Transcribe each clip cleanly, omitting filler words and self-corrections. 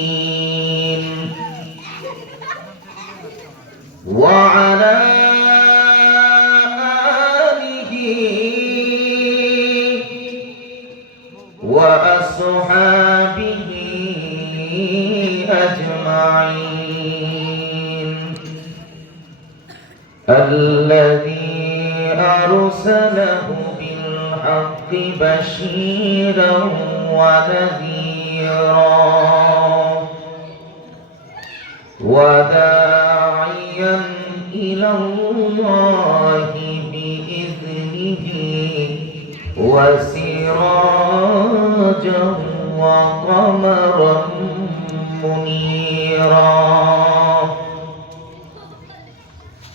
المرسلين وعلى آله وأصحابه أجمعين الذي أرسله بالحق بشيرا ونذيرا وداعيا إلى الله بإذنه وسراجا وقمرا منيرا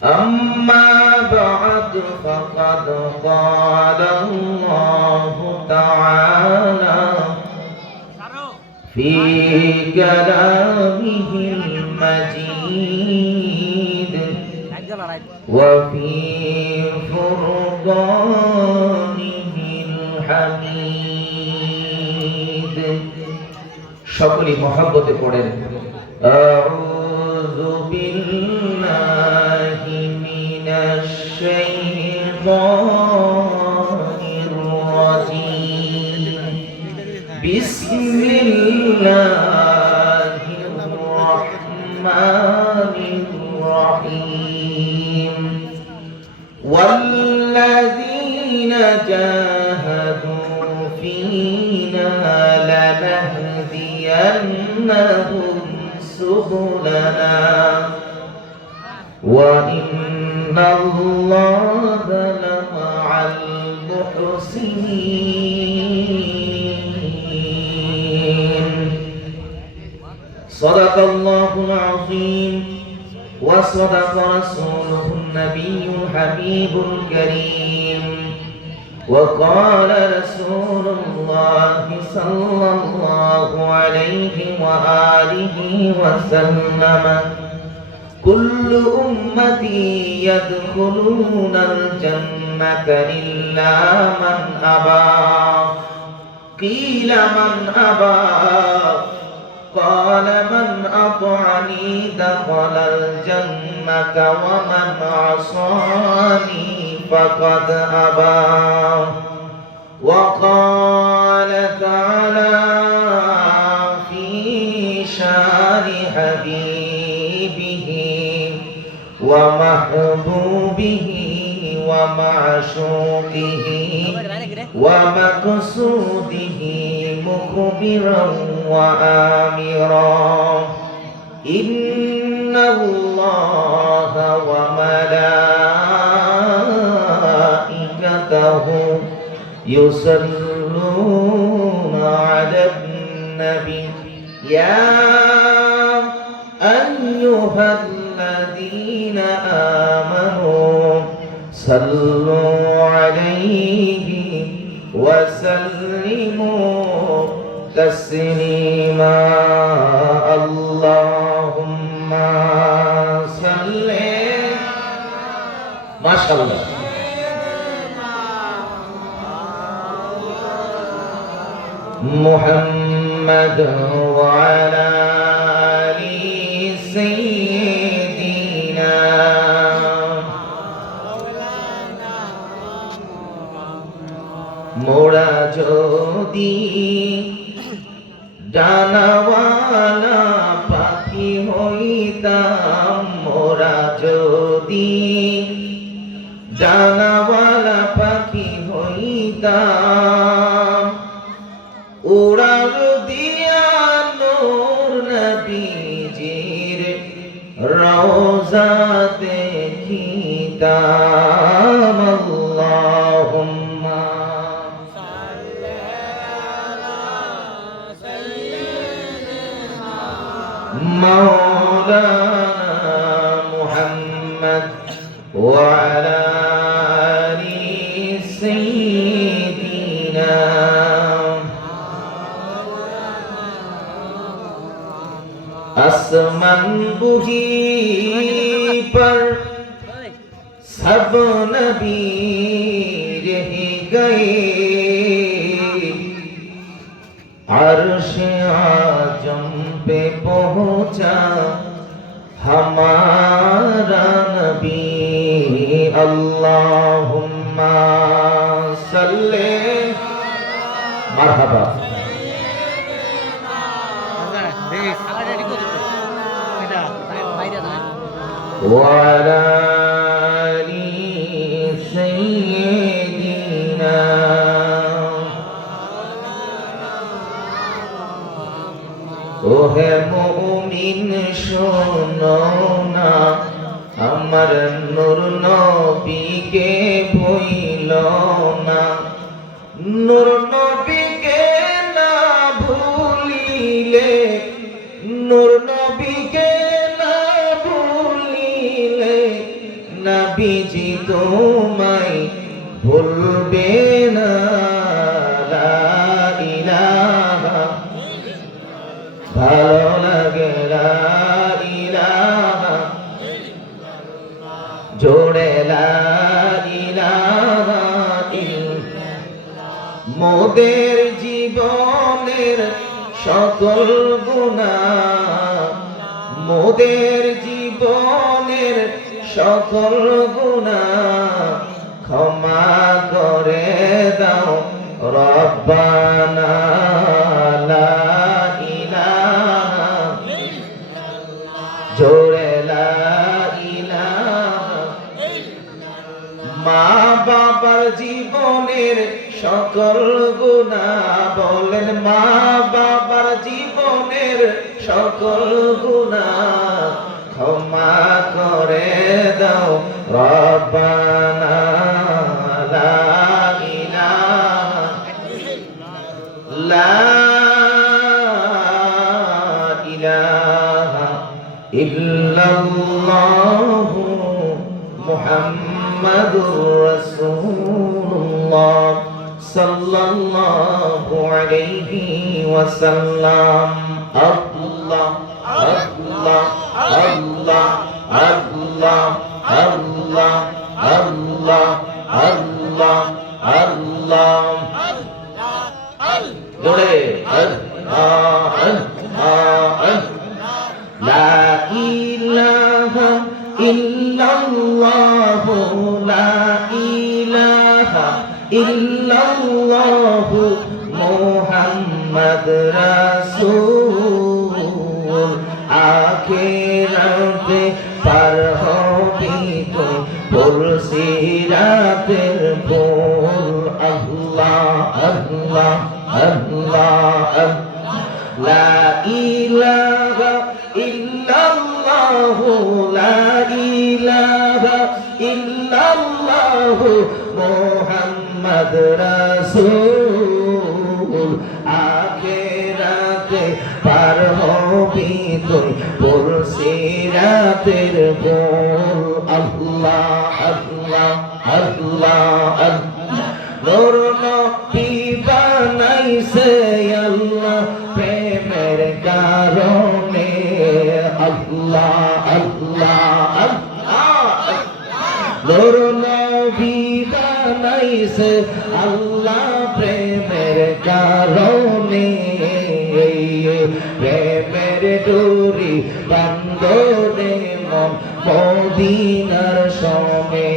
أما بعد فقد قال الله تعالى في كلامه المجيد وفي فرقانه الحميد সকলে মহব্বতে পড়েন أعوذ بالله من الشيطان الرجيم بسم الله الرحمن الرحيم والذين جاهدوا فينا لنهدينهم سبلنا وإن الله لمع المحسنين صدق الله العظيم وصدق رسوله النبي الحبيب الكريم وقال رسول الله صلى الله عليه وآله وسلم كل أمتي يدخلون الجنة إلا من أبى قيل من أبى قال من أطعني دخل الجنة ومن عصاني فقد أبى وقال تعالى في شان حبيبه ومحبوبه ومعشوقه ومقصوده مخبرا وآمرا إن الله وملائكته يصلون على النبي يا أيها الذين آمنوا صلوا عليه وسلموا تسليما اللهم صل ما شاء الله محمد وعلى آل سيدنا মোরা যদি ডানাওয়ালা পাখি হইতাম মোরা যদি ডানাওয়ালা পাখি হইতাম উড়াল দিয়া নূর নবীজির রওজা দেখিতাম আল্লাহুম্মা مولانا محمد وعلى آل سيدنا आसमान बुही पर सब नबी रह गए अर्श आजम पे पहुंचा हमारा नबी। अल्लाहुम्मा सल्ले मरहबा। वाला सय्यिदिना। ओहे मुमिन शोनो ना আমার নূর নবীকে ভুইলো না। নূর নবীকে না ভুলিলে, নূর নবীকে না ভুলিলে নবীজি তোমায় ভুলবে না। লা ইলাহা ভালো লাগে লা ইলাহা জোড়ে লা ইলাহা ইল্লাল্লাহ। মোদের জীবনের সকল গুনাহ, মোদের জীবনের সকল গুনাহ ক্ষমা করে দাও রব্বানা। লা ইলাহা জোড়ে লা ইলাহা। মা বাবার জীবনের সকল গুনাহ বলেন, মা বাবার জীবনের সকল গুনাহ ক্ষমা করে দাও রব্বানা। লা ইলাহা লা ইলাহা ইল্লাল্লাহু মুহাম্মাদুর রাসূলুল্লাহ সাল্লাল্লাহু আলাইহি ওয়াসাল্লাম। আল্লাহ আল্লাহ আল্লাহ আল্লাহ আল্লাহ আল্লাহ আল্লাহ আল্লাহ জোরে আল্লাহ আল্লাহ। লা ইলাহা ইল্লাল্লাহু লা ইলাহা ইল্লাল্লাহু মুহাম্মদ রাসূল। আখিরাতে পার হবি তুই পুরসিরাতের ফুল। আল্লাহ আল্লাহ আল্লাহ লা ইলাহা ইল্লাল্লাহু লা ইলাহা ইল্লাল্লাহু মুহাম্মদ রাসূল। আখিরাতে পার হবি তুই পুরসিরাতের ফুল। আল্লাহ আল্লাহ আল্লাহ নূর নবী বানাইছে আল্লাহ প্রেমের কারণে। আল্লাহ আল্লাহ আল্লাহ নূর নবী বানাইছে আল্লাহ প্রেমের কারণে। প্রেমের ডোরি বান্ধরে মন মদিনার সনে।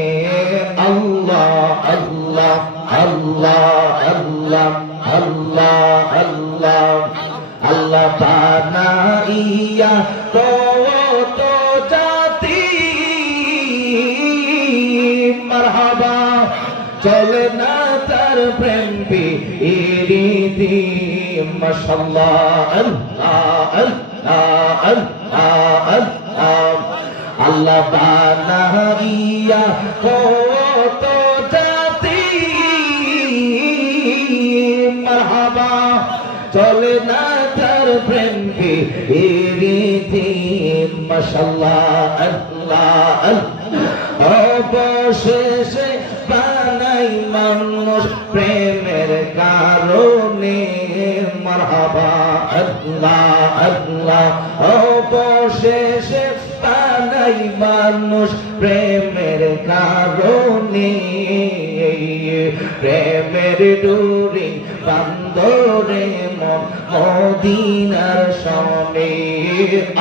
আল্লাহ আল্লাহ আল্লাহ আল্লাহ আল্লাহ আল্লাহ আল্লাহ বানাইয়া কত জাতি মারহাবা চলে না তার প্রেম রীতি। মাশাআল্লাহ আল্লাহ আল্লাহ আল্লাহ আল্লাহ আল্লাহ বানাইয়া কত জাতি মারহাবা চলে না তার প্রেম রীতি। মাশাআল্লাহ আল্লাহ আল্লাহ অবশেষে বানাই মানুষ প্রেমের কারণে। মারহাবা আল্লাহ আল্লাহ অবশেষে বানাই মানুষ প্রেমের কারণে। প্রেমের ডোরি বান্ধ বান্দরে মন মদিনার সনে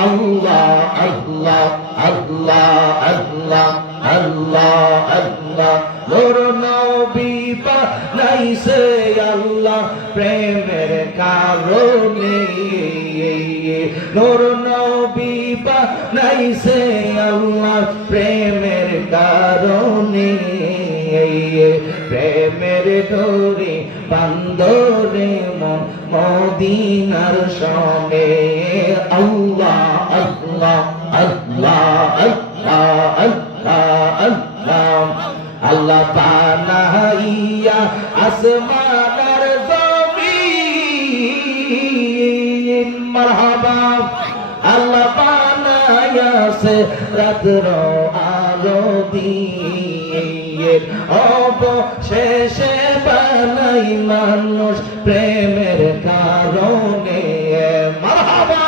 আল্লাহ আল্লাহ আল্লাহ আল্লাহ আল্লাহ আল্লাহ নূর নবী বানাইছে আল্লাহ প্রেমের কারণে নূর নবী বানাইছে আল্লাহ প্রেমের কারণে প্রেমের ডোরে বান্দরে মন মদিনার সনে আল্লাহ আল্লাহ আল্লাহ আল্লাহ আল্লাহ আল্লাহ আল্লাহ বানাইয়া আসমানের জমিন মারহাবা আল্লাহ বানাইয়া সে রাত্র আলো দিয়ে অবশেষে বানাই মানুষ প্রেমের কারণে মারহাবা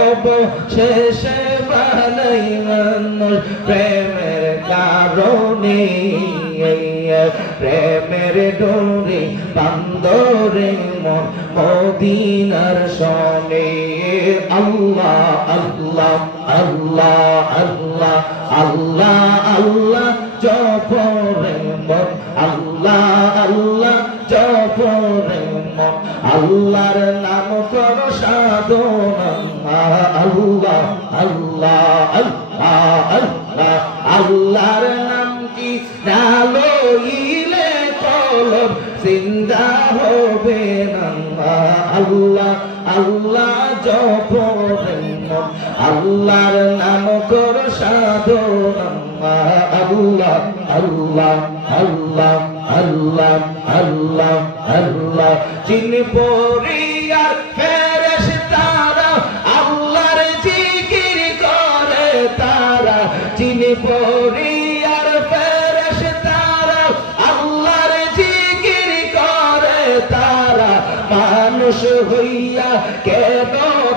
অবশেষে বানাই মানুষ প্রেমের কারণে প্রেমের ডোরে বান্দরে মন মদিনার সনে আল্লাহ আল্লাহ আল্লাহ আল্লাহ আল্লাহ আল্লাহ জপরে মন আল্লাহ আল্লাহ জপরে মন আল্লাহর নাম কর সাধনা আল্লাহ আল্লাহ আল্লাহ আল্লাহ আল্লাহর নাম কি না লইলে কলব জিন্দা হবে না আল্লাহ আল্লাহ জপরে মন আল্লাহর নাম কর সাধনা আল্লাহ আল্লাহ আল্লাহ আল্লাহ আল্লাহ আল্লাহ জিন পরিয়ার ফেরেশতারা আল্লাহর জিকির করে তারা জিন পরিয়ার ফেরেশতারা আল্লাহর জিকির করে তারা মানুষ হইয়া কেন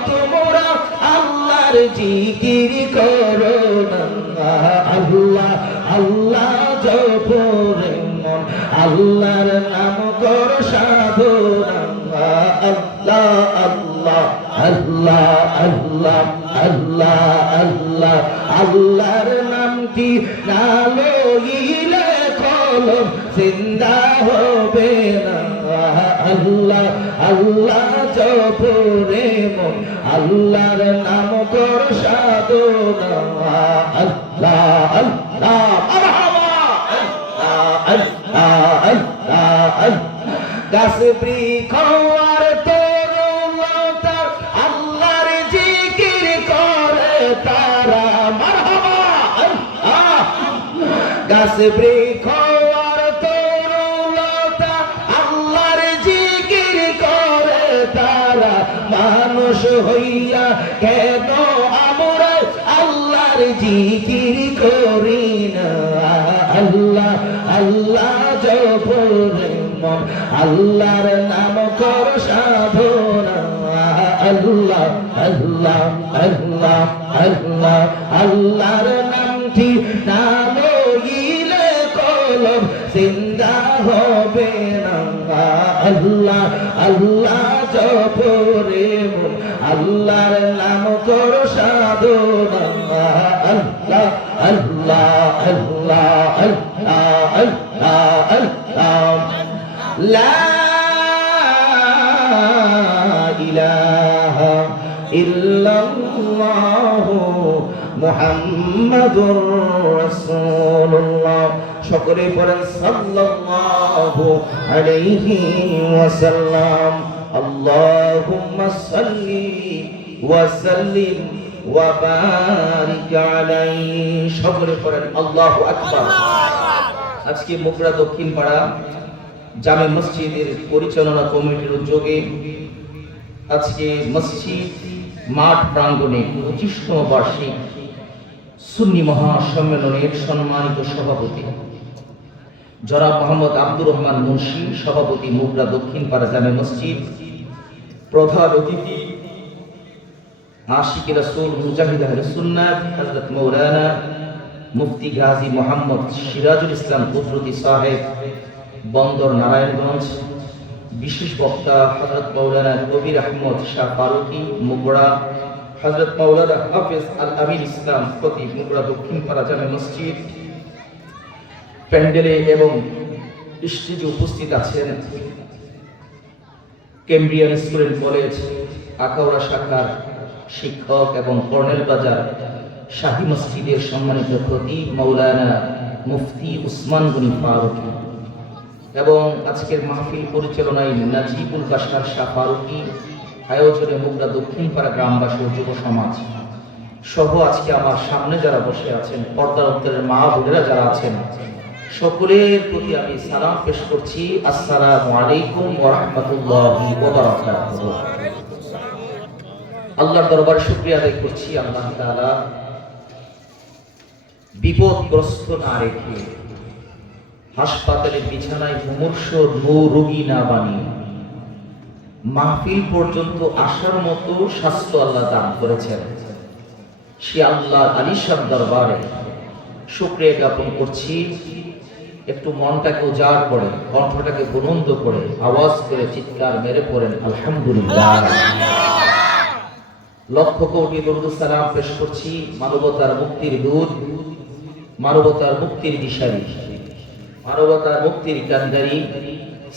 তোমরা আল্লাহর জিকির করো না আল্লাহ আল্লাহ জপরে মন আল্লাহর নাম কর সাধনা আল্লাহ আল্লাহ আল্লাহ আল্লাহ আল্লাহ আল্লাহ আল্লাহর নামটি না লইলে কলব জিন্দা হবে না আল্লাহ আল্লাহ জপরে মন আল্লাহর নাম কর সাধনা আল্লাহ আল্লাহ গাছ বৃক্ষ আর তরুলতা আল্লাহর জিকির করে তারা মারহাবা গাছ বৃক্ষ আর তরুলতা আল্লাহর জিকির করে তারা মানুষ হইয়া কেন আমরা আল্লাহর জিকির করি না আল্লাহ আল্লাহ জপরে মন আল্লাহর নাম কর সাধনা আল্লাহ আল্লাহ আল্লাহ আল্লাহ আল্লাহর নামটি না লইলে কলব জিন্দা হবে না আল্লাহ আল্লাহ জপরে মন আল্লাহর নাম কর সাধনা আল্লাহ আল্লাহ আল্লাহ আল্লাহ আল্লাহ আল্লাহ লা ইলাহা ইল্লাল্লাহু মুহাম্মাদুর রাসূলুল্লাহ সকলে পড়েন সাল্লাল্লাহু আলাইহি ওয়াসাল্লাম আল্লাহুম্মা সাল্লি ওয়া সাল্লিম ওয়া বারিক আলাইহি সকলে পড়েন আল্লাহু আকবার। আজকে মুগরা দক্ষিণ পাড়া জামে মসজিদের পরিচালনা কমিটির উদ্যোগে আজকে মসজিদ মাঠ প্রাঙ্গণে 25তম বার্ষিক সুন্নি মহাসম্মেলনের সম্মানিত সভাপতি জনাব মোহাম্মদ আব্দুর রহমান মুন্সি, সভাপতি মুগরা দক্ষিণ পাড়া জামে মসজিদ, প্রধান অতিথি আশিক রাসূল মুজাহিদ আহলে সুন্নাত হযরত মাওলানা মুফতি গাজী মোহাম্মদ সিরাজুল ইসলাম কুদরতি সাহেব, বন্দর নারায়ণগঞ্জ, বিশেষ বক্তা হযরত মাওলানা কবির আহমদ শাহ ফারুকী মুগড়া, হযরত মাওলানা হাফেজ আল আমিন ইসলাম খতিব মুগড়া দক্ষিণ পাড়া জামে মসজিদ প্যান্ডেলে এবং স্টেজে উপস্থিত আছেন কেমব্রিয়ান স্টুডেন্ট কলেজ আখাউড়া শাখার শিক্ষক এবং কর্নেল বাজার শাহী মসজিদের সম্মানিত খতিব মাওলানা মুফতি উসমান গনি ফারুকী এবং আজকের মাহফিল পরিচালনায় নাজিবুল বাশার শাহ ফারুকী, আয়োজনে মুগদা দক্ষিণ পাড়া গ্রামবাসী ও যুব সমাজ সহ আজকে আমার সামনে যারা বসে আছেন, পর্দার অন্তরের মা বোনেরা যারা আছেন, সকলের প্রতি আমি সালাম পেশ করছি। আসসালামু আলাইকুম ওয়া রাহমাতুল্লাহি ওয়া বারাকাতুহু। আল্লাহর দরবারে শুকরিয়া আদায় করছি, আল্লাহ তাআলা বিপদগ্রস্ত না রেখে, হাসপাতালের বিছানায় মুমূর্ষ রোগী না বানিয়ে মাহফিল পর্যন্ত আসার মতো স্বাস্থ্য আল্লাহ দান করেছেন। সে আল্লাহর আলিশান দরবারে শুকরিয়া জ্ঞাপন করছি। একটু মনটাকে উজাড় করে, কণ্ঠটাকে বুলন্দ করে, আওয়াজ করে চিৎকার মেরে পড়েন আলহামদুলিল্লাহ। লক্ষ কোটি দরুদ সালাম পেশ করছি মানবতার মুক্তির দূত, মানবতার মুক্তির দিশারি, মানবতার মুক্তির কান্ডারি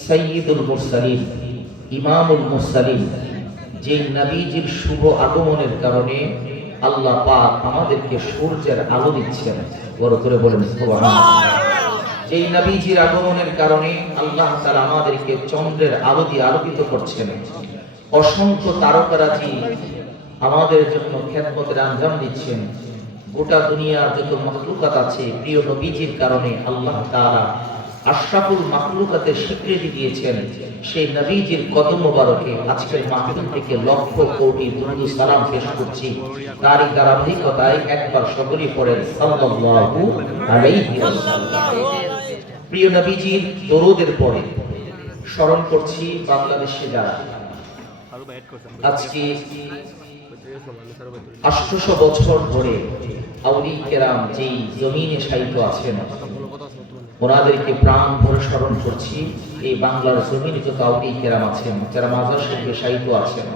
সাইয়্যিদুল মুরসালিন, ইমামুল মুরসালিন, যে নবীজির শুভ আগমনের কারণে আল্লাহ পাক আমাদেরকে সূর্যের আলো দিচ্ছেন। বড় করে বলেন সুবহানাল্লাহ। যেই নবীজির আগমনের কারণে আল্লাহ তাআলা আমাদেরকে চন্দ্রের আলো দিয়ে আলোকিত করছেন। অসংখ্য তারকারাজি আমাদের জন্য খেদমতের আঞ্জাম দিচ্ছেন। গোটা দুনিয়ার যত মাখলুকাত আছে, প্রিয় নবীজির কারণে আল্লাহ তাআলা আশরাফুল মাখলুকাতের স্বীকৃতি দিয়েছেন। সেই নবীজির কদম মোবারকে আজকের মাহফিল থেকে লক্ষ কোটি দরুদ সালাম পেশ করছি। তারই ধারাবাহিকতায় একবার সকলেই পড়েন সাল্লাল্লাহু আলাইহি ওয়াসাল্লাম। প্রিয় নবীজির দরুদের পরে স্মরণ করছি বাংলাদেশে যারা আজকে 800 বছর ধরে আউলিয়া কেরাম যেই জমিনে শায়িত আছেন, ওনাদেরকে প্রাণ ভরে স্মরণ করছি। এই বাংলার জমিনে যত আউলিয়া কেরাম আছেন, যারা মাজার শরীফে শায়িত আছেন,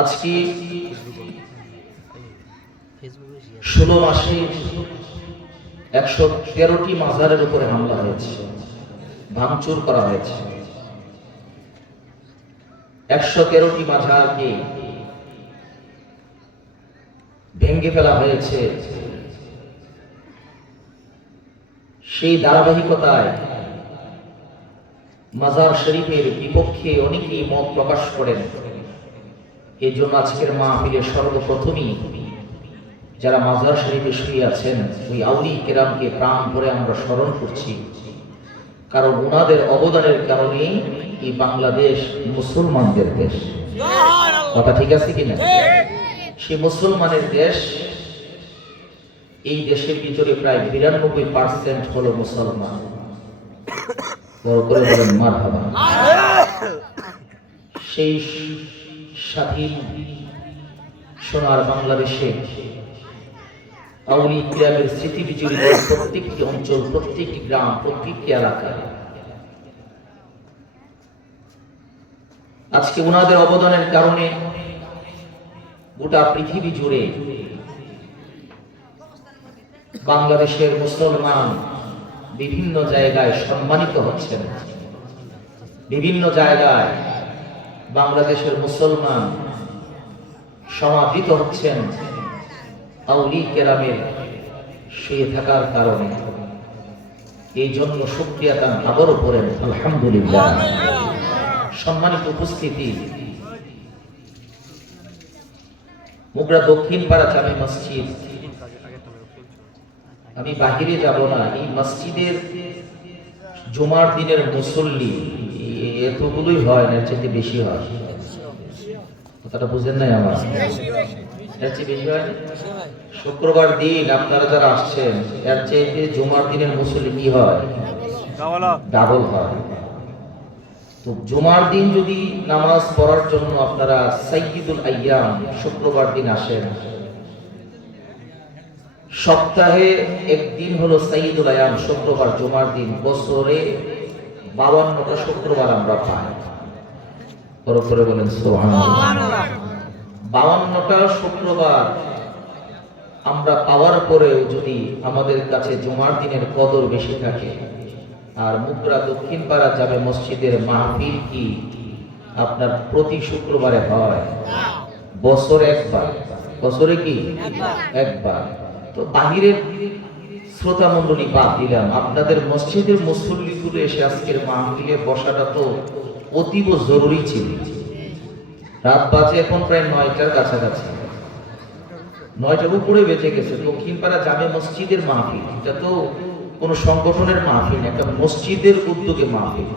আজকে 16 মাসে 113টি মাজারের উপরে হামলা হয়েছে, ভাঙচুর করা হয়েছে। 113টি মাজারকে ভেঙে ফেলা হয়েছে। সেই ধারাবাহিকতায় মাজার শরীফের বিপক্ষে অনেকেই মত প্রকাশ করেন। এই জন্য আজকের মাহফিলে সর্বপ্রথমই যারা মাজার শরীফে শুয়ে আছেন, ওই আউলিয়া কেরামকে প্রাণ ভরে আমরা স্মরণ করছি। কারণ ওনাদের অবদানের কারণেই এই বাংলাদেশ মুসলমানদের দেশ। কথা ঠিক আছে কিনা? সে মুসলমানের দেশ। এই দেশের ভিতরে প্রায় 92% হলো মুসলমান। বড় করে বলেন মারহাবা। সেই স্বাধীন সোনার বাংলাদেশে আউলিয়া কেরামের স্মৃতি বিজড়িত প্রত্যেকটি অঞ্চল, প্রত্যেকটি গ্রাম, প্রত্যেকটি এলাকায় আজকে ওনাদের অবদানের কারণে গোটা পৃথিবী জুড়ে বাংলাদেশের মুসলমান বিভিন্ন জায়গায় সম্মানিত হচ্ছেন। বিভিন্ন জায়গায় বাংলাদেশের মুসলমান সমাদৃত হচ্ছেন আউলিয়া কেরামের শুয়ে থাকার কারণে। এই জন্য শুকরিয়া দান আবারও করেন আলহামদুলিল্লাহ। সম্মানিত উপস্থিতি, মুগড়া দক্ষিণ পাড়া জামে মসজিদ, আমি বাহিরে যাব না। এই মসজিদের জুমার দিনের মুসল্লি এতগুলোই হয় না, এর চেয়ে বেশি হয়। কথাটা বুঝেন নাই আমার? এর চেয়ে বেশি হয় না। শুক্রবার দিন আপনারা যারা আসছেন, এর চেয়ে জুমার দিনের মুসল্লি কি হয়? ডাবল হয়। তো জুমার দিন যদি নামাজ পড়ার জন্য আপনারা সাইয়্যিদুল আইয়াম শুক্রবার দিন আসেন, সপ্তাহে একদিন হলো সাইয়্যিদুল আইয়াম শুক্রবার জুমার দিন, বছরে 52টা শুক্রবার আমরা পাই। করে বলেন সুবহানাল্লাহ। 52টা শুক্রবার আমরা পাওয়ার পরেও যদি আমাদের কাছে জুমার দিনের কদর বেশি থাকে, আর মুকরা দক্ষিণ পাড়া যাবে মসজিদের মাহফিল কি আপনার প্রতি শুক্রবারে হয়? বছরে একবার। বছরে কি একবার? তো বাহিরের শ্রোতা মণ্ডলী বাদ দিলাম, আপনাদের মসজিদের মুসল্লিগুলো এসে আজকের মাহফিলে বসাটা তো অতীব জরুরি ছিল। রাত বাজে এখন প্রায় 9টার কাছাকাছি, 9টার উপরে বেজে গেছে। দক্ষিণ পাড়া জামে মসজিদের মাহফিল, এটা তো কোনো সংগঠনের মাহফিল, একটা মসজিদের উদ্যোগে মাহফিল।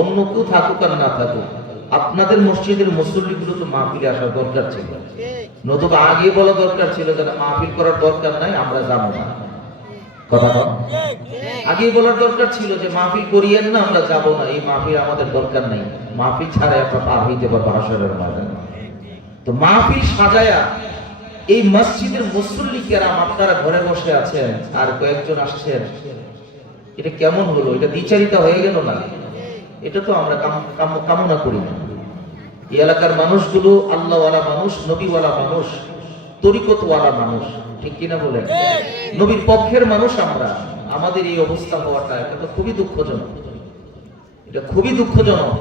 অন্য কেউ থাকুক আর না থাকুক, আপনাদের মসজিদের মুসল্লিগুলো তো মাহফিলে আসার দরকার ছিল। নতুবা আগে বলা দরকার ছিল যারা মাহফিল করার দরকার নাই আমরা যাবো না। কথা বল, আগে বলার দরকার ছিল যে মাহফিল করিয়েন না, আমরা যাব না, এই মাহফিল আমাদের দরকার নাই। মাহফিল ছাড়াই আপনারা পার হইতে পারবো হাসরের ময়দানে। তো মাহফিল সাজায়া এই মসজিদের মুসল্লি কেরাম আপনারা ঘরে বসে আছেন আর কয়েকজন আসছেন, এটা কেমন হলো? এটা দ্বিচারিতা হয়ে গেল না? এটা তো আমরা কামনা করি না। এই এলাকার মানুষগুলো আল্লাহওয়ালা মানুষ, নবীওয়ালা মানুষ, তরিকতওয়ালা মানুষ, ঠিক কিনা বলেন? নবীর পক্ষের মানুষ আমরা। আমাদের এই অবস্থা হওয়াটা এটা তো খুবই দুঃখজনক, এটা খুবই দুঃখজনক।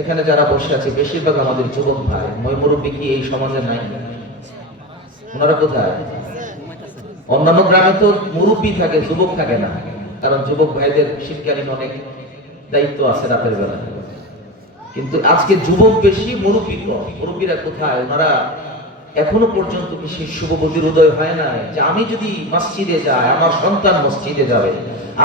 এখানে যারা বসে আছে বেশিরভাগ আমাদের যুবক ভাই। মই মুরব্বী কি এই সমাজে নাই? ওনারা কোথায়? অন্যান্য গ্রামে তো মুরব্বী থাকে, যুবক থাকে না, কারণ যুবক ভাইদের শীতকালীন অনেক দায়িত্ব আছে রাতের বেলা। কিন্তু আজকে যুবক বেশি, মুরব্বী কম। মুরব্বীরা কোথায়? ওনারা এখনো পর্যন্ত কি সেই শুভবুদ্ধির উদয় হয় না যে আমি যদি মসজিদে যাই আমার সন্তান মসজিদে যাবে,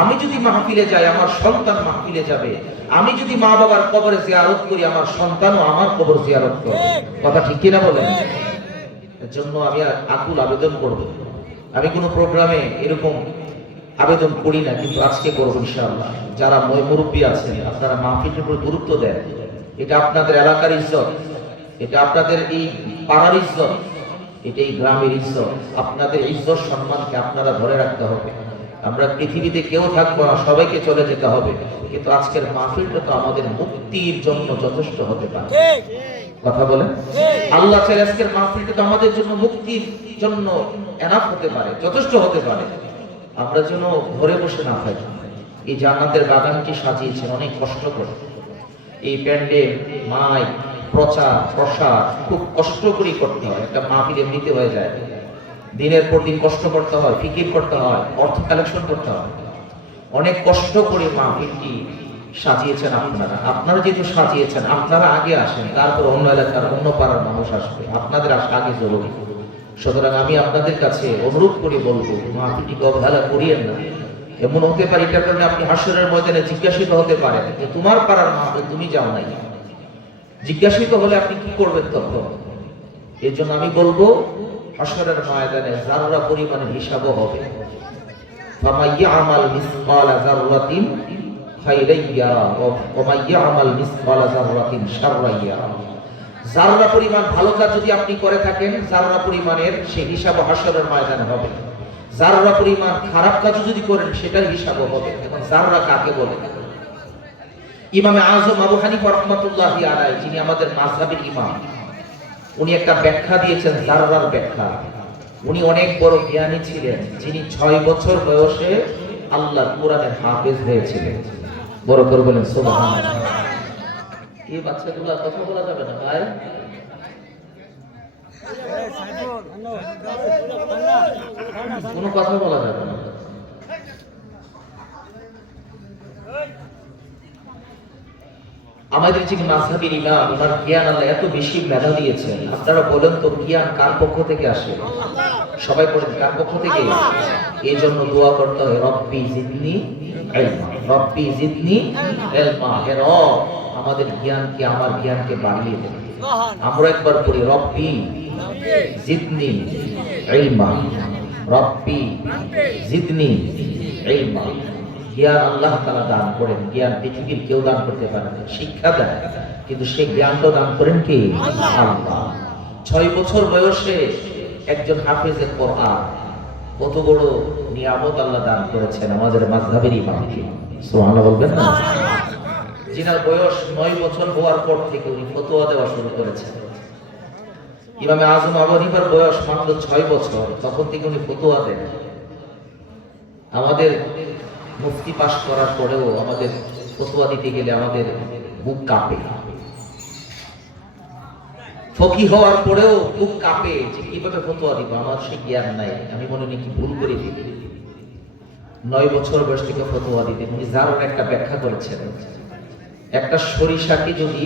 আমি যদি মাহফিলে যাই আমার সন্তান মাহফিলে যাবে, আমি যদি মা বাবার কবরে জিয়ারত করি আমার সন্তানও আমার কবর জিয়ারত করবে। কথা ঠিক কিনা বলেন? এর জন্য আমি আকুল আবেদন করব। আমি কোনো প্রোগ্রামে এরকম আবেদন করি না, কিন্তু আজকে করবো ইনশাআল্লাহ। যারা মুরব্বী আছেন আপনারা মাহফিলের উপর গুরুত্ব দেন। এটা আপনাদের এলাকার ইজ্জত, এটা আপনাদের এই পাড়ার ইজ্জত, এটা এই গ্রামের ইজ্জত। আপনাদের ইজ্জত সম্মানকে আপনারা ধরে রাখতে হবে। আমরা পৃথিবীতে কেউ থাকবো না, সবাইকে চলে যেতে হবে, কিন্তু আজকের মাহফিলটা তো আমাদের মুক্তির জন্য যথেষ্ট হতে পারে। কথা বলেন, আল্লাহ চাই আজকের মাহফিলটা তো আমাদের জন্য মুক্তির জন্য এনাফ হতে পারে, যথেষ্ট হতে পারে। আমরা যেন ঘরে বসে না থাকি। এই জান্নাতের বাগানটি সাজিয়েছেন অনেক কষ্ট করে। এই প্যান্ডেল, মাইক, প্রচার প্রসার খুব কষ্ট করে করতে হয়। একটা মাহফিল এমনিতে হয়ে যায়, দিনের পর দিন কষ্ট করতে হয়, ফিকির করতে হয়, অর্থ কালেকশন করতে হয়। অনেক কষ্ট করে মাহফিলটি সাজিয়েছেন আপনারা। আপনারা যেহেতু সাজিয়েছেন, আপনারা আগে আসেন, তারপর অন্য এলাকার অন্য পাড়ার মানুষ আসবে। আপনাদের আসা আগে জরুরি। সুতরাং আমি আপনাদের কাছে অনুরোধ করে বলবো, মাহফিলটিকে অবহেলা করিয়েন না। এমন হতে পারে এটার কারণে আপনি হাসরের ময়দানে জিজ্ঞাসিত হতে পারেন যে তোমার পাড়ার মাহফিল তুমি যাও নাই। জিজ্ঞাসিত হলে আপনি কি করবেন তখন? এর জন্য আমি বলবো হাসরের ময়দানে যাররা পরিমাণের হিসাবও হবে। ফামাইয়ামাল মিসকালা যাররাতিন খায়রান ইয়ারা ওয়া মাইয়ামাল মিসকালা যাররাতিন শাররান ইয়ারা। যাররা পরিমাণ ভালো কাজ যদি আপনি করে থাকেন, যাররা পরিমাণের সেই হিসাব হাসরের ময়দানে হবে। যাররা পরিমাণ খারাপ কাজ যদি করেন সেটার হিসাবও হবে। এখন যাররা কাকে বলে? ইমামে আযম আবু হানিফা রাহমাতুল্লাহি আলাইহি, যিনি আমাদের মাযহাবের ইমাম, উনি একটা ব্যাখ্যা দিয়েছেন যাররার ব্যাখ্যা। উনি অনেক বড় জ্ঞানী ছিলেন, যিনি 6 বছর বয়সে আল্লাহর কোরআনের হাফেজ হয়েছিলেন। বড় করে বলেন সুবহানাল্লাহ। এই বাচ্চাগুলো কথা বলা যাবে না ভাই? কোনো কথা বলা যাবে না। আমাদের যে মাযহাবের ইমাম, ওনার জ্ঞান আল্লাহ এত বেশি মেধা দিয়েছেন। আপনারা বলেন তো জ্ঞান কার পক্ষ থেকে আসে? সবাই বলেন কার পক্ষ থেকে? এই জন্য দোয়া করতে হয়, রব্বি জিদনি ইলমা, রব্বি জিদনি ইলমা। হে রব আমাদের জ্ঞানকে, আমার জ্ঞানকে বাড়িয়ে দেন। আমরা একবার পড়ি, রব্বি জিদনি ইলমা, রব্বি জিদনি ইলমা। জ্ঞান আল্লাহ তাআলা দান করেন, জ্ঞান পৃথিবীর কেউ দান করতে পারে না। শিক্ষা দেয়, কিন্তু সেই জ্ঞানটা দান করেন কে? আল্লাহ। 6 বছর বয়সে একজন হাফেজে কোরআন, কত বড় নিয়ামত আল্লাহ দান করেছেন আমাদের মাযহাবের ইমামকে। সুবহানাল্লাহ বলবেন না? যিনার বয়স 9 বছর হওয়ার পর থেকে উনি ফতোয়া দেওয়া শুরু করেছেন। ইমামে আজম আবু হানিফার বয়স মাত্র 6 বছর, তখন থেকে উনি ফতোয়া দেন। আমাদের মুফতি পাশ করার পরেও আমাদের ফতোয়া দিতে গেলে আমাদের বুক কাঁপে, ফকি হওয়ার পরেও বুক কাঁপে যে কিভাবে ফতোয়া দিব, আমার সে জ্ঞান নাই, আমি মনে নাকি ভুল করে দিই। 9 বছর বয়স থেকে ফতোয়া দিতেন। উনি জারুর একটা ব্যাখ্যা করেছেন, একটা সরিষাকে যদি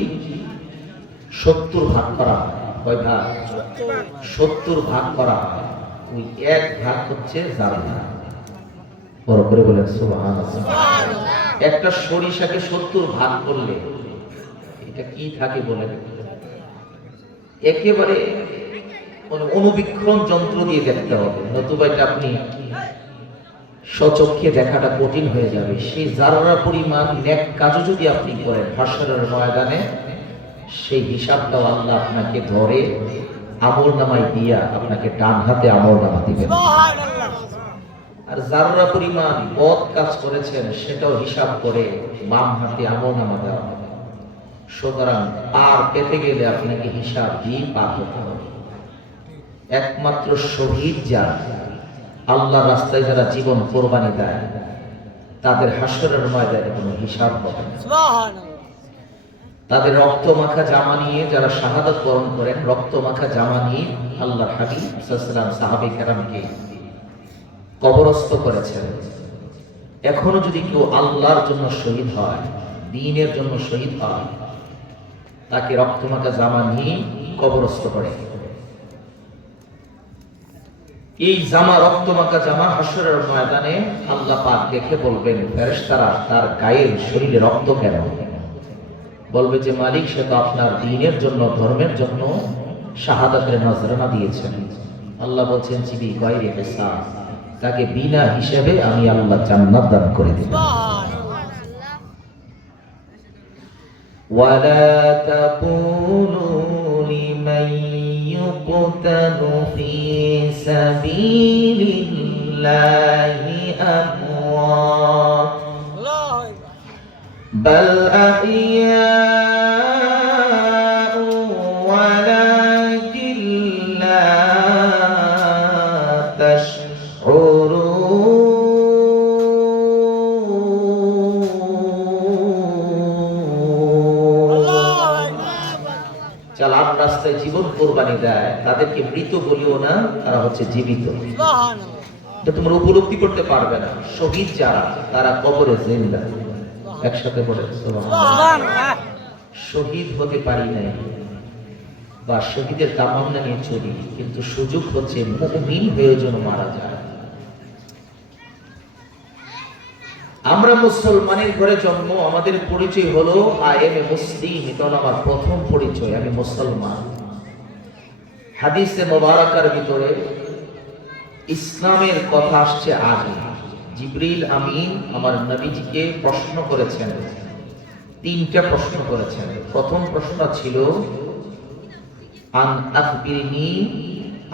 70 ভাগ করা হয়, কয় ভাগ? 70 ভাগ করা হয়, ওই এক ভাগ হচ্ছে জারু। বড় করে বলেন সুবহানাল্লাহ। একটা সরিষাকে 70 ভাগ করলে এটা কি থাকে বলেন? একেবারে অনুবীক্ষণ যন্ত্র দিয়ে দেখতে হবে, নতুবা এটা আপনি স্বচক্ষে দেখাটা কঠিন হয়ে যাবে। সেই জাররা পরিমাণ নেক কাজও যদি আপনি করেন হাশরের ময়দানে, সেই হিসাবটাও আল্লাহ আপনাকে ধরে আমলনামায় দিয়া আপনাকে ডান হাতে আমলনামা দিবেন। আর জাররা পরিমাণ বদ কাজ করেছেন সেটাও হিসাব করে বাম হাতে আমলনামা দেওয়া হবে। সুতরাং পার পেতে গেলে আপনাকে হিসাব দিয়ে পার হতে হবে। একমাত্র শহীদ যারা, আল্লাহ রাস্তায় যারা জীবন কোরবানি দেয়, তাদের হাশরের ময়দানে কোনো হিসাব হবে না। তাদের রক্ত মাখা জামা নিয়ে যারা শাহাদাত বরণ করেন, রক্ত মাখা জামা নিয়ে আল্লাহর হাবিব সাল্লাল্লাহু আলাইহি ওয়াসাল্লাম সাহাবায়ে কেরামকে কবরস্থ করেছেন। এখনো যদি কেউ আল্লাহর জন্য শহীদ হয়, দ্বীনের জন্য শহীদ হয়, তাকে রক্ত মাখা জামা নিয়ে কবরস্থ করে। এই জামা, রক্ত মাখা জামা হাশরের ময়দানে আল্লাহ পাক দেখে বলবেন, ফেরেশতারা তার গায়ের শরীরে রক্ত কেন? বলবে যে মালিক, সে তো আপনার দ্বীনের জন্য, ধর্মের জন্য শাহাদাতের নজরানা দিয়েছেন। আল্লাহ বলছেন জিবি গায়রে হিসাব, তাকে বিনা হিসাবে আমি আল্লাহ জান্নাত দান করে দেব। ওয়ালা তাকুনু লিমান ইউকতালু ফি সাবিলিল্লাহি আমওয়াত বাল আহইয়াউ ওয়ালাকিন লা চালান রাস্তায় জীবন কোরবানি দেয়, তাদেরকে মৃত বলিও না, তারা হচ্ছে জীবিত। এটা তোমরা উপলব্ধি করতে পারবে না। শহীদ যারা, তারা কবরে জিন্দা। একসাথে বলে সুবহানাল্লাহ। শহীদ হতে পারি নাই বা শহীদের তামান্না নিয়ে চলি, কিন্তু সুযোগ হচ্ছে মুমিন হয়ে যেন মারা যায়। আমরা মুসলমানের ঘরে জন্ম, আমাদের পরিচয় হলো আই এম এ মুসলিম, এটা আমার প্রথম পরিচয়, আমি মুসলমান। হাদিসে মুবারাকার ভিতরে ইসলামের কথা আসছে আগে। জিবরিল আমিন আমার নবীজিকে প্রশ্ন করেছেন, 3টা প্রশ্ন করেছেন। প্রথম প্রশ্ন ছিল আন আখবিরনি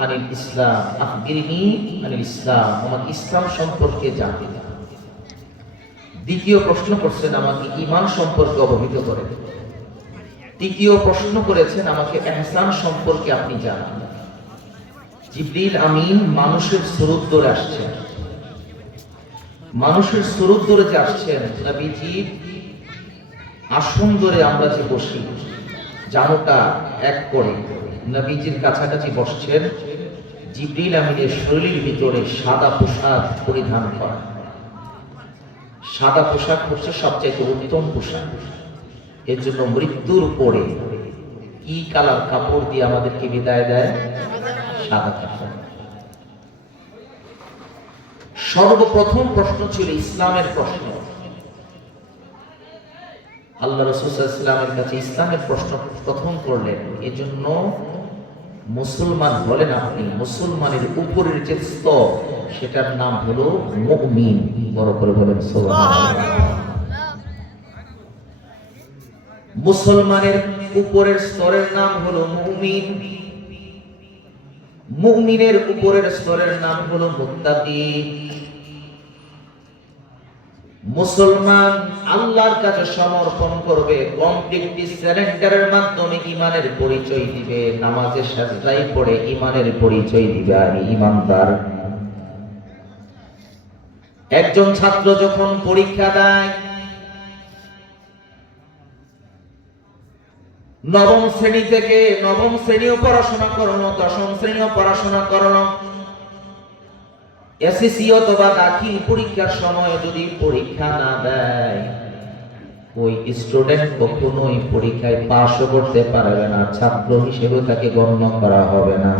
আনিল ইসলাম, আখবিরনি আনিল ইসলাম, আমার ইসলাম সম্পর্কে জানতে। দ্বিতীয় প্রশ্ন করছেন আমাকে ঈমান সম্পর্কে অবহিত করেন। তৃতীয় প্রশ্ন করেছেন আমাকে ইহসান সম্পর্কে আপনি জানান। জিবরিল আমিন মানুষের সুরত ধরে আসছেন। মানুষের সুরত ধরে যে আসছেন, নবীজি আসন ধরে আমরা যে বসি, জানুটা এক করে নবীজির কাছাকাছি বসছেন। জিবরিল আমিনের শরীরের ভিতরে সাদা পোশাক পরিধান করা। সাদা পোশাক হচ্ছে সবচাইতে উত্তম পোশাক। এর জন্য মৃত্যুর পরে কি কালার কাপড় দিয়ে আমাদেরকে বিদায় দেয়? সাদা কাপড়। সর্বপ্রথম প্রশ্ন ছিল ইসলামের প্রশ্ন। আল্লাহ রাসূল সাল্লাল্লাহু আলাইহি ওয়াসাল্লামের কাছে ইসলামের প্রশ্ন প্রথম করলেন। এজন্য মুসলমান হলেন আপনি, মুসলমানের উপরের যে স্তর সেটার নাম হলো মুমিন। বড় করে বলেন সুবহানাল্লাহ। মুসলমানের উপরের স্তরের নাম হলো মুমিন। মুমিনের উপরের স্তরের নাম হলো মুত্তাকি। মুসলমান আল্লাহর কাছে সমর্পণ করবে, কমপ্লিটলি সারেন্ডারের মাধ্যমে ঈমানের পরিচয় দিবে, নামাজে সাজদায় পড়ে ঈমানের পরিচয় দিবে আমি ঈমানদার। একজন ছাত্র যখন পরীক্ষা দেয়, নবম শ্রেণী থেকে, নবম শ্রেণীও পড়াশোনা করলো, দশম শ্রেণীও পড়াশোনা করলো, এসএসসি অথবা দাখিল পরীক্ষার সময় যদি পরীক্ষা না দেয়, ওই স্টুডেন্ট কখনোই পরীক্ষায় পাসও করতে পারবে না, ছাত্র হিসেবে তাকে গণ্য করা হবে না।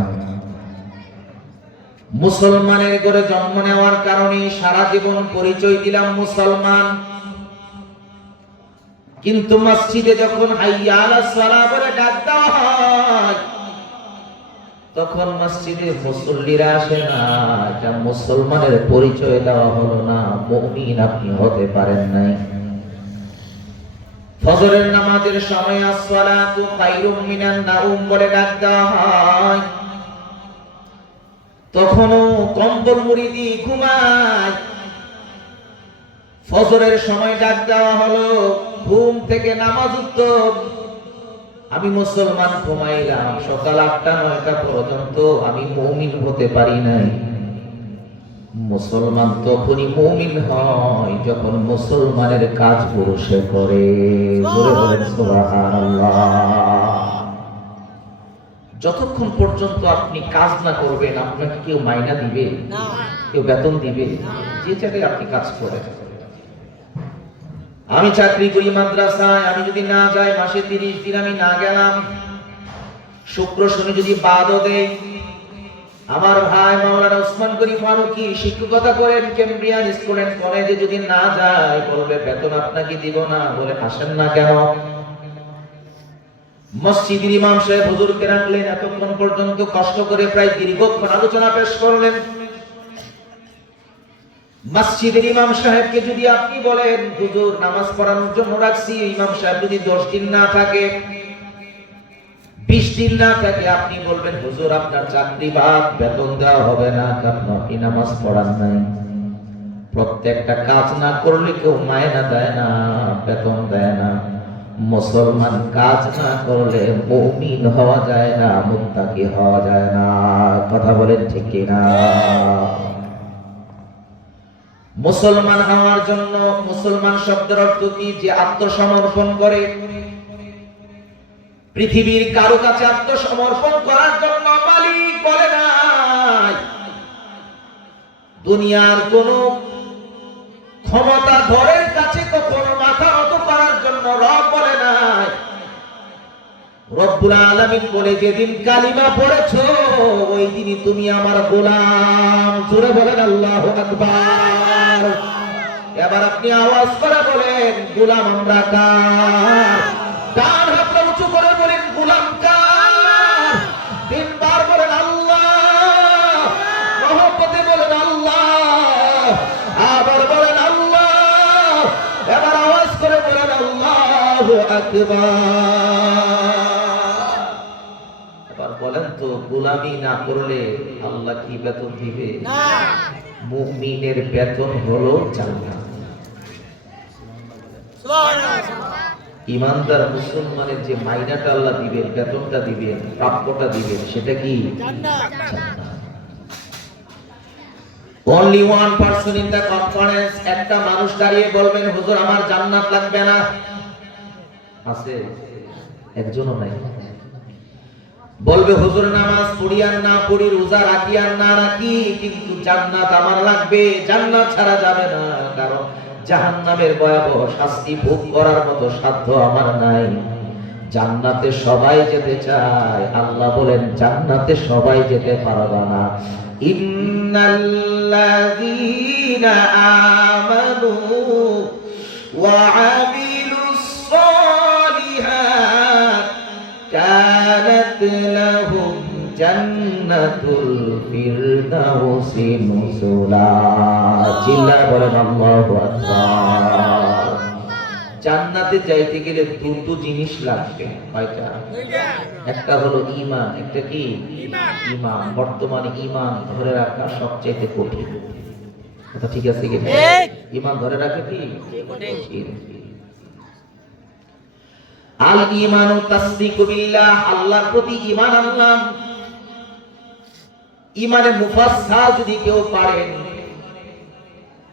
মুসলমানের ঘরে জন্ম নেওয়ার কারণে সারা জীবন পরিচয় দিলাম মুসলমান, কিন্তু মসজিদে যখন হাইয়া আলাস সালাহ বলে ডাক দেওয়া হয়, তখন মসজিদে মুসল্লিরা আসে না, এটা মুসলমানের পরিচয় দেওয়া হলো না, মুমিন আপনি হতে পারেন নাই। ফজরের নামাজের সময় আসসালাতু খায়রুম মিনান নাউম বলে ডাক দেওয়া হয়, তখনও কম্বল মুড়ি দিয়ে ঘুমায়। ফজরের সময় ডাক দেওয়া হলো, ঘুম থেকে নামাজ উত্তম, আমি মুসলমান ঘুমাইলাম, সকাল 8টা-9টা পর্যন্ত আমি মুমিন হতে পারি নাই। মুসলমান তখনই মুমিন হয় যখন মুসলমানের কাজ পুরুষে করে। জোরে বলেন সুবহানাল্লাহ। যতক্ষণ পর্যন্ত আপনি কাজ না করবেন, আপনাকে কেউ মাইনা দিবে? কেউ বেতন দিবে? যে জায়গায় আপনি কাজ করেন। আমি চাকরি করি মাদ্রাসায়, আমি যদি না যাই, মাসে 30 দিন আমি না গেলাম, শুক্র শনি যদি বাদও দেই, আমার ভাই মাওলানা ওসমান গনি ফারুকী শিক্ষকতা করেন ক্যামব্রিয়ান স্টুডেন্ট কলেজে, যদি না যায় বলবে বেতন আপনাকে দিব না। বলে আসেন না কেন? মসজিদের ইমাম সাহেব হুজুরকে রাখলেন, এতক্ষণ পর্যন্ত কষ্ট করে প্রায় দীর্ঘক্ষণ আলোচনা পেশ করলেন। মসজিদের ইমাম সাহেবকে যদি আপনি বলেন হুজুর নামাজ পড়ানোর জন্য রাখছি, ইমাম সাহেব যদি 10 দিন না থাকে, 20 দিন না থাকে, আপনি বলবেন হুজুর আপনার চাকরি বাদ, বেতন দেওয়া হবে না, কারণ আপনি নামাজ পড়ান নাই। প্রত্যেকটা কাজ না করলে কেউ মায়না দেয় না, বেতন দেয় না। মুসলমান কাজ না করলে মুমিন হওয়া যায় না, মুত্তাকি হওয়া যায় না। কথা বলেন ঠিক কিনা? মুসলমান হওয়ার জন্য, মুসলমান শব্দের অর্থ কি? যে আত্মসমর্পণ করে। পৃথিবীর কারো কাছে আত্মসমর্পণ করার জন্য মালিক বলে নাই, দুনিয়ার কোন ক্ষমতাধরের কাছে কখনো মাথা নত করার জন্য রব বলে নাই। রব্বুল আলামিন বলে যেদিন কালিমা পড়েছো ওই দিনই তুমি আমার গোলাম। জোরে বলেন আল্লাহু আকবার। এবার আপনি আওয়াজ করে বলেন গোলাম আমরা কার? ডান হাতটা উঁচু করে বলেন গোলাম কার? তিনবার বলেন আল্লাহ, মহব্বতে বলেন আল্লাহ, আবার বলেন আল্লাহ, এবার আওয়াজ করে বলেন আল্লাহু আকবার। বলেন তো গোলামি না করলে আল্লাহ কি বেতন দিবে? মুমিনের বেতন হলো জান্নাত। ইমানদার মুসলমানের যে মাইনাটা আল্লাহ দিবেন, বেতনটা দিবেন, প্রাপ্যটা দিবেন, সেটা কি? জান্নাত। Only one person in the conference, একটা মানুষ দাঁড়িয়ে বলবেন হুজুর আমার জান্নাত লাগবে না। আছে? একজনও নাই। বলবে হুজুর নামাজ পড়ি আর না পড়ি, রোজা রাখি আর না রাখি, কিন্তু জান্নাত আমার লাগবে, জান্নাত ছাড়া যাবে না, কারণ জাহান্নামের ভয়াবহ শাস্তি ভোগ করার মতো সাধ্য আমার নাই। জান্নাতে সবাই যেতে চায়, আল্লাহ বলেন জান্নাতে সবাই যেতে পারবে না। ইন্নাল্লাযীনা আমানু ওয়া আমিলুস সালিহাত কানাত লাহুম জান্নাতুল ফিরদাউসি নুজুলা। চিল্লায় বলেন আল্লাহু আকবার। জান্নাতে যাইতে গেলে দুটো জিনিস লাগবে। কয়টা? একটা হলো ঈমান। একটা কি? ঈমান। বর্তমানে ঈমান ধরে রাখা সবচেয়ে কঠিন। কথা ঠিক আছে কি? ঈমান ধরে রাখে কি আল ঈমানু তাসদিকু বিল্লাহ, আল্লাহর প্রতি ঈমান আনলাম। ঈমানে মুফাসসাল যদি কেউ পারেন,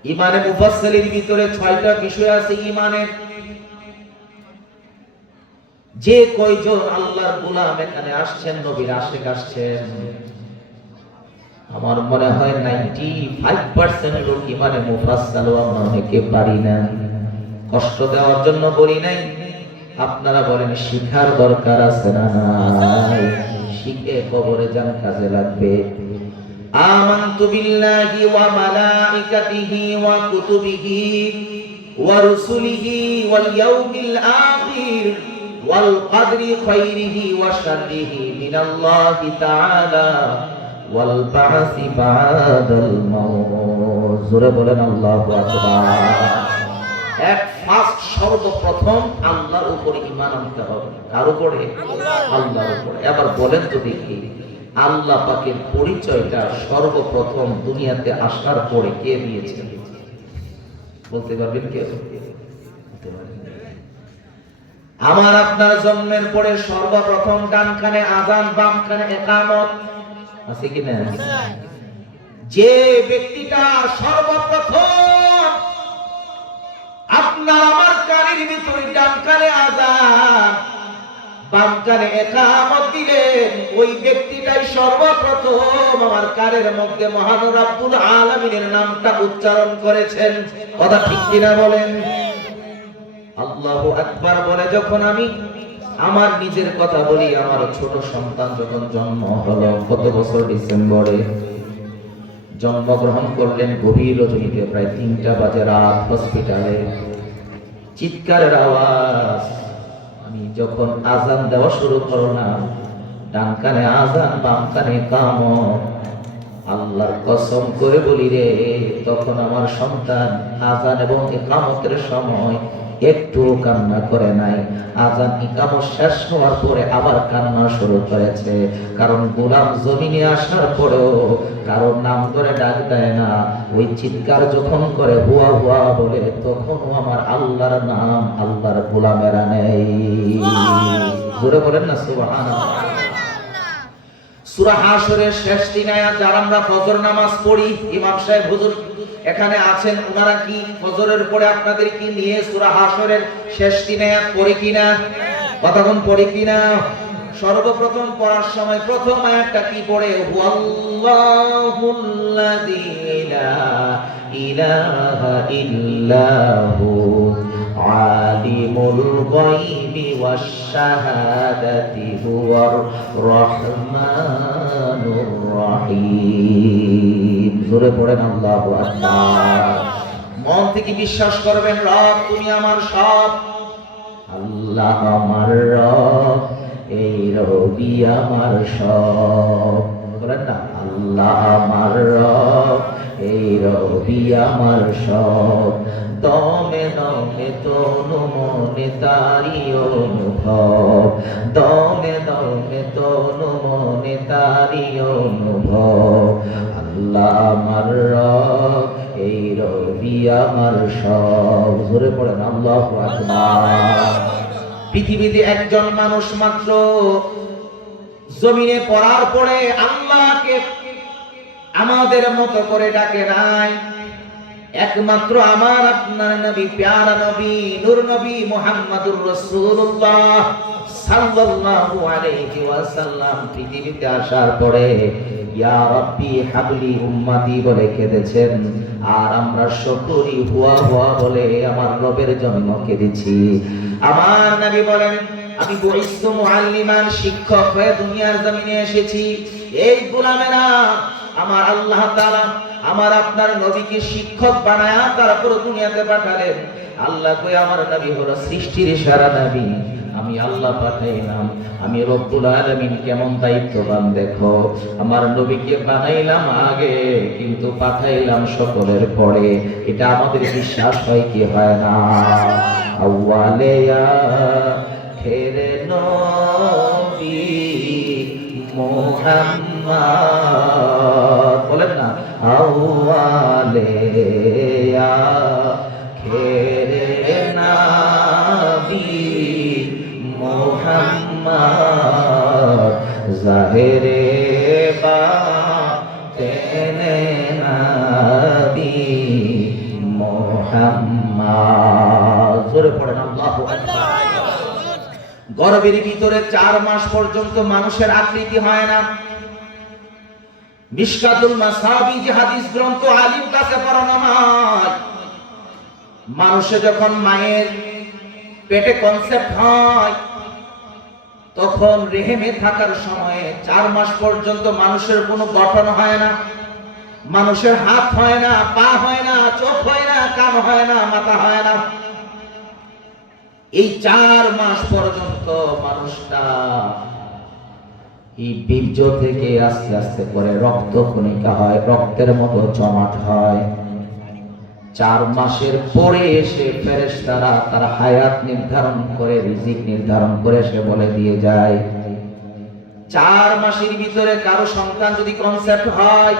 ঈমানে মুফাসসালের ভিতরে 6টা বিষয় আছে ঈমানের। যে কয়জন আল্লাহর গোলাম এখানে আসছেন, নবীর আশিক আসছেন, আমার মনে হয় 95% লোক ঈমানে মুফাসসাল আমরা অনেকে পারি না। কষ্ট দেওয়ার জন্য বলি নাই, আপনারা বলেন শিখার দরকার আছে না নাই? শিখে কবরে যান, কাজে লাগবে। আমানতু বিল্লাহি ওয়া মালাইকাতিহি ওয়া কুতুবিহি ওয়া রুসুলিহি ওয়াল ইয়াউমিল আখির ওয়াল কদরি খাইরিহি ওয়া শাররিহি মিনাল্লাহি তাআলা ওয়াল বা'সি বা'দাল মাউত। জোরে বলেন আল্লাহু আকবার। এক ফার্স্ট সর্বপ্রথম আল্লাহর উপরে ঈমান আনতে হবে। কার উপরে? আল্লাহর উপরে। এবার বলেন তো দেখি, আল্লাহ পাকের পরিচয়টা সর্বপ্রথম দুনিয়াতে আসার পরে কে দিয়েছেন? বলতে পারবেন কে? আমার আপনার জন্মের পরে সর্বপ্রথম ডান কানে আযান, বাম কানে ইকামত আছে কি না? যে ব্যক্তিটা সর্বপ্রথম আপনার আমার কানের ভিতরে ডান কানে আযান, বাম কানে ইকামত দিলেন, ওই ব্যক্তিটাই সর্বপ্রথম আমার কানের মধ্যে মহান রব্বুল আলামিনের নামটা উচ্চারণ করেছেন। কথা ঠিক কিনা বলেন? আল্লাহু আকবার বলে যখন আমি আমার নিজের কথা বলি, আমার ছোট সন্তান যখন জন্ম হলো, কত বছর ডিসেম্বরে জন্মগ্রহণ করলেন, গভীর রজনীতে প্রায় 3টা বাজে রাত, হসপিটালে চিৎকারের আওয়াজ। আমি যখন আজান দেওয়া শুরু করলাম, ডান কানে আজান, বাম কানে ইকামত, আল্লাহর কসম করে বলি রে, তখন আমার সন্তান আজান এবং ইকামতের সময় একটু কান্না করে নাই। আজান ইকামত শেষ হওয়ার পরে আবার কান্না শুরু করেছে। কারণ গোলাম জমিনে আসার পরেও কারোর নাম ধরে ডাক দেয় না। ওই চিৎকার যখন করে হুয়া হুয়া বলে, তখনও আমার আল্লাহর নাম আল্লাহর গোলামেরা নেই। জোরে বলেন না সুবহানাল্লাহ। সূরা হাশরের শেষ 3 আয়াত, যারা আমরা ফজর নামাজ পড়ি, ইমাম সাহেব হুজুর এখানে আছেন, ওনারা কি ফজরের পরে আপনাদের কি নিয়ে সূরা হাশরের শেষ 3 আয়াত পড়ে কিনা? কতক্ষণ পড়ে কিনা? সর্বপ্রথম পড়ার সময় প্রথম আয়াতটা কি পড়ে? হুয়াল্লাহুল্লাযী লা ইলাহা ইল্লাহু আলিমুল গায়বি ওয়াশ শাহাদাতি হুয়ার রহমানুর রহিম। জোরে পড়েন আল্লাহু আকবার। মন থেকে বিশ্বাস করবেন, রব তুমি আমার সব, আল্লাহ আমার রব, এই রবি আমার সব। বলেন না, আল্লাহ আমার রব, এই রবি আমার সব। দমে দমে তনু মনে তারি অনুভব, দমে দমে তনু মনে তারি অনুভব। আল্লাহ আমার রব, এই রবি আমার সব। জোরে পড়েন আল্লাহু আকবার। পৃথিবীতে একজন মানুষ মাত্র জমিনে পড়ার পরে আল্লাহকে আমাদের মতো করে ডাকে নাই। একমাত্র আমার আপনার নবী, প্যারা নবী, নূর নবী মুহাম্মদুর রাসূলুল্লাহ সাল্লাল্লাহু আলাইহি ওয়াসাল্লাম পৃথিবীতে আসার পরে ইয়া রাব্বি হাবলি উম্মতি বলে কেঁদেছেন। আর আমরা সকলেই হুয়া হুয়া বলে আমার রবের জন্য কেঁদেছি। আমার নবী বলেন, আমি বুইসতু মুআল্লিমান, শিক্ষক হয়ে দুনিয়ার জমিনে এসেছি। এই গোলামেরা আমার আল্লাহ তাআলা আমার আপনার নবীকে শিক্ষক বানায়া তারপর দুনিয়াতে পাঠালেন। আল্লাহ কই আমার নবী হলো সৃষ্টির সেরা নবী, আমি আল্লাহ পাঠাইলাম। আমি রব্বুল আলামিন কেমন দায়িত্ববান দেখো, আমার নবীকে বানাইলাম আগে কিন্তু পাঠাইলাম সকলের পরে। এটা আমাদের বিশ্বাস হয় কি হয় না? আউয়ালে আখিরে নবী মুহাম্মদ, বলেন না, আউয়ালে মোহাম্মদ জাহেরে বাতেনে নবী মোহাম্মদ। জোরে পড়েন আল্লাহু আকবার। গর্ভের ভিতরে 4 মাস পর্যন্ত মানুষের আকৃতি হয় না। মিশকাতুল মাসাবি যে হাদিস গ্রন্থ আলিম কাছে পড়ানো হয়, মানুষে যখন মায়ের পেটে কনসেপ্ট হয় তখন রেহেমে থাকার সময়ে 4 মাস পর্যন্ত মানুষের কোনো গঠন হয় না। মানুষের হাত হয় না, পা হয় না, চোখ হয় না, কান হয় না, মাথা হয় না। এই 4 মাস পর্যন্ত মানুষটা এই বীর্য থেকে আস্তে আস্তে করে রক্ত কণিকা হয়, রক্তের মতো জমাট হয়। 4 মাসের পরে এসে ফেরেশতারা তার হায়াত নির্ধারণ করে, রিজিক নির্ধারণ করে সে বলে দিয়ে যায়। 4 মাসের ভিতরে কারো সন্তান যদি কনসেপ্ট হয়,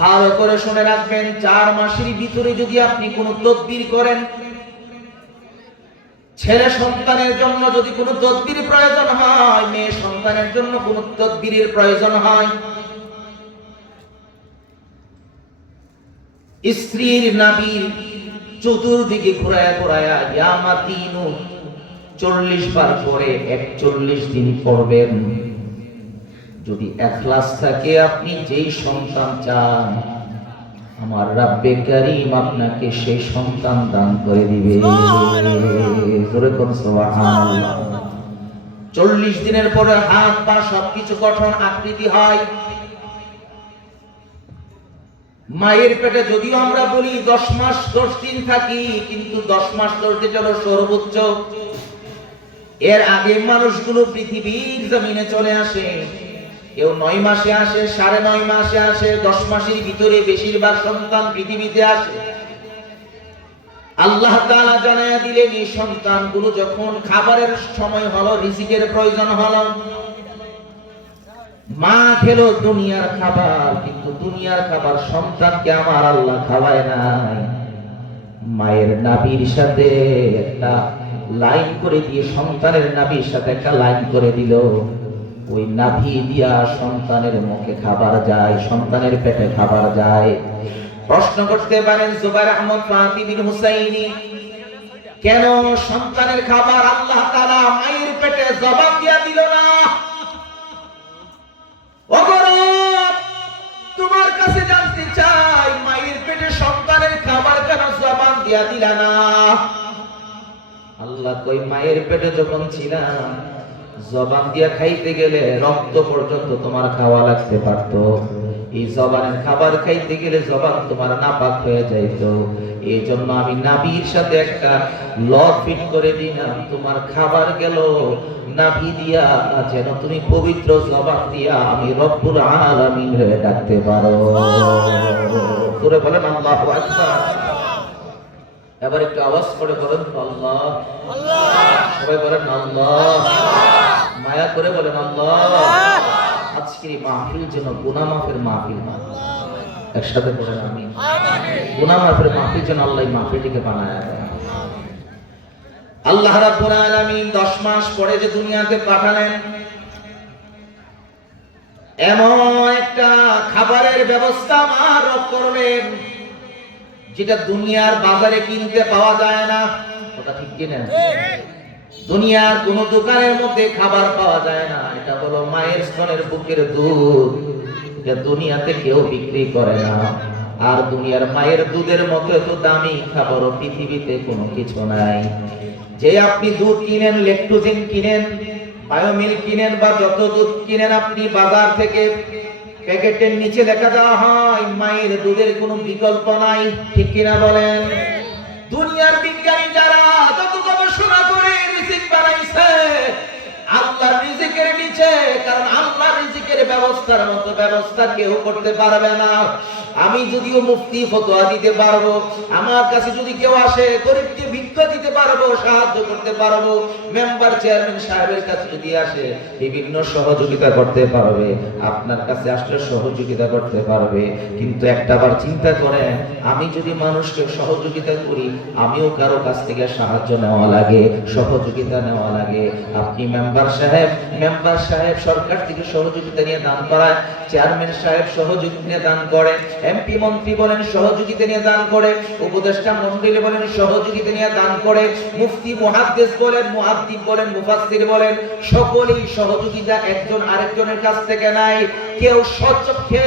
ভালো করে শুনে রাখবেন, 4 মাসের ভিতরে যদি আপনি কোনো তদবির করেন, ছেলে সন্তানের জন্য যদি কোনো তদবির প্রয়োজন হয়, মেয়ে সন্তানের জন্য কোনো তদবিরের প্রয়োজন হয়, স্ত্রীর নাভির চতুর্দিকে ঘুরায়া ঘুরায়া ইয়া মাতিনু 40 বার করে 41 দিন পড়বেন। যদি ইখলাস থাকে, আপনি যেই সন্তান চান, আমার রাব্বে কারীম আপনাকে সেই সন্তান দান করে দিবে। জোরে কোন সুবহানাল্লাহ। 40 দিনের পরে হাত পা সবকিছু গঠন আকৃতি হয়। মায়ের পেটে যদিও আমরা বলি 10 মাস 10 দিন থাকি, কিন্তু 10 মাস 10 দিন হলো সর্বোচ্চ। এর আগে মানুষগুলো পৃথিবীর জমিনে চলে আসে, কেউ 9 মাসে আসে, 9.5 মাসে আসে, 10 মাসের ভিতরে বেশিরভাগ সন্তান পৃথিবীতে আসে। আল্লাহ তাআলা জানায়া দিলেন, এই সন্তানগুলো যখন খাবারের সময় হলো, রিজিকের প্রয়োজন হলো, মা খেলো দুনিয়ার খাবার, কিন্তু দুনিয়ার খাবার সন্তানকে আমার আল্লাহ খাওয়ায় নাই। মায়ের নাভির সাথে একটা লাইন করে দিয়ে, সন্তানের নাভির সাথে একটা লাইন করে দিল। ওই নাভি দিয়া সন্তানের মুখে খাবার যায়, সন্তানের পেটে খাবার যায়। প্রশ্ন করতে পারেন জুবাইর আহমদ ফাতি বিন হুসাইনি, কেন সন্তানের খাবার আল্লাহ তাআলা মায়ের পেটে জবাব দিয়া দিল না? তোমার কাছে জানতে চাই, মায়ের পেটে সন্তানের খাবার কেন জবাব দিয়া দিলা না? আল্লাহ কই, মায়ের পেটে যখন ছিলাম, জবান দিয়া খাইতে গেলে রক্ত পর্যন্ত তোমার খাওয়া লাগতে পারত। এই জবানের খাবার খাইতে গেলে জবান তোমার নাপাক হয়ে যাইত। এই জন্য আমি নাভির সাথে একটা লক ফিট করে দিলাম, তোমার খাবার গেল নাভি দিয়া, যেন তুমি পবিত্র জবান দিয়া আমি রব্বুল আলামিন রে ডাকতে পারো। সুরে বলেন আল্লাহু আকবার। এবার একটু আওয়াজ করে বলেন আল্লাহ আল্লাহ। সবাই বলেন আল্লাহ, মায়া করে বলেন আল্লাহ। আজকের এই মাহফিল যেন গুনাহ মাফের মাহফিল হয়। একসাথে বলেন আমিন। গুনাহ মাফের মাহফিল যেন আল্লাহ এই মাহফিলটিকে বানায় দেয়। আল্লাহ রাব্বুল আলামিন 10 মাস পরে যে দুনিয়াতে পাঠালেন, এমন একটা খাবারের ব্যবস্থা আমার রব করলেন যেটা দুনিয়ার বাজারে কিনতে পাওয়া যায় না। কথা ঠিক কিনা? দুনিয়ার কোন দোকানের মধ্যে খাবার পাওয়া যায় না। এটা হলো মায়ের স্তনের বুকের দুধ, যা দুনিয়াতে কেউ বিক্রি করে না। আর দুনিয়ার মায়ের দুধের মতো এত দামি খাবার পৃথিবীতে কোনো কিছু নাই। যে আপনি দুধ কিনেন, ল্যাকটোজেন কিনেন, বায়োমিল কিনেন, বা যত দুধ কিনেন আপনি বাজার থেকে, প্যাকেটের নিচে লেখা দেওয়া হয় মায়ের দুধের কোনো বিকল্প নাই। ঠিক কিনা বলেন? দুনিয়ার বিজ্ঞানী যারা যত গবেষণা করে রিজিক বানাইছে, আল্লাহর রিজিকের নিচে, কারণ আল্লাহর রিজিকের ব্যবস্থার মতো ব্যবস্থা কেউ করতে পারবে না। আমি যদিও মুফতি ফতোয়া দিতে পারবো, আমার কাছে যদি কেউ আসে গরিবকে ভিক্ষা ফতোয়া দিতে পারবো, সাহায্য করতে পারবো। মেম্বার চেয়ারম্যান সাহেবের কাছে যদি আসে বিভিন্ন সহযোগিতা করতে পারবে, আপনার কাছে আসলে সহযোগিতা করতে পারবে। কিন্তু একটাবার চিন্তা করেন, আমি যদি মানুষকে সহযোগিতা করি, আমিও কারো কাছ থেকে সাহায্য নেওয়া লাগে, সহযোগিতা নেওয়া লাগে। আপনি মেম্বার সাহেব সরকার থেকে সহযোগিতা নিয়ে দান করায়, চেয়ারম্যান সাহেব সহযোগিতা নিয়ে দান করে, এমপি মন্ত্রী বলেন সহযোগিতা নিয়ে দান করে, উপদেষ্টা মন্ডলী বলেন সহযোগিতা নিয়ে দান করে, মুফতি মুহাদ্দিস বলেন, মুহাদ্দিস বলেন, মুফাসসির বলেন, সকলেই সহযোগিতা একজন আরেকজনের কাছ থেকে নাই। কেউ সচক্ষে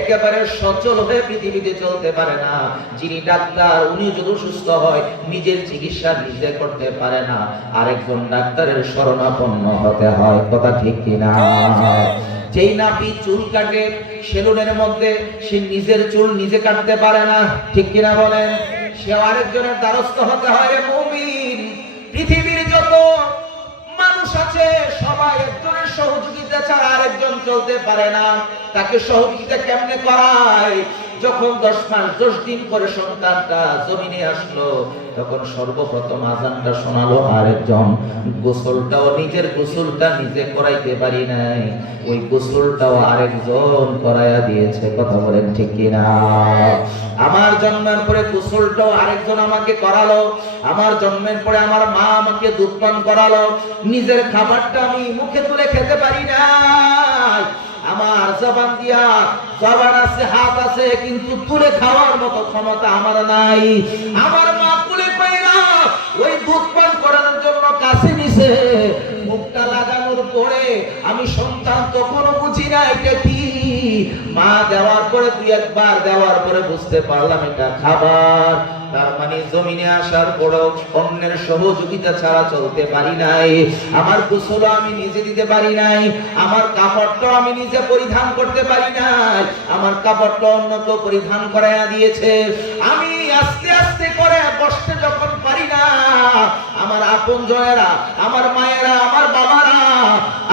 একেবারে সচল হয়ে পৃথিবীতে চলতে পারে না। যিনি ডাক্তার, উনি যদি সুস্থ হয় নিজের চিকিৎসা নিজে করতে পারে না, আরেকজন ডাক্তারের শরণাপন্ন হতে হয়। কথা ঠিক কিনা? যেই নাপি চুল কাটে সেলুনের মধ্যে, সে নিজের চুল নিজে কাটতে পারে না, ঠিক কিনা বলেন? সে আরেকজনের দ্বারস্থ হতে হয়। মুমিন, পৃথিবীর যত মানুষ আছে সবাই একজনের সহযোগিতা ছাড়া আরেকজন চলতে পারে না। তাকে সহযোগিতা কেমনে করায়? যখন 10 মাস 10 দিন পরে সন্তানটা জমিনে আসলো, তখন সর্বপ্রথম আযানটা শোনালো আরেকজন। গোসলটাও নিজের গোসলটা নিজে করাইতে পারি নাই, ওই গোসলটাও আরেকজন করাইয়া দিয়েছে। কথা বলেন ঠিক কিনা? আমার জন্মের পরে গোসলটাও আরেকজন আমাকে করালো, আমার জন্মের পরে আমার মা আমাকে দুধ পান করালো, নিজের খাবারটা আমি মুখে তুলে খেতে পারি না। আমার জবান দিয়া, জবান আছে, হাত আছে, কিন্তু তুলে খাওয়ার মতো ক্ষমতা আমার নাই। আমার মা কুলে পাইরা ওই দুধ পান করানোর জন্য কাছে নিছে, মুখটা লাগানোর পরে আমি সন্তান তখনও বুঝি না এটা কি। মা দেওয়ার পরে 2 একবার দেওয়ার পরে বুঝতে পারলাম এটা খাবার। তার মানে জমিনে আসার পরও অন্যের সহযোগিতা ছাড়া চলতে পারি নাই। আমার গোসল আমি নিজে দিতে পারি নাই, আমার কাপড়টা আমি নিজে পরিধান করতে পারি নাই, আমার কাপড়টা অন্যকে পরিধান করাইয়া দিয়েছে। আমি আস্তে আস্তে করে বসতে যখন পারি না, আমার আপনজনেরা, আমার মায়েরা, আমার বাবারা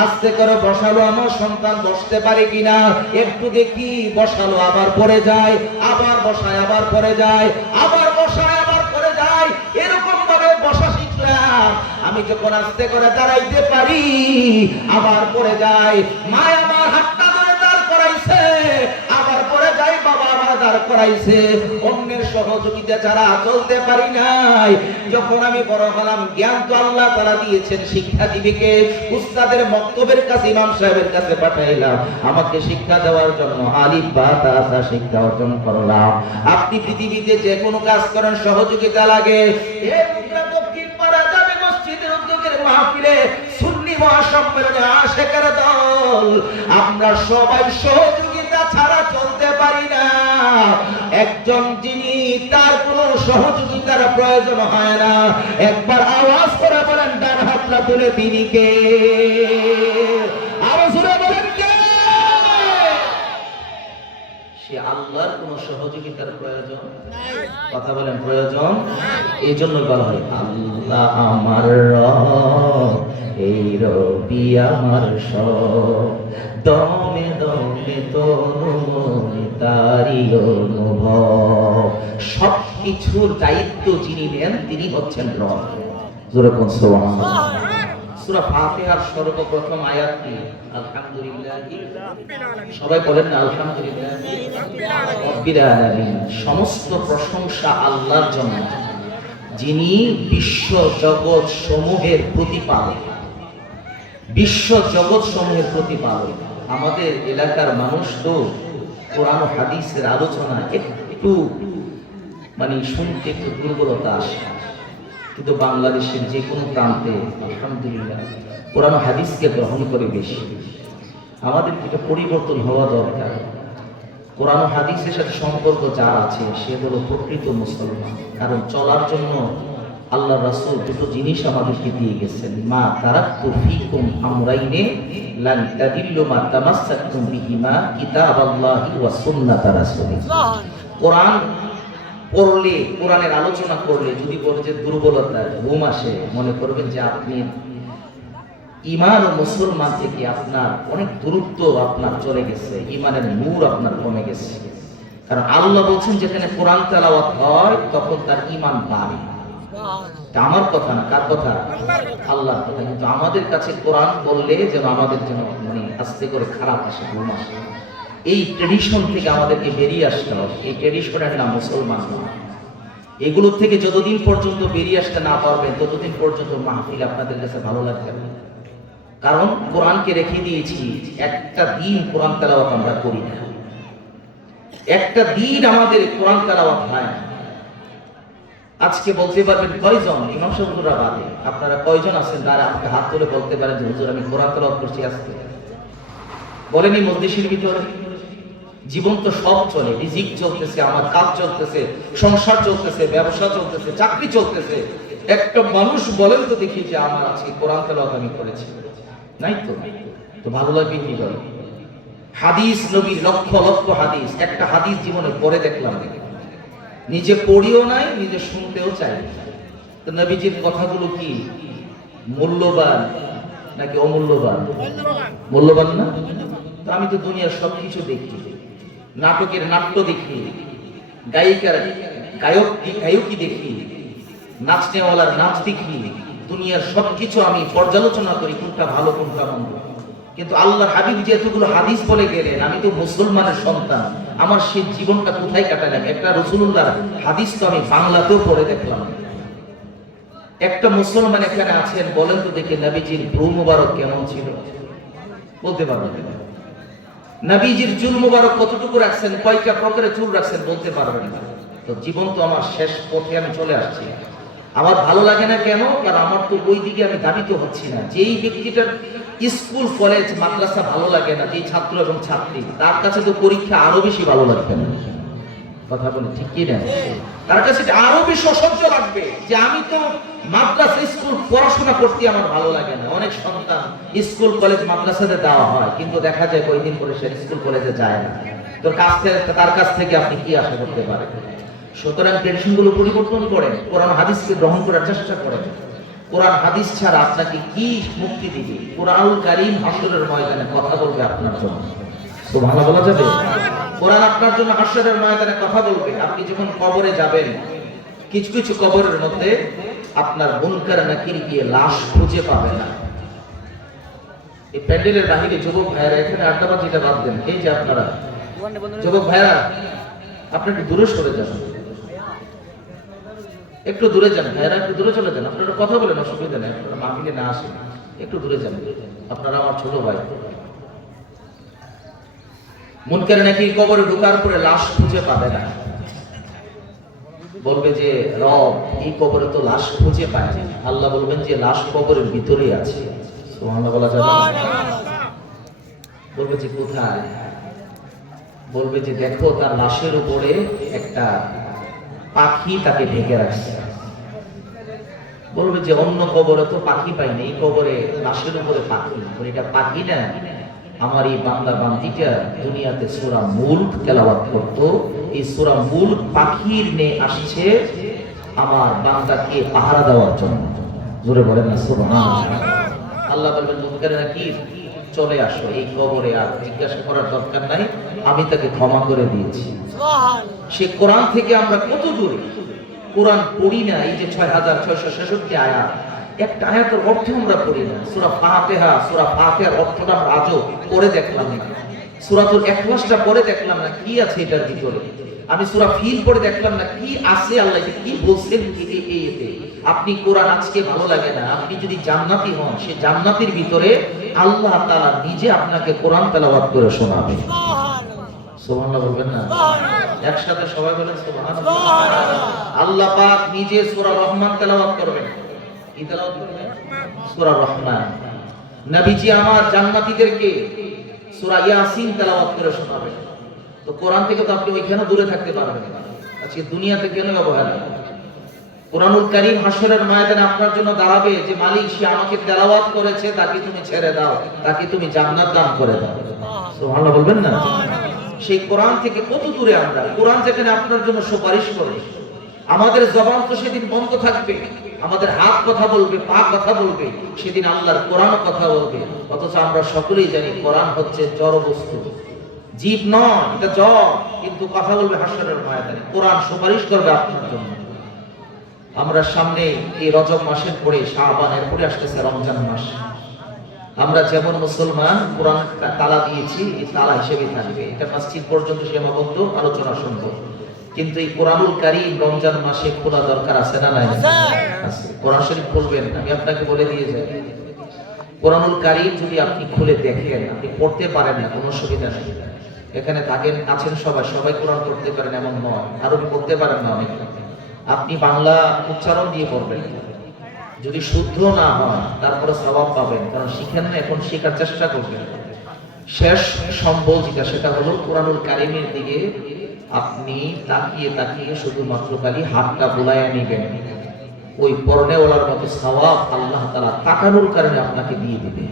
আস্তে করে বসালো, আমার সন্তান বসতে পারে কিনা একটু দেখি, বসালো, আবার পড়ে যায়, আবার বসায়, আবার পড়ে যায়, আবার বসায়, আবার পড়ে যায়। এরকম ভাবে বসা শিখলাম। আমি যখন আস্তে করে দাঁড়াইতে পারি, আবার পড়ে যায়। মা আমার হাতটা ধরে দাঁড় করাইছে, আবার পড়ে যায়, বাবা আমার দাঁড় করাইছে। অন্যের সহযোগিতা ছাড়া চলতে পারি নাই। যখন আমি বড় হলাম, জ্ঞান তো আল্লাহ তাআলা দিয়েছেন, শিক্ষা দিবিকে উস্তাদের মক্তবের কাছে, ইমাম সাহেবের কাছে পাঠাইলাম আমাকে শিক্ষা দেওয়ার জন্য। আলিফ বা তা সা শিক্ষা অর্জন করলাম। আপনি পৃথিবীতে যে কোনো কাজ করেন সহযোগিতা লাগে। এই মুদ্রা দক্ষিণ পাড়া যাবে মসজিদের উদ্যোগের মাহফিলে, সুন্নি মহাসম্মেলনে আশেকের দল, আমরা সবাই সহযোগিতা ছাড়া চলতে পারি না। একজন যিনি তার কোনো সহযোগিতার প্রয়োজন হয় না, একবার আওয়াজ করে বলেন ডান হাতটা তুলে তিনি কে? আরো জোরে বলেন কে? সে আল্লাহর কোনো সহযোগিতার প্রয়োজন নাই। কথা বলেন প্রয়োজন। এই জন্য বলা হয় আল্লাহ আমার রব, এই রবি আমার সব, দমে দমে তনু মনে তারি অনুভব। সবকিছুর দায়িত্ব যিনি নেন তিনি হচ্ছেন রব। জোরে কোন সুবহানাল্লাহ। সূরা ফাতিহার সর্বপ্রথম আয়াত কি? আলহামদুলিল্লাহি, সবাই বলেন না আলহামদুলিল্লাহি রাব্বিল আলামিন। সমস্ত প্রশংসা আল্লাহর জন্য, যিনি বিশ্ব জগৎ সমূহের প্রতিপালক। বিশ্ব জগৎ সমূহের প্রতিপালক। আমাদের এলাকার মানুষ তো কোরআন ও হাদিসের আলোচনা একটু শুনতে একটু দুর্বলতা আসে, কিন্তু বাংলাদেশের যে কোনো প্রান্তে আলহামদুলিল্লাহ কোরআন ও হাদিসকে গ্রহণ করে বেশি। আমাদের এটা পরিবর্তন হওয়া দরকার। কোরআন ও হাদিসের সাথে সম্পর্ক যার আছে সে হলো প্রকৃত মুসলমান। কারণ চলার জন্য আল্লাহ রাসূল দুটো জিনিস আমাদেরকে দিয়ে গেছেন, মা তারাকতু ফীকুম আমরাইনে লান তাদিল্লু মা তামাসসাকতুম বিহিমা কিতাবাল্লাহি ওয়া সুন্নাতা রাসূলিল্লাহ। কোরআন পড়লে, কোরআনের আলোচনা করলে যদি বলে যে দুর্বলতা, ঘুম আসে, মনে করবেন যে আপনি ঈমান ও মুসলমান থেকে আপনার অনেক দূরত্ব আপনার চলে গেছে, ঈমানের নূর আপনার কমে গেছে। কারণ আল্লাহ বলছেন যেখানে কোরআন তেলাওয়াত হয় তখন তার ঈমান বাড়ে। আমার কথা না, কার কথা? আল্লাহর কথা। কিন্তু আমাদের কাছে কোরআন বললে যেন আমাদের জন্য মানে আস্তে করে খারাপ আসে, ঘুম আসে। এই ট্রেডিশন থেকে আমাদেরকে বেরিয়ে আসতে হবে। এই ট্রেডিশনের নাম মুসলমান নয়। এগুলো থেকে যতদিন পর্যন্ত বেরিয়ে আসতে না পারবেন ততদিন পর্যন্ত মাহফিল আপনাদের কাছে ভালো লাগবে না। কারণ কোরআনকে রেখে দিয়েছি, একটা দিন কোরআন তেলাওয়াত আমরা করি না, একটা দিন আমাদের কোরআন তেলাওয়াত হয় না। আজকে বলতে পারবেন কয়জন ইমাম সাহেবরা বাদে আপনারা কয়জন আছেন যারা আমাকে হাত তুলে বলতে পারেন যে হুজুর আমি কোরআন তেলাওয়াত করছি আজকে? বলেনি মজলিসের ভিতরে? জীবন তো সব চলে, রিজিক চলতেছে, আমার কাজ চলতেছে, সংসার চলতেছে, ব্যবসা চলতেছে, চাকরি চলতেছে। একটা মানুষ বলেন তো দেখি যে আমার আজকে কোরআন তেলাওয়াত আমি করেছি? নাই তো। তো ভালো লাগবে কি করে? হাদিস, নবীর লক্ষ লক্ষ হাদিস, একটা হাদিস জীবনে পড়ে দেখলাম, নিজে পড়িও নাই, নিজে শুনতেও চাই। তো নবীজির কথাগুলো কি মূল্যবান নাকি অমূল্যবান? মূল্যবান না? তো আমি তো দুনিয়ার সবকিছু দেখি, নাটকের নাট্য দেখি, গায়িকার গায়কী দেখি, নাচনেওয়ালার নাচ দেখি, দুনিয়ার সবকিছু আমি পর্যালোচনা করি, কোনটা ভালো কোনটা মন্দ। কিন্তু আল্লাহর হাবিব যেহেতুগুলো হাদিস বলে গেলেন, আমি তো মুসলমানের সন্তান, আমার সেই জীবনটা কোথায় কাটালাম? একটা রাসূলুল্লাহর হাদিস তো আমি বাংলাতেও পড়ে দেখলাম। একটা মুসলমান এখানে আছেন, বলেন তো দেখি নবীজির ভ্রু মুবারক কেমন ছিল? বলতে পারবেন? নবীজির চুল মুবারক কতটুকু রাখছেন, কয়টা প্রকারের চুল রাখছেন? বলতে পারবেন না। তো জীবন তো আমার শেষ পথে আমি চলে আসছি। আমার ভালো লাগে না কেন? কারণ আমার তো ওই দিকে আমি ধাবিত হচ্ছি না। যেই ব্যক্তিটার স্কুল কলেজ মাদ্রাসা ভালো লাগে না, যেই ছাত্র এবং ছাত্রী, তার কাছে তো পরীক্ষা আরো বেশি ভালো লাগবে না। কথা বলে ঠিক কি না? তার কাছে আরো বেশি অসহ্য লাগবে যে আমি তো মাদ্রাসা স্কুল পড়াশোনা করতে আমার ভালো লাগে না। অনেক সন্তান স্কুল কলেজ মাদ্রাসাতে দেওয়া হয়, কিন্তু দেখা যায় কয়েকদিন পরে সে স্কুল কলেজে যায় না। তার কাছ থেকে আপনি কি আশা করতে পারেন? সুতরাং ট্রেডিশন গুলো পরিবর্তন করেন, কোরআন হাদিসকে গ্রহণ করার চেষ্টা করেন। কোরআন হাদিস ছাড়া আপনাকে কি মুক্তি দিবে? কোরআনুল কারীম হাসরের ময়দানে কথা বলবে আপনার জন্য। সুবহানাল্লাহ বলা যাবে? কোরআন আপনার জন্য হাসরের ময়দানে কথা বলবে। আপনি যখন কবরে যাবেন, কিছু কিছু কবরের মধ্যে আপনার মুনকার নাকির গিয়ে লাশ খুঁজে পাবে না। এই প্যান্ডেলের বাহিরে যুবক ভাইরা, এখানে আড্ডাবাজিটা বাদ দেন। এই যে আপনারা যুবক ভাইরা, আপনি একটু দূরে সরে যান, একটু দূরে যান ভাইরা, একটু দূরে চলে যান। আপনারা কথা বলেন, অসুবিধা নেই, আপনারা মাহফিলে না আসেন, একটু দূরে যান। আপনারা আমার ছোট ভাই। মুনকার নাকির কবরে ঢোকার পরে লাশ খুঁজে পাবে না, বলবে যে রব এই কবরে তো লাশ খুঁজে পায় না। আল্লাহ বলবেন যে লাশ কবরের ভিতরেই আছে। সুবহানাল্লাহ বলা যাবে? বলবে যে কোথায়? বলবে যে দেখো তার লাশের উপরে একটা পাখি তাকে ঢেকে রাখছে। বলবে যে অন্য কবরে তো পাখি পাই না, এই কবরে লাশের উপরে পাখি। এটা পাখি না, আমার এই বান্দা বান্দিটা দুনিয়াতে সূরা মুলক তেলাওয়াত করতো, এই সূরা মুলক পাখির নিয়ে আসছে আমার বান্দাকে পাহারা দেওয়ার জন্য। জোরে বলেন না সুবহানাল্লাহ। আল্লাহ বলবেন মুনকার নাকির চলে আসো এই কবরে, আর জিজ্ঞাসা করার দরকার নাই, আমি তাকে ক্ষমা করে দিয়েছি। সে কোরআন থেকে আমরা কত দূরে? কোরআন পড়ি না। এই যে ৬৬৬৬ আয়াত, একটা আয়াতের অর্থ আমরা পড়ি না। সূরা ফাতিহা, সূরা ফাতিহার অর্থটা আমরা আজও পড়ে দেখলাম না। সূরাতুল ইখলাসটা পড়ে দেখলাম না, কি আছে এটার ভিতরে। আমি সূরা ফিল পড়ে দেখলাম না, কি আছে, আল্লাহ কি বলছেন এতে। আপনি কোরআন আজকে ভালো লাগে না, আপনি যদি জান্নাতি হন, সে জান্নাতের ভিতরে আল্লাহ তাআলা নিজে আপনাকে কোরআন তেলাওয়াত করে শোনাবে। সুবহানাল্লাহ বলবেন না? একসাথে সবাই বলেন সুবহানাল্লাহ। আল্লাহ পাক নিজে সূরা রহমান তেলাওয়াত করবেন। কি তেলাওয়াত করবেন? সূরা রহমান। নবীজি আমার জান্নাতীদেরকে সূরা ইয়াসিন তেলাওয়াত করে শোনাবেন। তো কোরআন থেকে তো আপনি ওইখানে দূরে থাকতে পারবেন না। আজকে দুনিয়াতে কেন অবহেলা? কোরআনুল কারীম হাসরের ময়দানে আপনার জন্য দাঁড়াবে যে মালিক সে আমাকে তেলাওয়াত করেছে, তাকে তুমি ছেড়ে দাও, তাকে তুমি জান্নাত দান করে দাও। সুবহানাল্লাহ বলবেন না? সেই কোরআন থেকে কত দূরে আমরা। কোরআন যেখানে আপনার জন্য সুপারিশ করে, আমাদের জবান তো সেদিন বন্ধ থাকবে, আমাদের হাত কথা বলবে, পা কথা বলবে, সেদিন আল্লাহর কোরআন কথা বলবে। অথচ আমরা সকলেই জানি কোরআন হচ্ছে জড় বস্তু, জীব নয়, এটা জড়, কিন্তু কথা বলবে হাসরের ময়দানে। কোরআন সুপারিশ করবে আপনার জন্য। আমরা সামনে এই রজব মাসের পরে শাবানের পরে আসতেছে রমজান মাস। আমরা যেমন মুসলমান কোরআন তালা দিয়েছি, এই তালা হিসেবে থাকবে, এটা মসজিদ পর্যন্ত সীমাবদ্ধ, আলোচনা শুনবো। কিন্তু এই কোরআনুল কারীম রমজান মাসে খোলা দরকার আছে না নাই? আছে। কোরআন শরীফ খুলবেন, আমি আপনাকে বলে দিয়ে যাই, কোরআনুল কারীম যদি আপনি খুলে দেখেন, আপনি পড়তে পারেন না, কোনো অসুবিধা নেই। এখানে থাকেন আছেন সবাই কোরআন পড়তে পারেন এমন নয়, আরবি পড়তে পারেন না অনেক, আপনি বাংলা উচ্চারণ দিয়ে পড়বেন। যদি শুদ্ধ না হয় তারপরে সওয়াব পাবেন, কারণ শিখেন না, এখন শেখার চেষ্টা করবেন। শেষ সম্বল যেটা, সেটা হলো কোরআনুল কারীমের দিকে আপনি তাকিয়ে তাকিয়ে শুধুমাত্র খালি হাতটা বুলাইয়া নিবেন, ওই পরনেওয়ালার মতো সওয়াব আল্লাহ তাআলা তাকানোর কারণে আপনাকে দিয়ে দিবে।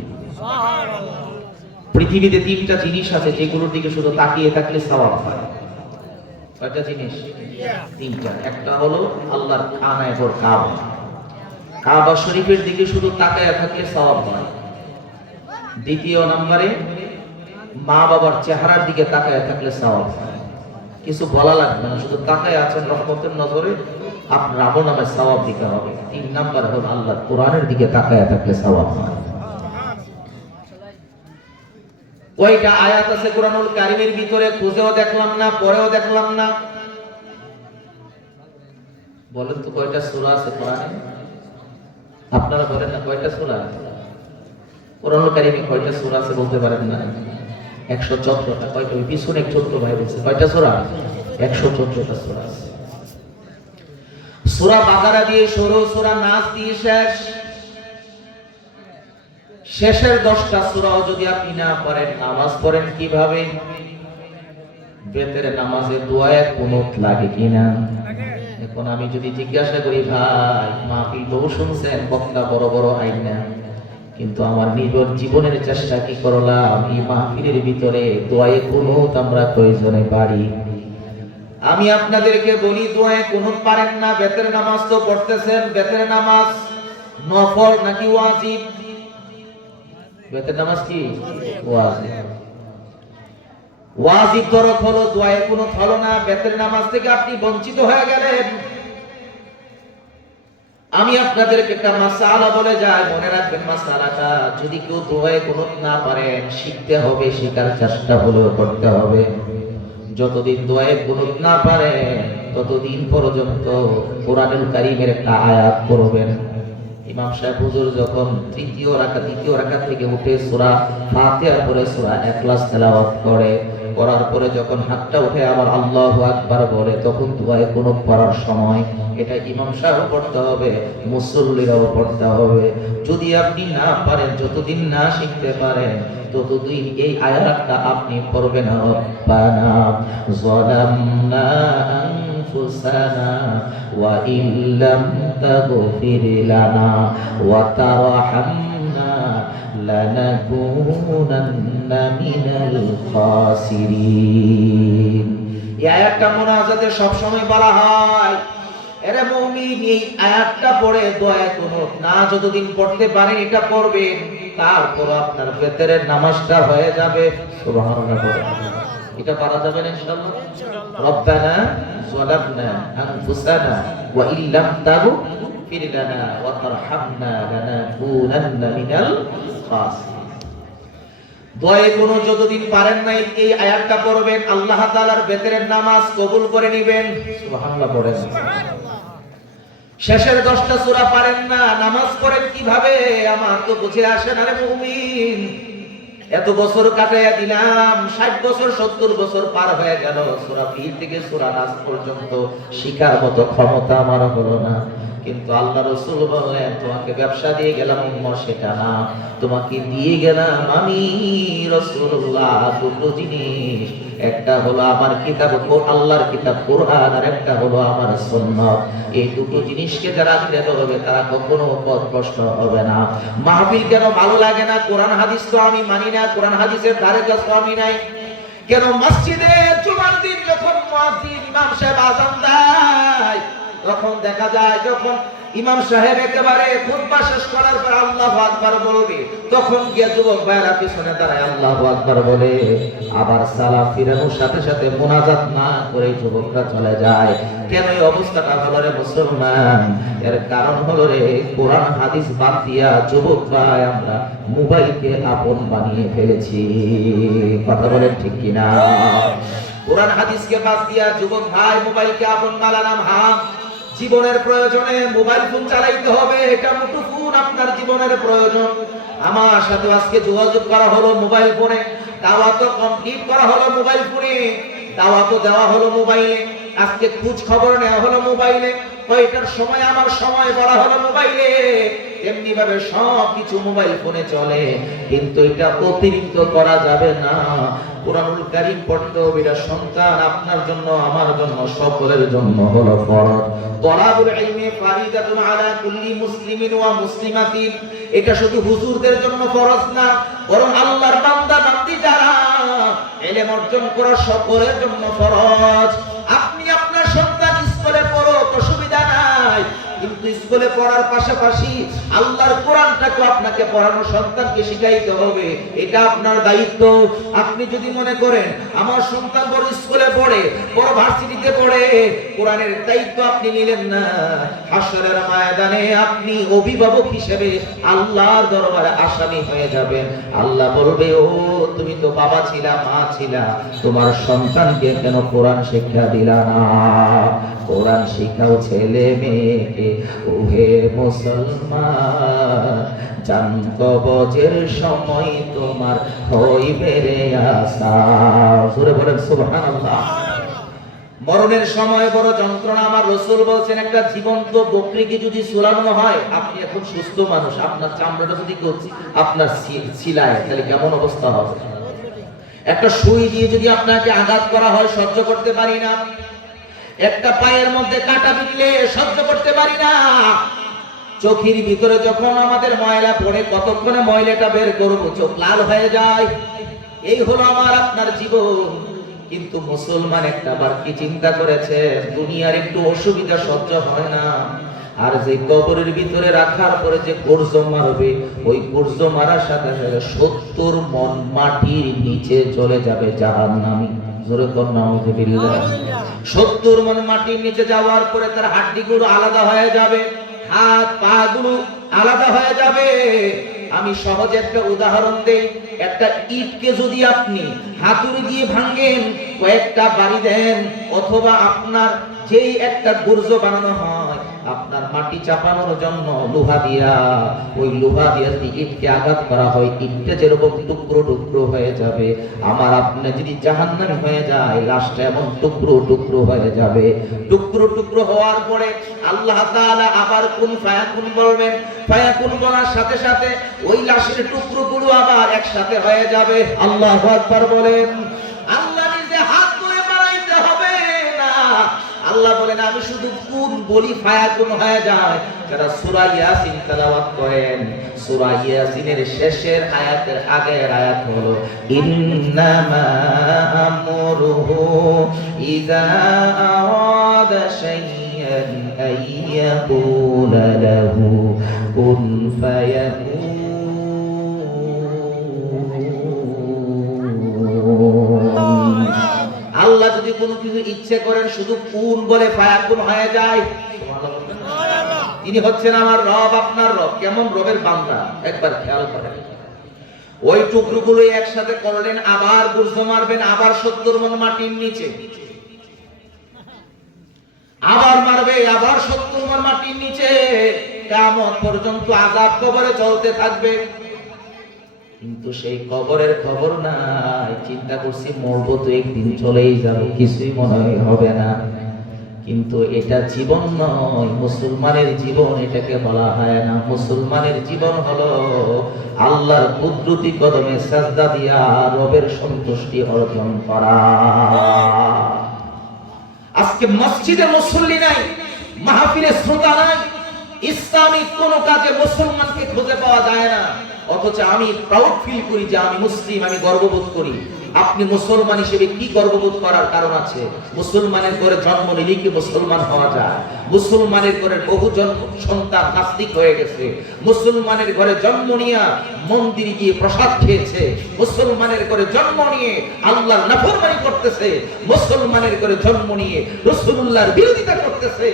পৃথিবীতে তিনটা জিনিস আছে যেগুলোর দিকে শুধু তাকিয়ে থাকলে সওয়াব হয়। কয়টা জিনিস? তিনটা। একটা হলো আল্লাহর খানায় ঘর কাবা, কাবা শরীফের দিকে শুধু তাকায় থাকলে সওয়াব হয়। দ্বিতীয় নম্বরে মা বাবার চেহারার দিকে তাকায় থাকলে সওয়াব হয়। কিছু বলা লাগবে না, শুধু তাকায় আছেন রহমতের নজরে, আপনার আমল নামায় সওয়াব দিতে হবে। তিন নাম্বার হলো আল্লাহর কোরআনের দিকে তাকায় থাকলে সওয়াব হয়। কয়টা আয়াত আছে কোরআনুল কারীমের ভিতরে? খুঁজেও দেখলাম না, পরেও দেখলাম না। বলেন তো কয়টা সূরা আছে কোরআনে? আপনারা বলেন না কয়টা সূরা আছে কোরআনুল কারীমে? কয়টা সূরা আছে বলতে পারেন না? 114টা। কয়টা? ওই পিছনে 14 ভাই বলছে কয়টা সূরা? 114টা সূরা আছে। সূরা বাকারা দিয়ে শুরু, সূরা নাস দিয়ে শেষ। শেষের 10টা সূরাও যদি আপনি না পড়েন, নামাজ পড়েন কিভাবে? বেতের নামাজে দোয়ায়ে কুনুত লাগে কিনা? এখন আমি যদি জিজ্ঞাসা করি, ভাই মাহফিল বহু শুনছেন, বক্তা বড় বড় আইনা, কিন্তু আমার নিজের জীবনের চেষ্টা কি করলাম এই মাহফিলের ভিতরে দোয়ায়ে কুনুত আমরা প্রয়োজনে পারি? আমি আপনাদেরকে বলি, দোয়ায়ে কুনুত পারেন না, বেতের নামাজ তো পড়তেছেন, বেতের নামাজ নফল নাকি ওয়াজিব? বেতের নামাজ কি ওয়াজিব? ওয়াজিব তরফ হলো, দোয়ায়ে কুনুত হলো না, বেতের নামাজ থেকে আপনি বঞ্চিত হয়ে গেলেন। আমি আপনাদেরকে একটা মাসআলা বলে যাই, মনে রাখবেন মাসআলাটা। যদি কেউ দোয়ায়ে কুনুত না পারেন, শিখতে হবে, শেখার চেষ্টা হলেও করতে হবে। যতদিন দোয়ায়ে কুনুত না পারেন ততদিন পর্যন্ত কোরআনুল কারীমের একটা আয়াত পড়বেন। ইমাম সাহেব হুজুর যখন দ্বিতীয় রাকাত থেকে উঠে সূরা ফাতিহা পড়ে সূরা ইখলাস তেলাওয়াত করে, করার পরে যখন হাতটা উঠে আবার আল্লাহু আকবার বলে, তখন দোয়ায়ে কুনুত পড়ার সময় এটা ইমাম সাহেব পড়তে হবে, মুসল্লিরাও পড়তে হবে। যদি আপনি না পারেন, যতদিন না শিখতে পারেন, ততদিন এই আয়াতটা আপনি পড়বেন। রব্বানা যালামনা আনফুসানা ওয়া ইল্লাম তাগফির লানা ওয়া তারহামনা লানাকুনান্না মিনাল খাসিরিন। এই আয়াতটা মুনাজাতে সব সময় বলা হয়। এরে মুমিন, এই আয়াতটা পড়ে দোয়া কুনুত না যতদিন পড়তে পারেন এটা পড়বেন, তারপর আপনার বেতের নামাজটা হয়ে যাবে। সুবহানাল্লাহ পড়ে এটা পারা যাবে ইনশাআল্লাহ। রব্বানা যালামনা আনফুসানা ওয়া ইল্লাম তাগফির লানা ওয়া তারহামনা লানাকুনান্না মিনাল খাসিরিন। দোয়ায়ে কুনুত যতদিন পারেন না এই আয়াতটা পড়বেন, আল্লাহ তাআলার বেতের নামাজ কবুল করে নেবেন। সুবহানাল্লাহ পড়েন। শেষের 10টা সূরা পারেন না, নামাজ পড়েন কিভাবে? আমার তো বুঝে আসে না রে মুমিন। এত বছর কাটাইয়া দিলাম, 60 বছর 70 বছর পার হয়ে গেল, সূরা ফিল থেকে সূরা নাস পর্যন্ত শিখার মতো ক্ষমতা আমার হলো না। কিন্তু আল্লাহ রাসূল বলেন, তোমাকে ব্যবসা দিয়ে গেলাম সেটা না, তোমাকে দিয়ে গেলাম আমি রাসূলুল্লাহ দুটো জিনিস। একটা হলো আমার কিতাব, আল্লাহর কিতাব কোরআন, আর একটা হলো আমার সুন্নাত। এই দুটো জিনিসকে যারা আঁকড়ে ধরবে তারা কখনো পথভ্রষ্ট হবে না। মাহফিল কেন ভালো লাগে না? কোরআন হাদিস তো আমি মানি না, কোরআন হাদিসের ধারে কাছে আমি নাই। কেন মসজিদে জুমার দিন যখন মুয়াজ্জিন ইমাম সাহেব আযান দেয়, তখন দেখা যায় যখন ইমাম সাহেব একেবারে খুতবা শেষ করার পর আল্লাহু আকবার বলবে, তখন গিয়া যুবক ভাইরা পিছনে দাঁড়ায় আল্লাহু আকবার বলে, আবার সালাম ফিরানোর সাথে সাথে মুনাজাত না করে যুবকরা চলে যায়। কেন এই অবস্থাটা হলো রে মুসলমান? এর কারণ হলো রে, কোরআন হাদিস বাদ দিয়া যুবক ভাই আমরা মোবাইলকে আপন বানিয়ে ফেলেছি। কথা বলেন ঠিক কিনা? কোরআন হাদিসকে বাদ দিয়া যুবক ভাই মোবাইলকে আপন বানালাম। হ্যাঁ, জীবনের প্রয়োজনে মোবাইল ফোন চালাইতে হবে, এটা মুঠোফোন আপনার জীবনের প্রয়োজন। আমার সাথে আজকে যোগাযোগ করা হলো মোবাইল ফোনে, দাওয়াত কমপ্লিট করা হলো মোবাইল ফোনে, দাওয়াত দেওয়া হলো মোবাইলে, আজকে খোঁজ খবর নেওয়া হলো মোবাইলে, কয়টার সময় আমার সময় বলা হলো মোবাইলে। এমনি ভাবে সব কিছু মোবাইল ফোনে চলে, কিন্তু এটা অতিরিক্ত করা যাবে না। কুরআনুল কারীম পড়তে হবে, এটা সন্তান আপনার জন্য, আমার জন্য, সকলের জন্য হলো ফরজ। তলাবুল ইলমি ফারিদাতুন আলা কুল্লি মুসলিমিন ওয়া মুসলিমাতিন, এটা শুধু হুজুরদের জন্য ফরজ না, বরং আল্লাহর বান্দা বান্দি যারা ইলম অর্জন করা সকলের জন্য ফরজ। আপনি আপনার সন্তান স্কুলে পড়ুক, অসুবিধা নাই, কিন্তু স্কুলে পড়ার পাশাপাশি আল্লাহর কোরআনটাকে আপনাকে পড়ানো, সন্তানকে শিখাইতে হবে, এটা আপনার দায়িত্ব। আপনি যদি মনে করেন আমার সন্তান বড় স্কুলে পড়ে, বড় ভার্সিটিতে পড়ে, কোরআনের দায়িত্ব আপনি নিলেন না, হাসরের ময়দানে আপনি অভিভাবক হিসেবে আল্লাহর দরবারে আসামি হয়ে যাবেন। আল্লাহ বলবে, ও তুমি তো বাবা ছিলা, মা ছিলা, তোমার সন্তানকে কেন কোরআন শিক্ষা দিলা না? কোরআন শিখাও ছেলে মেয়েকে, ওহে মুসলমান, জান কবজের সময় তোমার হইবে রে আশা। জোরে বলেন সুবহানাল্লাহ। মরণের সময় বড় যন্ত্রণা। আমার রাসূল বলেছেন, একটা জীবন্ত বকরিকে যদি ঝুলানো হয়, আপনি এখন সুস্থ মানুষ, আপনার চামড়াটা যদি আপনার ছিলায়, তাহলে কেমন অবস্থা হবে? একটা সুই দিয়ে যদি আপনাকে আঘাত করা হয়, সহ্য করতে পারি না। একটা পায়ের মধ্যে কাঁটা বিঁধলে সহ্য করতে পারি না। চোখের ভিতরে যখন আমাদের ময়লা পড়ে, কতক্ষণে ময়লাটা বের করব, চোখ লাল হয়ে যায়। এই হলো আমার আপনার জীবন। কিন্তু মুসলমান একটা বার কি চিন্তা করেছে, দুনিয়ার একটু অসুবিধা সহ্য হয় না, আর যে কবরের ভিতরে রাখার পরে যে কর্জ মারবে, ওই কর্জ মারার সাথে সাথে 70 মণ মাটির নিচে চলে যাবে জাহান্নামী। জোরে কর নাউযুবিল্লাহ। 70 মণ মাটির নিচে যাওয়ার পরে তার হাড্ডিগুলো আলাদা হয়ে যাবে, হাত পা গুলো আলাদা হয়ে যাবে। আমি সহজ একটা উদাহরণ দেই। একটা ইটকে যদি আপনি হাতুড়ি দিয়ে ভাঙেন, কয়েকটা বাড়ি দেন, অথবা আপনার যেই একটা গুর্জ বানানো হয় আপনার মাটি চাপানোর জন্য লোহা দিয়া, ওই লোহা দিয়ে যদি ইটকে আঘাত করা হয়, ইটটা যেরকম টুকরো টুকরো হয়ে যাবে, আমার আপনি যদি জাহান্নামী হয়ে যায়, লাশটা এমন টুকরো টুকরো হয়ে যাবে। টুকরো টুকরো হওয়ার পরে আল্লাহ তাআলা আবার কুন ফায়াকুন বলবেন, ফায়াকুন বলার সাথে সাথে ওই লাশের টুকরোগুলো আবার একসাথে হয়ে যাবে। আল্লাহু আকবার বলেন। আল্লাহ নিজে হাত ধরে বানাইতে হবে না। আল্লাহ বলেন, আমি শুধু কুন বলি, ফায়াকুন হয়ে যায়। যারা সূরা ইয়াসিন তেলাওয়াত করেন, সূরা ইয়াসিনের শেষের আয়াতের আগের আয়াত হলো, ইন্নামা আমরুহু ইযা আরাদা শাইআন আইয়াকুলা লাহু কুন ফায়াকুন। আল্লাহ যদি কোনো কিছু ইচ্ছে করেন, শুধু কুন বলে ফায়াকুন হয়ে যায়। তিনি হচ্ছেন আমার রব, আপনার রব। কেমন রবের বান্দা একবার খেয়াল করেন। ওই টুকরোগুলো একসাথে করলেন, আবার গুর্জ মারবেন, আবার 70 মণ মাটির নিচে, আবার মারবে, আবার 70 মণ মাটির নিচে, কিয়ামত পর্যন্ত আযাব কবরে চলতে থাকবে। কিন্তু সেই কবরের খবর নাই। চিন্তা করছি মরবো তো একদিন, চলেই যাব, কিছুই মনে হবে না। কিন্তু এটা জীবন নয়, মুসলমানের জীবন এটাকে বলা হয় না। মুসলমানের জীবন হলো আল্লাহর কুদরতি কদমে সাজদা দিয়া রবের সন্তুষ্টি অর্জন করা। আজকে মসজিদে মুসল্লি নাই, মাহফিলে শ্রোতা নাই, ইসলামিক কোন কাজে মুসলমানকে খুঁজে পাওয়া যায় না। অথচ আমি প্রাউড ফিল করি যে আমি মুসলিম, আমি গর্ববোধ করি। আপনি মুসলমান হিসেবে কি গর্ববোধ করার কারণ আছে? মুসলমানের ঘরে জন্ম নিলেই কি মুসলমান হওয়া যায়? মুসলমানের ঘরে বহুজন সন্তান নাস্তিক হয়ে গেছে, মুসলমানের ঘরে জন্ম নিয়ে মন্দিরে গিয়ে প্রসাদ খেয়েছে, মুসলমানের ঘরে জন্ম নিয়ে আল্লাহর নাফরমানি করতেছে, মুসলমানের ঘরে জন্ম নিয়ে রাসূলুল্লাহর বিরোধিতা করতেছে।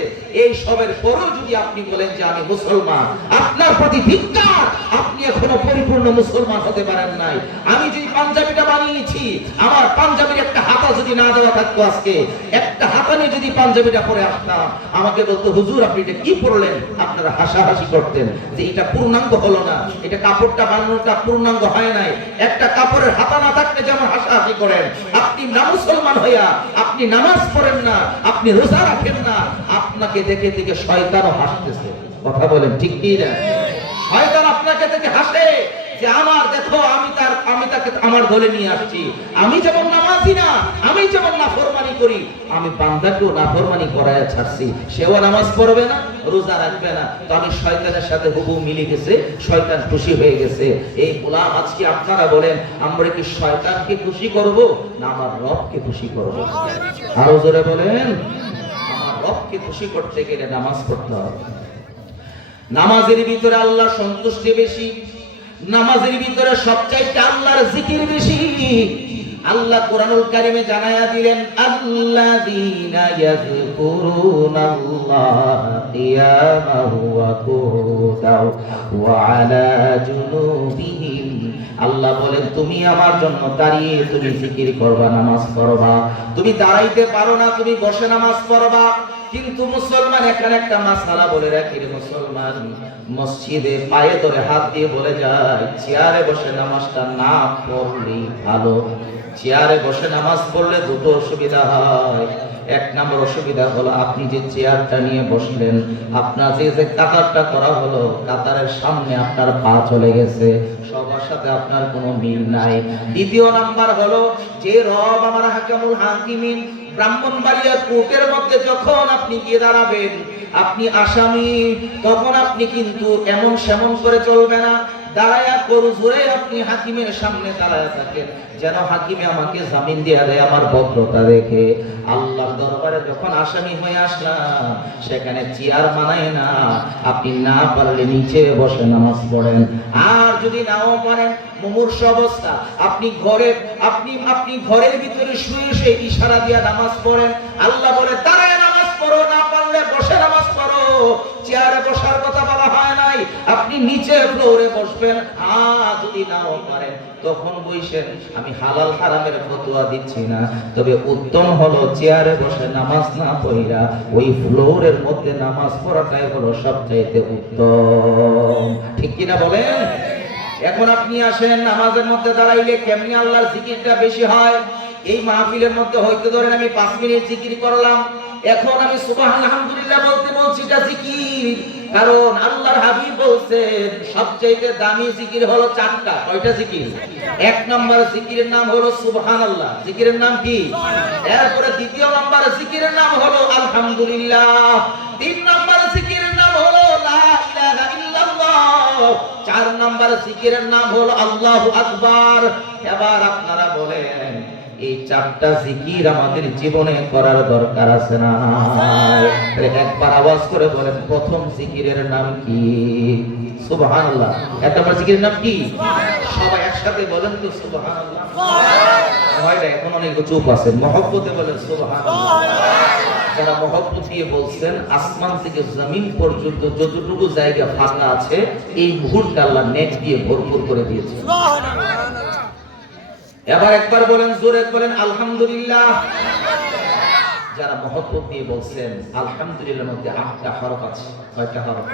এই সবের পরেও যদি আপনি বলেন যে আমি মুসলমান, আপনার প্রতি ধিক্কার, আপনি এখনো পরিপূর্ণ মুসলমান হতে পারেন নাই। আমি যদি পাঞ্জাবিটা বানিয়েছি, আমার পাঞ্জাবির একটা হাতা যদি না দেওয়া থাকতো, আজকে একটা হাতা নিয়ে যদি পাঞ্জাবিটা পরে আসতাম, আমাকে বলতো হুজুর আপনি এটা কি পরলেন, আপনারা হাসাহাসি করতেন যে এটা পূর্ণাঙ্গ হলো না, এটা কাপড়টা বানানোটা পূর্ণাঙ্গ হয় নাই। একটা কাপড়ের হাতা না থাকলে যেমন হাসাহাসি করেন, আপনি না মুসলমান হইয়া আপনি নামাজ পড়েন না, আপনি রোজা রাখেন না, আপনাকে দেখে দেখে শয়তানও হাসতেছে। কথা বলেন ঠিক কি না? শয়তান আপনাকে দেখে হাসে যে আমার দেখো আমি তাকে আমার দলে নিয়ে আসছি, আমি যেমন নামাজি না, আমি যেমন নাফরমানি করি, আমি বান্দাকেও নাফরমানি করায় ছাড়ছি, সেও নামাজ পড়বে না, রোজা রাখবে না, তো আমি শয়তানের সাথে হুবহু মিলে গেছে, শয়তান খুশি হয়ে গেছে। এই গোলাম আজকে আপনারা বলেন আমরা কি শয়তানকে খুশি করব না আমার রবকে খুশি করব? আরো জোরে বলেন। আমার রবকে খুশি করতে গেলে নামাজ পড়তে হবে। নামাজের ভিতরে আল্লাহর সন্তুষ্টি বেশি, নামাজের ভিতরে সবচাইতে আল্লাহর জিকির বেশি। আল্লাহ কোরআনুল কারীমে জানায়া দিলেন আল্লাযীনা ইয়াযকুরুনাল্লাহা কিয়ামান ওয়া কুউদান ওয়া আলা জুনুবিহিম। আল্লাহ বলেন তুমি আমার জন্য দাঁড়িয়ে তুমি জিকির করবা, নামাজ পড়বা। তুমি দাঁড়াইতে পারো না, তুমি বসে নামাজ পড়বা। কিন্তু মুসলমান এখানে একটা মাসআলা বলে রাখি, মুসলমান মসজিদে পায়ে ধরে হাত দিয়ে বলে যায় চেয়ারে বসে নামাজটা না পড়লেই ভালো। চেয়ারে বসে নামাজ পড়লে দুটো অসুবিধা হয়। এক নম্বর অসুবিধা হলো আপনি যে চেয়ারটা নিয়ে বসলেন, আপনার যে কাতারটা করা হলো, কাতারের সামনে আপনার পা চলে গেছে, সবার সাথে আপনার কোনো মিল নাই। দ্বিতীয় নাম্বার হলো যে রব আমার হাকামুল হাকিমিন, ব্রাহ্মণবাড়িয়া কোর্টের মধ্যে যখন আপনি গিয়ে দাঁড়াবেন, আপনি আসামি, তখন আপনি কিন্তু এমন সেমন করে চলবে না, দাঁড়ায়া করু জোরে আপনি হাকিমের সামনে দাঁড়ায়া থাকেন, যেন হাকিমে আমাকে জামিন দিয়ে দেয় আমার ভদ্রতা দেখে। আল্লাহর দরবারে যখন আসামি হয়ে আসলাম, সেখানে চেয়ার মানায় না, আপনি না পারলে নিচে বসে নামাজ পড়েন। আর যদি নাও পারেন, মুমূর্ষ অবস্থা, আপনি ঘরের ভিতরে শুয়ে শুয়ে ইশারা দিয়া নামাজ পড়েন। আল্লাহ বলে দাঁড়ায় নামাজ পড়ো, না পারলে বসে নামাজ পড়ো। চেয়ারে বসার কথা বলা হয় নাই, আপনি নিচে ফ্লোরে বসবেন। যদি নাও পারেন তখন বইসেন। আমি হালাল হারামের ফতোয়া দিচ্ছি না, তবে উত্তম হলো চেয়ারে বসে নামাজ না পড়া ওই ফ্লোরের মধ্যে নামাজ পড়াটাই হলো সবচাইতে উত্তম। ঠিক কিনা বলেন? এখন আপনি আসেন, নামাজের মধ্যে দাঁড়াইলে কেমনি আল্লাহর জিকিরটা বেশি হয়? এই মাহফিলের মধ্যে হয়তো ধরেন আমি 5 মিনিট জিকির করলাম, এখন আমি সুবহানাল্লাহ আলহামদুলিল্লাহ বলছি, এটা জিকির। কারণ আল্লাহর হাবিব বলছেন সবচেয়ে দামি জিকির হলো 4টা। কয়টা জিকির? 1 নম্বর জিকিরের নাম হলো সুবহানাল্লাহ, জিকিরের নাম কি? এরপরে দ্বিতীয় নম্বর জিকিরের নাম হলো আলহামদুলিল্লাহ, 3 নম্বর জিকিরের নাম হলো লা ইলাহা ইল্লাল্লাহ, 4 নম্বর জিকিরের নাম হলো আল্লাহু আকবার। এবার আপনারা বলেন এই 4টা জিকির আমাদের জীবনে করার দরকার আছে না? একবার আওয়াজ করে বলেন প্রথম জিকিরের নাম কি? সুবহানাল্লাহ। 1 নম্বর জিকিরের নাম কি? সবাই একসাথে বলেন তো সুবহানাল্লাহ। হয়তো এখন অনেক চুপ আছে, মহব্বতে বলেন সুবহানাল্লাহ। যারা মহব্বত দিয়ে বলছেন, আসমান থেকে জমিন পর্যন্ত যতটুকু জায়গা ফাঁকা আছে এই মুহূর্তে আল্লাহ নেট দিয়ে ভরপুর করে দিয়েছে। এবার একবার বলেন, জোরে বলেন আলহামদুলিল্লাহ। যারা মহব্বত দিয়ে বলছেন আলহামদুলিল্লাহর মধ্যে 8টা হরফ আছে। কয়টা হরফ?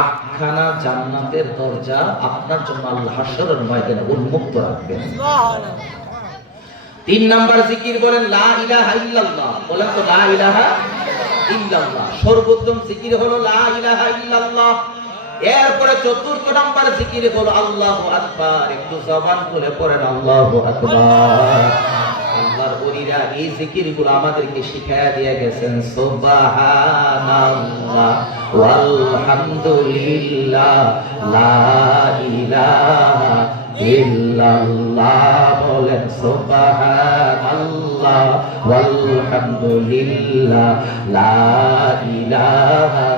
8খানা জান্নাতের দরজা আপনার জন্য আল্লাহ হাশরের ময়দানে উন্মুক্ত রাখবেন। সুবহানাল্লাহ। 3 নাম্বার জিকির বলেন লা ইলাহা ইল্লাল্লাহ। বলেন তো লা ইলাহা ইল্লাল্লাহ। সর্বোত্তম জিকির হলো লা ইলাহা ইল্লাল্লাহ। এরপরে 4র্থ নাম্বার জিকির হলো আল্লাহু আকবার। একটু জবান খুলে পড়েন আল্লাহু আকবার। আল্লাহর ওলিরা এই জিকিরগুলো আমাদেরকে শিখায়া দিয়ে গেছেন। সুবহানাল্লাহ ওয়ালহামদুলিল্লাহ লা ইলাহা ইল্লাল্লাহ। বলেন সুবহানাল্লাহ ওয়ালহামদুলিল্লাহ লা ইলাহা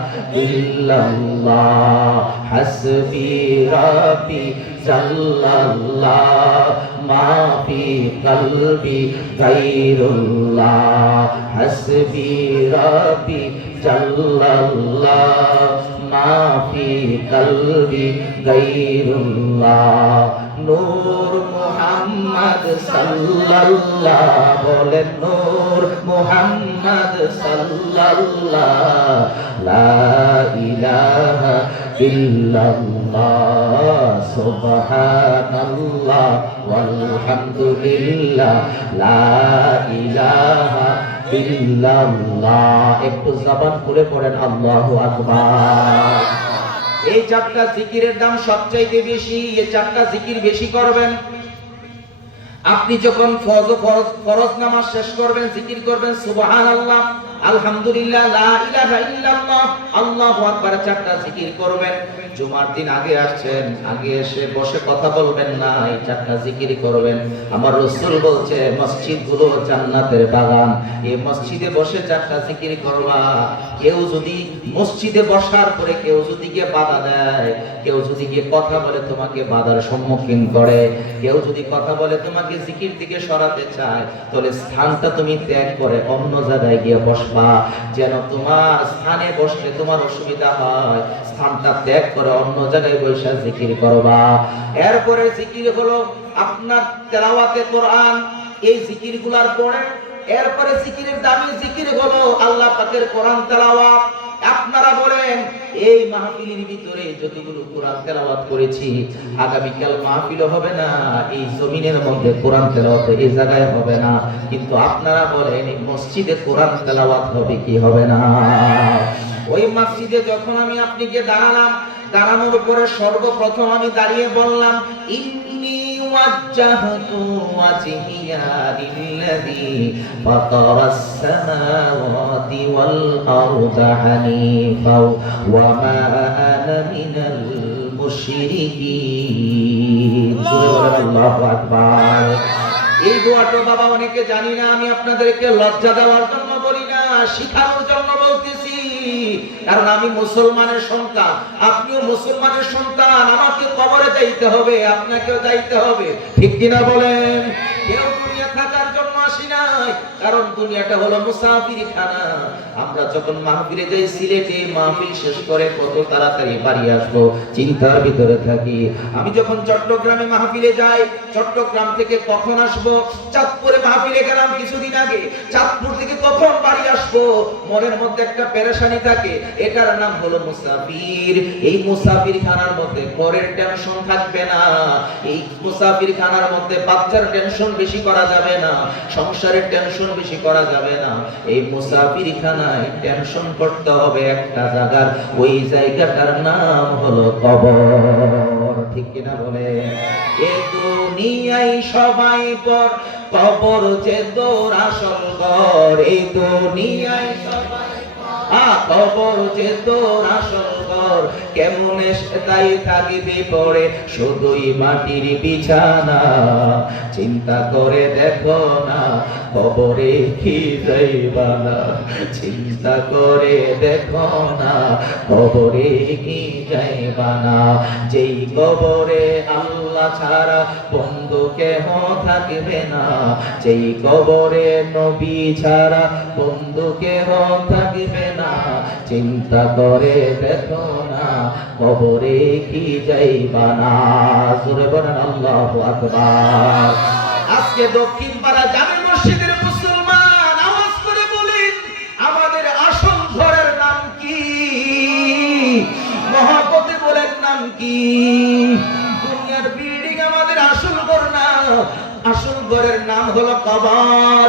ইল্লাল্লাহ হাসবি রাব্বি জাল্লাল্লাহ মা ফি কলবি গায়রুল্লাহ হাসবি রাব্বি জাল্লাল্লাহ মা ফি কলবি গায়রুল্লাহ নূর মুহাম্মদ সাল্লাল্লাহ বলেন নূর মুহাম্মদ সাল্লাল্লাহ লা ইলাহা ইল্লাল্লাহ সুবহানাল্লাহ ওয়ালহামদুলিল্লাহ লা ইলাহা ইল্লাল্লাহ। একটু জবান খুলে পড়েন আল্লাহু আকবার। এই চারটা জিকিরের দাম সবচাইতে বেশি। এই চারটা জিকির বেশি করবেন। আপনি যখন ফরজ নামাজ শেষ করবেন, জিকির করবেন সুবহানাল্লাহ, আলহামদুলিল্লাহ, লা ইলাহা ইল্লাল্লাহ, আল্লাহু আকবার, চারটা জিকির করবেন। জুমার দিন আগে আসছেন, আগে এসে বসে কথা বলবেন না, এই চারটা জিকির করবেন। আমার রাসূল বলছে মসজিদগুলো জান্নাতের বাগান, এই মসজিদে বসে চারটা জিকির করবা। কেউ যদি মসজিদে বসার পরে কেউ যদি গিয়ে বাধা দেয়, কেউ যদি গিয়ে কথা বলে তোমাকে বাধার সম্মুখীন করে, কেউ যদি কথা বলে তোমাকে জিকির থেকে সরাতে চায়, তাহলে স্থানটা তুমি ত্যাগ করে অন্য জায়গায় গিয়ে বসবা। যেন তোমার স্থানে বসলে তোমার অসুবিধা হয়, স্থানটা ত্যাগ করে অন্য জায়গায় বসে জিকির করবা। এরপরে জিকির হলো আপনার তেলাওয়াতে কোরআন, এই জিকিরগুলোর পরে এরপরে জিকিরের দামি জিকির হলো আল্লাহ পাকের কোরআন তেলাওয়াত। আপনারা বলেন এই মাহফিলের ভিতরে যতগুলো কোরআন তেলাওয়াত করেছি, আগামীকাল মাহফিল হবে না, এই জমিনের মধ্যে কোরআন তেলাওয়াত এই জায়গায় হবে না, কিন্তু আপনারা বলেন এই মসজিদে কোরআন তেলাওয়াত হবে কি হবে না? ওই মসজিদে যখন আমি আপনাকে দাঁড়ানোর পরে সর্বপ্রথম আমি দাঁড়িয়ে বললাম ইন্নী ওয়াজ্জাহতু ওয়াজহিয়া লিল্লাযী ফাতারাস সামাওয়াতি ওয়াল আরদা হানিফা ওয়া মা আনা মিনাল মুশরিকিন। আল্লাহু আকবার। এই দোয়াটা বাবা অনেকে জানি না, আমি আপনাদেরকে লজ্জা দেওয়ার জন্য বলি না, শিখানোর জন্য বলতেছি। কারণ আমি মুসলমানের সন্তান, আপনিও মুসলমানের সন্তান, আমাকে কবরে যাইতে হবে, আপনাকেও যাইতে হবে, ঠিক কিনা বলেন? কেউ দুনিয়া থাকার জন্য আসি নাই, কারণ দুনিয়াটা হলো মুসাফির খানা। আমরা যখন মাহফিলে যাই সিলেটে, মাহফিল শেষ করে কত তাড়াতাড়ি বাড়ি আসবো চিন্তার ভিতরে থাকি। আমি যখন চট্টগ্রামে মাহফিলে যাই, চট্টগ্রাম থেকে কখন আসবো, চাঁদপুরে মাহফিলে গেলাম কিছুদিন আগে, চাঁদপুর থেকে কখন বাড়ি আসবো, মনের মধ্যে একটা পেরেশানি থাকে, এটার নাম হলো মুসাফির। এই মুসাফির খানার মধ্যে ঘরের টেনশন থাকবে না, এই মুসাফির খানার মধ্যে বাচ্চার টেনশন বেশি করা যাবে না, সংসারের টেনশন বেশি করা যাবে না। এই মুসাফির খানায় টেনশন করতে হবে একটা জায়গার, ওই জায়গাটার নাম হলো কবর, ঠিক কিনা বলে? এ দুনিয়ায় সবাই পর, কবর যে তোর আসল ঘর। এই দুনিয়ায় সবাই কবর যে তোর আসল ঘর, কেমনে তাই থাকিবি পরে শুধুই মাটির বিছানা। চিন্তা করে দেখো না কবরে কি যাইবা না, চিন্তা করে দেখো না কবরে কি যাইবা না। যেই কবরে আল্লাহ ছাড়া বন্ধু কেহ থাকবে না, যেই কবরে নবী ছাড়া বন্ধু কেহ থাকবে না। চিন্তা করে দেখো না কবরে কি যাইবা না। জোরে বলেন আল্লাহু আকবার। আজকে দক্ষিণ পাড়া জামে মসজিদের মুসলমান আওয়াজ করে বলেন আমাদের আসল ঘরের নাম কি? মহাপতে বলেন নাম কি? দুনিয়ার বিল্ডিং আমাদের আসল ঘর না, আসল ঘরের নাম হলো কবর।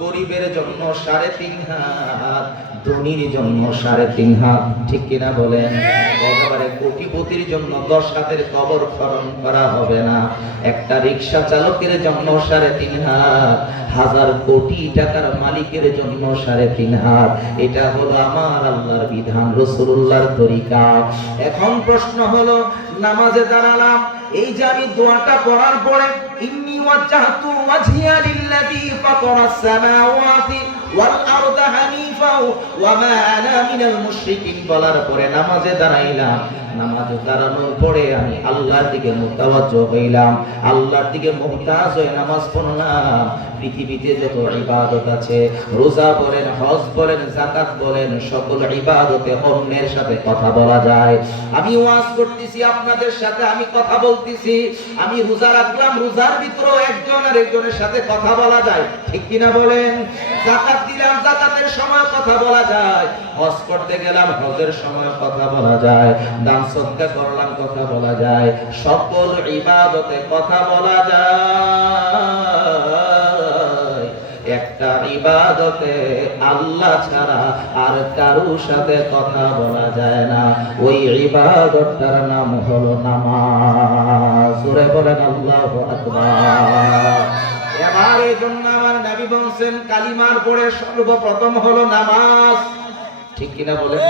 গরিবের জন্য 3.5 হাত, ধনীর জন্য 3.5 হাত, ঠিক কিনা বলেন? একেবারে কোটিপতির জন্য 10 হাতের কবর খনন করা হবে না। একটা রিকশা চালকের জন্য 3.5 হাত, 1000 কোটি টাকার মালিকের জন্য 3.5 হাত। এটা হলো আমার আল্লাহর বিধান, রাসূলুল্লাহর তরিকা। এখন প্রশ্ন হলো নামাজে দাঁড়ালাম, এই যে আমি দোয়াটা পড়ার পরে ইন্নী ওয়াজজাহতু ওয়াজহিয়া লিল্লাযী ফাতারাস সামাওয়াতি ওয়াল আরদা হানিফা ওয়া মা আনা মিনাল মুশরিকিন বলার পরে নামাজে দাঁড়াইলাম। নামাজে দাঁড়ানোর পরে আমি আল্লাহর দিকে মুতাওয়াজ্জহ হইলাম, আল্লাহর দিকে মুহতাজ হয়ে নামাজ পড়লাম। পৃথিবীতে যত ইবাদত আছে, রোজা বলেন, হজ বলেন, যাকাত বলেন, সকল ইবাদতে অন্যের সাথে কথা বলা যায়। আমি ওয়াজ করতেছি, আপনাদের সাথে আমি কথা বলতেছি। আমি রোজা রাখলাম, রোজার ভিতরেও একজন আর একজনের সাথে কথা বলা যায়, ঠিক কিনা বলেন? যাকাত দিলাম, যাকাতের সময় কথা বলা যায়। হজ করতে গেলাম, হজের সময় কথা বলা যায়। দান সদকা করলাম, কথা বলা যায়। সকল ইবাদতে কথা বলা যায়। একটা ইবাদতে আল্লাহ ছাড়া আর কারোর সাথে কথা বলা যায় না। ওই ইবাদতটার নাম হলো নামাজ। জোরে বলেন আল্লাহু আকবার। এবার এই জন্য আমার নবী বলেছেন কালিমার পরে সর্বপ্রথম হলো নামাজ, ঠিক কিনা বলেন?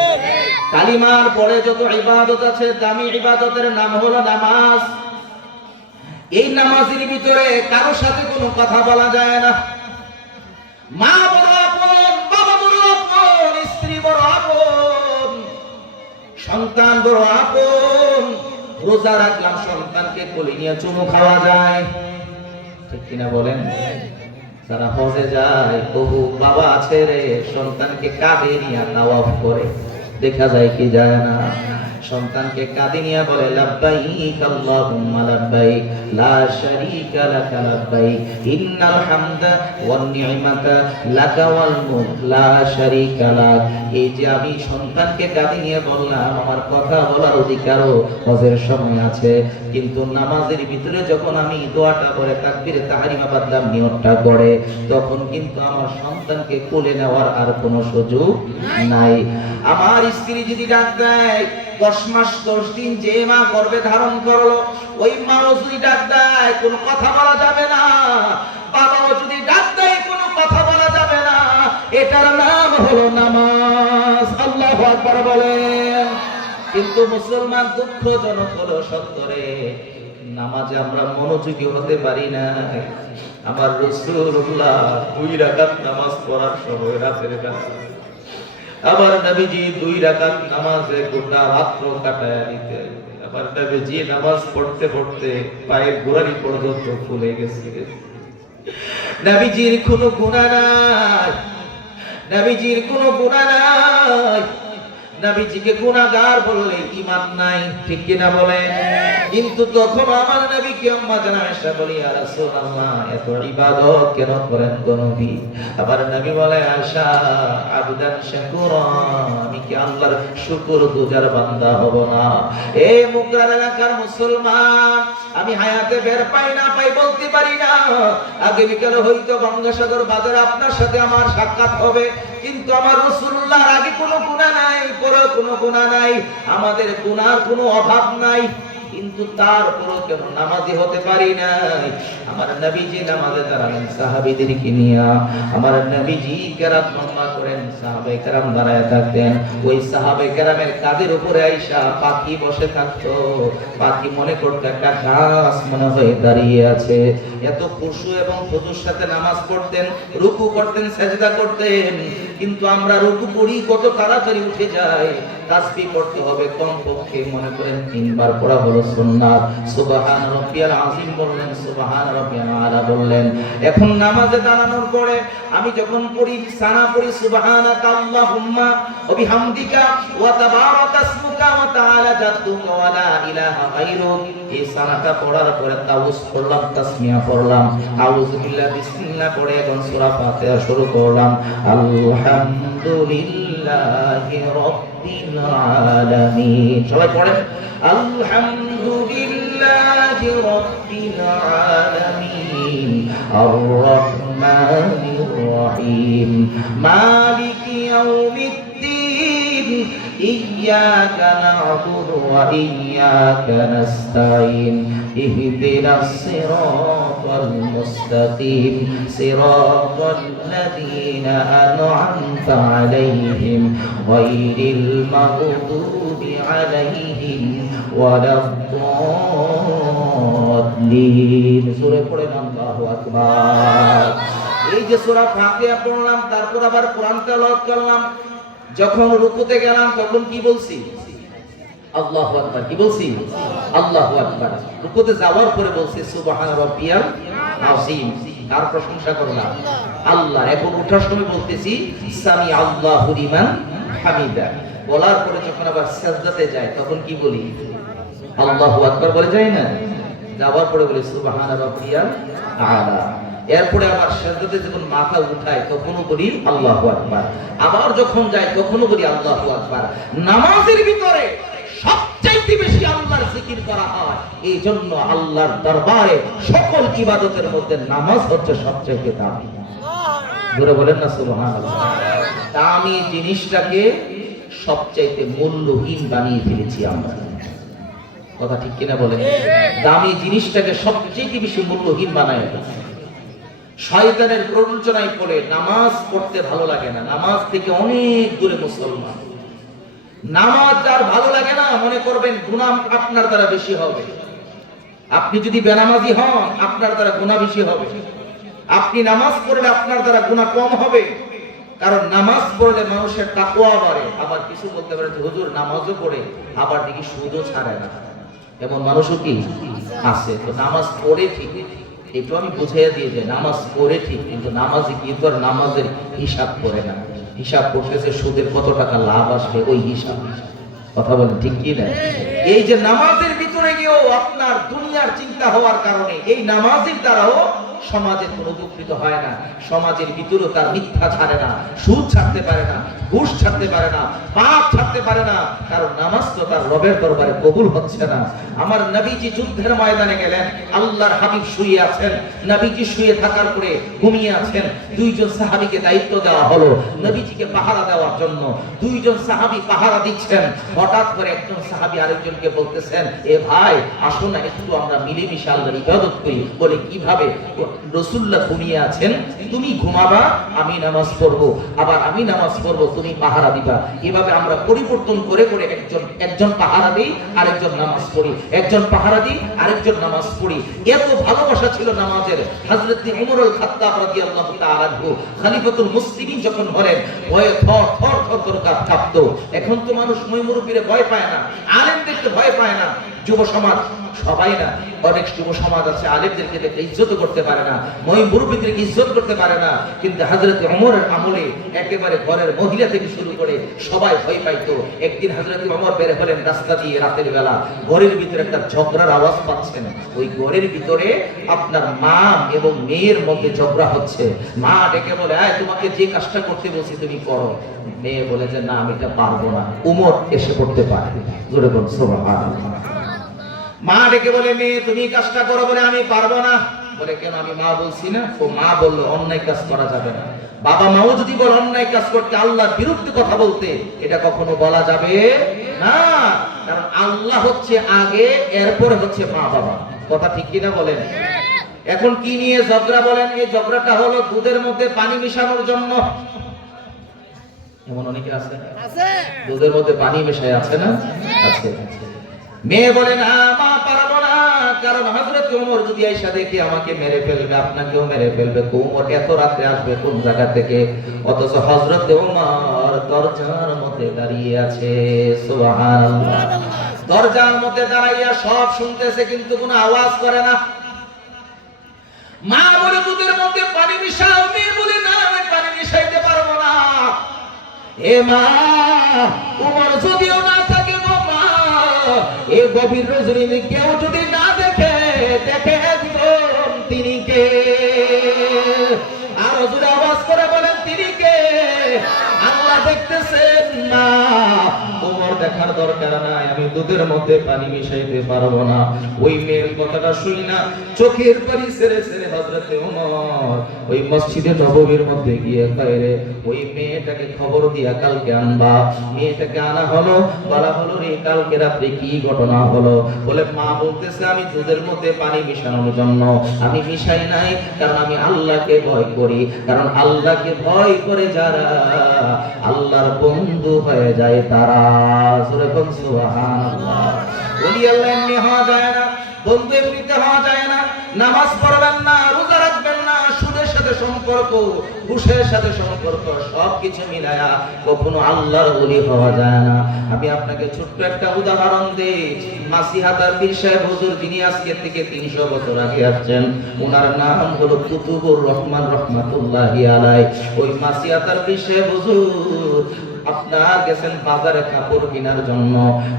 কালিমার পরে যত ইবাদত আছে, দামি ইবাদতের নাম হলো নামাজ। এই নামাজের ভিতরে কারোর সাথে কোনো কথা বলা যায় না। মা বড় আপন, বাবা বড় আপন, স্ত্রী বড় আপন, সন্তান বড় আপন। রোজা রাখলাম, সন্তানকে কোলে নিয়ে চুমু খাওয়া যায়, ঠিক কিনা বলেন? যারা হজে যায়, বহু বাবা আছে রে, সন্তানকে কাঁধে নিয়ে তাওয়াফ করে, দেখা যায় কি যায় না? সন্তানকে কাঁধে নিয়ে বলে লাব্বাইক আল্লাহুম্মা লাব্বাইক লা শারীকা লাকা লাব্বাইক ইন্নাল হামদা ওয়ান নি'মাতা লাকা ওয়াল মুলক লা শারীকা লাক। এই যে আমি সন্তানকে কাঁধে নিয়ে বললাম, আমার কথা বলার অধিকারও হজের সময় আছে, কিন্তু নামাজের ভিতরে যখন আমি দোয়াটা করে তাকবীরে তাহরিমা বাদলাম, নিয়তটা করে, তখন কিন্তু আমার সন্তানকে কোলে নেওয়ার আর কোনো সুযোগ নাই। আমার স্ত্রী যদি ডাক দেয়, 10 মাস 10 দিন যে মা গর্ভে ধারণ করলো, ওই মাও যদি ডাক দেয়, কোনো কথা বলা যাবে না। বাবাও যদি ডাক দেয়, কোনো কথা বলা যাবে না। এটার নাম হলো নামাজ। আল্লাহু আকবার বলেন। কিন্তু মুসলমান দুঃখজনক হলো সত্তরে নামাজে আমরা মনোযোগী হতে পারি না। আমার রাসূলুল্লাহ 2 রাকাত নামাজ পড়ার সময় রাতের বেলা আমার নবীজি 2 রাকাত নামাজে গোটা রাত্র কাটায় দিতেন। আমার নবীজি নামাজ পড়তে পড়তে পায়ের গোড়ালি পর্যন্ত ফুলে গেছে। নবীজির কোনো গুনাহ নাই, নবীজির কোনো গুনাহ নাই। নবীজিকে গুনাহগার বললে ঈমান নাই, ঠিক কি না বলেন? কিন্তু তখন আমার নবীকে আম্মা জান আয়েশা বলি, ইয়া রাসূলুল্লাহ এত ইবাদত কেন করেন গো নবী? আবার নবী বলে, আয়েশা আবদান শাকুরা, আমি কি আল্লাহর শুকরগুজার বান্দা হব না? এই মুগদার এলাকার মুসলমান, আমি হায়াতে বের পাই না পাই বলতে পারি না। আগে বিকালে হয়তো গঙ্গাসাগর বাজারে আপনার সাথে আমার সাক্ষাৎ হবে, কিন্তু আমার রাসূলুল্লাহর আগে কোনো গুনাহ নাই, পরে কোনো গুনাহ নাই, আমাদের গুনার কোনো অভাব নাই, কিন্তু তারপরও কেন নামাজি হতে পারি নাই? আমার নবীজি নামাজে দাঁড়ালেন সাহাবীদেরকে নিয়ে, আমার নবীজি কেরাত লম্বা করেন, সাহাবায়ে কেরাম দাঁড়ায় থাকতেন। ওই সাহাবায়ে কেরামের কাঁধের উপরে আয়েশা পাখি বসে থাকতো। পাখি মনে করতো একটা গাছ মনে হয়ে দাঁড়িয়ে আছে। এত খুশু এবং খুজুর সাথে নামাজ পড়তেন, রুকু করতেন, সেজদা করতেন, কিন্তু আমরা রুকু করি কত তাড়াতাড়ি উঠে যায়। তাসবিহ করতে হবে কমপক্ষে মনে করেন 3 বার পড়া হলো সুন্নাত। সুবহান রাব্বিয়াল আযীম বললেন, সুবহান রাব্বিয়াল আলা বললেন। এখন নামাজে দাঁড়ানোর পরে আমি যখন পড়ি, সানা পড়ি সুবহানাকা আল্লাহুম্মা ওয়া বিহামদিকা ওয়া তাবারাকা ইসমুকা ওয়া তাআলা জাদ্দুকা ওয়া লা ইলাহা গায়রুক। এই সানাটা পড়ার পরে তাওয়াজ পড়লাম, তাসমিয়া পড়লাম, আউযু বিল্লাহ বিসমিল্লাহ পড়ে এখন সূরা ফাতিহা শুরু করলাম। আলহামদুলিল্লাহি রাব্বিল আলামিন। সবাই পড়েন আলহামদুলিল্লাহি রাব্বিল আলামিন আর রহমানির রহিম মালিকি ইয়াউমিদ্দিন ইয়্যাকা না'বুদু وإياك نستعين اهدنا الصراط المستقيم صراط الذين أنعمت عليهم غير المغضوب عليهم ولا الضالين সূরা পড়েন আল্লাহু আকবার। এই যে সূরা ফাতিহা পড়লাম, তারপর আবার কোরআন তেলাওয়াত করলাম, যখন রুকুতে গেলাম তখন কি বলছি? আল্লাহু আকবার। কি বলছি? আল্লাহু আকবার। রুকুতে যাওয়ার পরে বলছি সুবহান রাব্বিয়াল আযীম। কার প্রশংসা করলাম? আল্লাহ। এখন ওঠার সময় বলতেছি সামি আল্লাহু লিমান হামিদা। বলার পরে যখন আবার সিজদাতে যায় তখন কি বলি? আল্লাহু আকবার বলে যাই না? যাওয়ার পরে বলি সুবহান রাব্বিয়াল আলা। এরপরে আবার সিজদাতে যখন মাথা উঠায় তখনও বলি আল্লাহু আকবার। আবার যখন যায় তখনও বলি আল্লাহু আকবার। নামাজের ভিতরে সবচেয়ে বেশি আল্লাহর জিকির করা হয়, এই জন্য আল্লাহর দরবারে সকল ইবাদতের মধ্যে নামাজ হচ্ছে সবচেয়ে দামি। জোরে বলেন না সুবহানাল্লাহ। দামি জিনিসটাকে সবচেয়ে মূল্যহীন বানিয়ে ফেলেছি আমরা। কথা ঠিক কিনা বলেন? দামি জিনিসটাকে সবচেয়ে বেশি মূল্যহীন বানায় ফেলেছি। শয়তানের প্ররোচনায় পড়ে নামাজ পড়তে ভালো লাগে না, নামাজ থেকে অনেক দূরে মুসলমান। নামাজ যার ভালো লাগে না, মনে করবেন গুনাহ আপনার দ্বারা বেশি হবে। আপনি যদি বেনামাজি হন আপনার দ্বারা গুনাহ বেশি হবে। আপনি নামাজ পড়লে আপনার দ্বারা গুনাহ কম হবে, কারণ নামাজ পড়লে মানুষের তাকওয়া বাড়ে। আবার কিছু বলতে পারে যে হুজুর নামাজও পড়ে আবার দেখি সুদও ছাড়ে না, এমন মানুষও কি আছে? তো নামাজ পড়ে ঠিক, একটু আমি বুঝাইয়া দিয়ে যে নামাজ পড়ে ঠিক, কিন্তু নামাজে গিয়ে তো আর নামাজের হিসাব করে না। হিসাব করতেছে সুদের কত টাকা লাভ আসবে, ওই হিসাব। কথা বলেন ঠিক কি না? এই যে নামাজের ভিতরে গিয়েও আপনার দুনিয়ার চিন্তা হওয়ার কারণে এই নামাজের দ্বারাও সমাজের কোনো উপকৃত হয় না। সমাজের ভিতরেও তার মিথ্যা ছাড়ে না, সুদ ছাড়তে পারে না, ঘুষ ছাড়তে পারে না, পাপ ছাড়তে পারে না, কারণ নামাজ তো তার রবের দরবারে কবুল হচ্ছে না। আমার নবীজি যুদ্ধের ময়দানে গেলেন, আল্লাহর হাবিব শুয়ে আছেন। নবীজি শুয়ে থাকার পরে ঘুমিয়ে আছেন। দুইজন সাহাবীকে দায়িত্ব দেওয়া হলো নবীজিকে পাহারা দেওয়ার জন্য। দুইজন সাহাবী পাহারা দিচ্ছেন। হঠাৎ করে একজন সাহাবী আরেকজনকে বলতেছেন, এ ভাই আসো না একটু আমরা মিলেমিশে আল্লাহর ইবাদত করি। বলে কিভাবে? রাসূলুল্লাহ ঘুমিয়ে আছেন, তুমি ঘুমাবা, আমি নামাজ পড়বো, আবার আমি নামাজ পড়বো, তুমি পাহারা দিবা। এভাবে আমরা পরিবর্তন করে করে একজন পাহারা দেই, আরেকজন নামাজ পড়ি, একজন পাহারা দিই, আরেকজন নামাজ পড়ি। এত ভালোবাসা ছিল নামাজের। হযরত উমরুল খাত্তাব রাদিয়াল্লাহু তাআলা আনহু খলিফাতুল মুসলিমিন যখন হলেন, ভয়ে থর থর থর থর কাঁপতো। এখন তো মানুষ মুরব্বিরে ভয় পায় না, আলেমদেরকে ভয় পায় না। যুব সমাজ সবাই না, অনেক যুব সমাজ আছে আলেমদেরকে দেখে ইজ্জত করতে পারে না, মুরব্বিদেরকে ইজ্জত করতে পারে না। কিন্তু হযরত ওমরের আমলে একেবারে ঘরের মহিলা থেকে শুরু করে সবাই ভয় পাইতো। একদিন হযরত ওমর বের হলেন রাস্তা দিয়ে রাতের বেলা, ঘরের ভিতরে একটা ঝগড়ার আওয়াজ পাচ্ছেন। ওই ঘরের ভিতরে আপনার মা এবং মেয়ের মধ্যে ঝগড়া হচ্ছে। মা ডেকে বলে, আয় তোমাকে যে কাজটা করতে বলছি তুমি করো। মেয়ে বলে যে না আমি এটা পারবো না। ওমর এসে পড়তে পারে। জোরে বল সুবহানাল্লাহ। মা ডেকে বলে, মেয়ে তুমি কাজটা করো। বলে আমি পারবো না। বলে কেন? আমি মা বলছি না। তো মা বললো অন্যায় কাজ করা যাবে না। বাবা মাও যদি বলে অন্যায় কাজ করতে, আল্লাহর বিরুদ্ধে কথা বলতে, এটা কখনো বলা যাবে না। কারণ আল্লাহ হচ্ছে আগে, এরপরে হচ্ছে মা বাবা। কথা ঠিক কিনা বলেন? এখন কি নিয়ে ঝগড়া বলেন? এই ঝগড়াটা হলো দুধের মধ্যে পানি মিশানোর জন্য। এমন অনেকে আছে, দুধের মধ্যে পানি মেশায় আছে না? আছে। মেয়ে বলে না মা পারবো না, কারণ হযরত ওমর যদি আয়েশা দেখে আমাকে মেরে ফেলবে, আপনাকেও মেরে ফেলবে। ওমর এত রাতে আসবে কোন জায়গা থেকে? অথচ হযরত ওমর দরজার মধ্যে দাঁড়িয়ে আছে। সুবহানাল্লাহ। দরজার মধ্যে দাঁড়াইয়া সব শুনতেছে, কিন্তু কোনো আওয়াজ করে না। মা বলে দুধের মধ্যে পানি মিশাও। মেয়ে বলে না আমি পানি মিশাইতে পারবো না। এ মা, ওমর যদিও না থাকে গো মা, এই গভীর রজনীতে কেউ যদি না দেখে, দেখে একজন, তিনি কে? আর হুজুর আওয়াজ করে বলেন তিনি কে? আল্লাহ দেখতেছেন না। ওমর দেখার দরকার নাই, আমি দুধের মধ্যে পানি মিশাইতে পারবো না। ওই মেয়ের কথাটা শুনি না, চোখের পানি ছেড়ে ছেড়ে হযরতে ওমর ওই মসজিদে নববীর মধ্যে গিয়ে কইরে ওই মেয়েটাকে খবর দিয়া কালকে আনবা। মেয়েটাকে আনা হলো, বলা হলো রে কালকে রাত্রে কি ঘটনা হলো? বলে মা বলতেছে আমি দুধের মধ্যে পানি মিশানোর জন্য আমি মিশাই নাই, কারণ আমি আল্লাহকে ভয় করি। কারণ আল্লাহকে ভয় করে যারা আল্লাহর বন্ধু হয়ে যায় তারা। সূরা সুবহানাল্লাহ। ওলি আল্লাহ এমনি হওয়া যায় না, বন্ধু এমনিতে হওয়া যায় না। নামাজ পড়বেন না, রোজা রাখবেন না, সুদের সাথে সম্পর্ক, ঘুষের সাথে সম্পর্ক, সবকিছু মিলায়া কখনো আল্লাহর ওলি হওয়া যায় না। আমি আপনাকে ছোট্ট একটা উদাহরণ দেই। মাসিহাতার পীর সাহেব হুজুর, যিনি আজকে থেকে 300 বছর আগে আসছেন, ওনার নাম হলো কুতুবুর রহমান রহমাতুল্লাহি আলাইহি। ওই মাসিহাতার পীর সাহেব হুজুর আপনার গেছেন বাজারে কাপড় কেনার জন্য,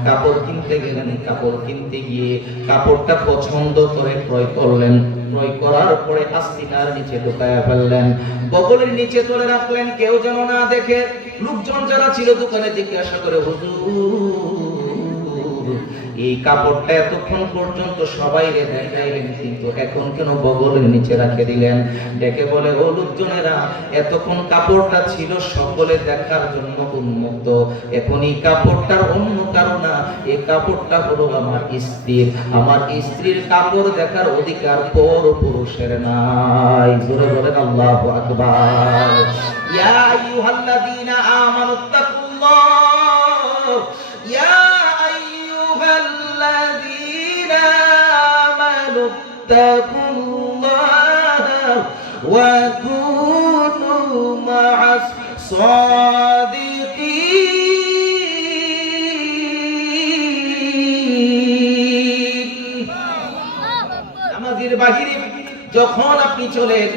কাপড় কিনতে গেলেন, কাপড় কিনতে গিয়ে কাপড়টা পছন্দ করে ক্রয় করলেন। ক্রয় করার পরে আস্তিনার নিচে ঢুকায়া ফেললেন, বগলের নিচে তুলে রাখলেন, কেউ যেন না দেখে। লোকজন যারা ছিল দোকানে জিজ্ঞাসা করে, হুজুর এই কাপড়টা এতক্ষণ পর্যন্ত সবাই দেখাইলেন, কিন্তু এখন কেন বগলের নিচে রাখে দিলেন? ডেকে বলে, ও লোকজনেরা, এতক্ষণ কাপড়টা ছিল সকলে দেখার জন্য উন্মুক্ত, এখন এই কাপড়টার অন্য কারণ না, এই কাপড়টা হলো আমার স্ত্রীর। আমার স্ত্রীর কাপড় দেখার অধিকার পর পুরুষের নাই। জোরে বলেন আল্লাহু আকবার। ইয়া আইয়ুহাল্লাযীনা আমানুত্তাকুল্লাহ, ইয়া الذين آمنوا اتقوا الله وكونوا مع الصادقين। নামাজের বাহিরে যখন আপনি চলেন,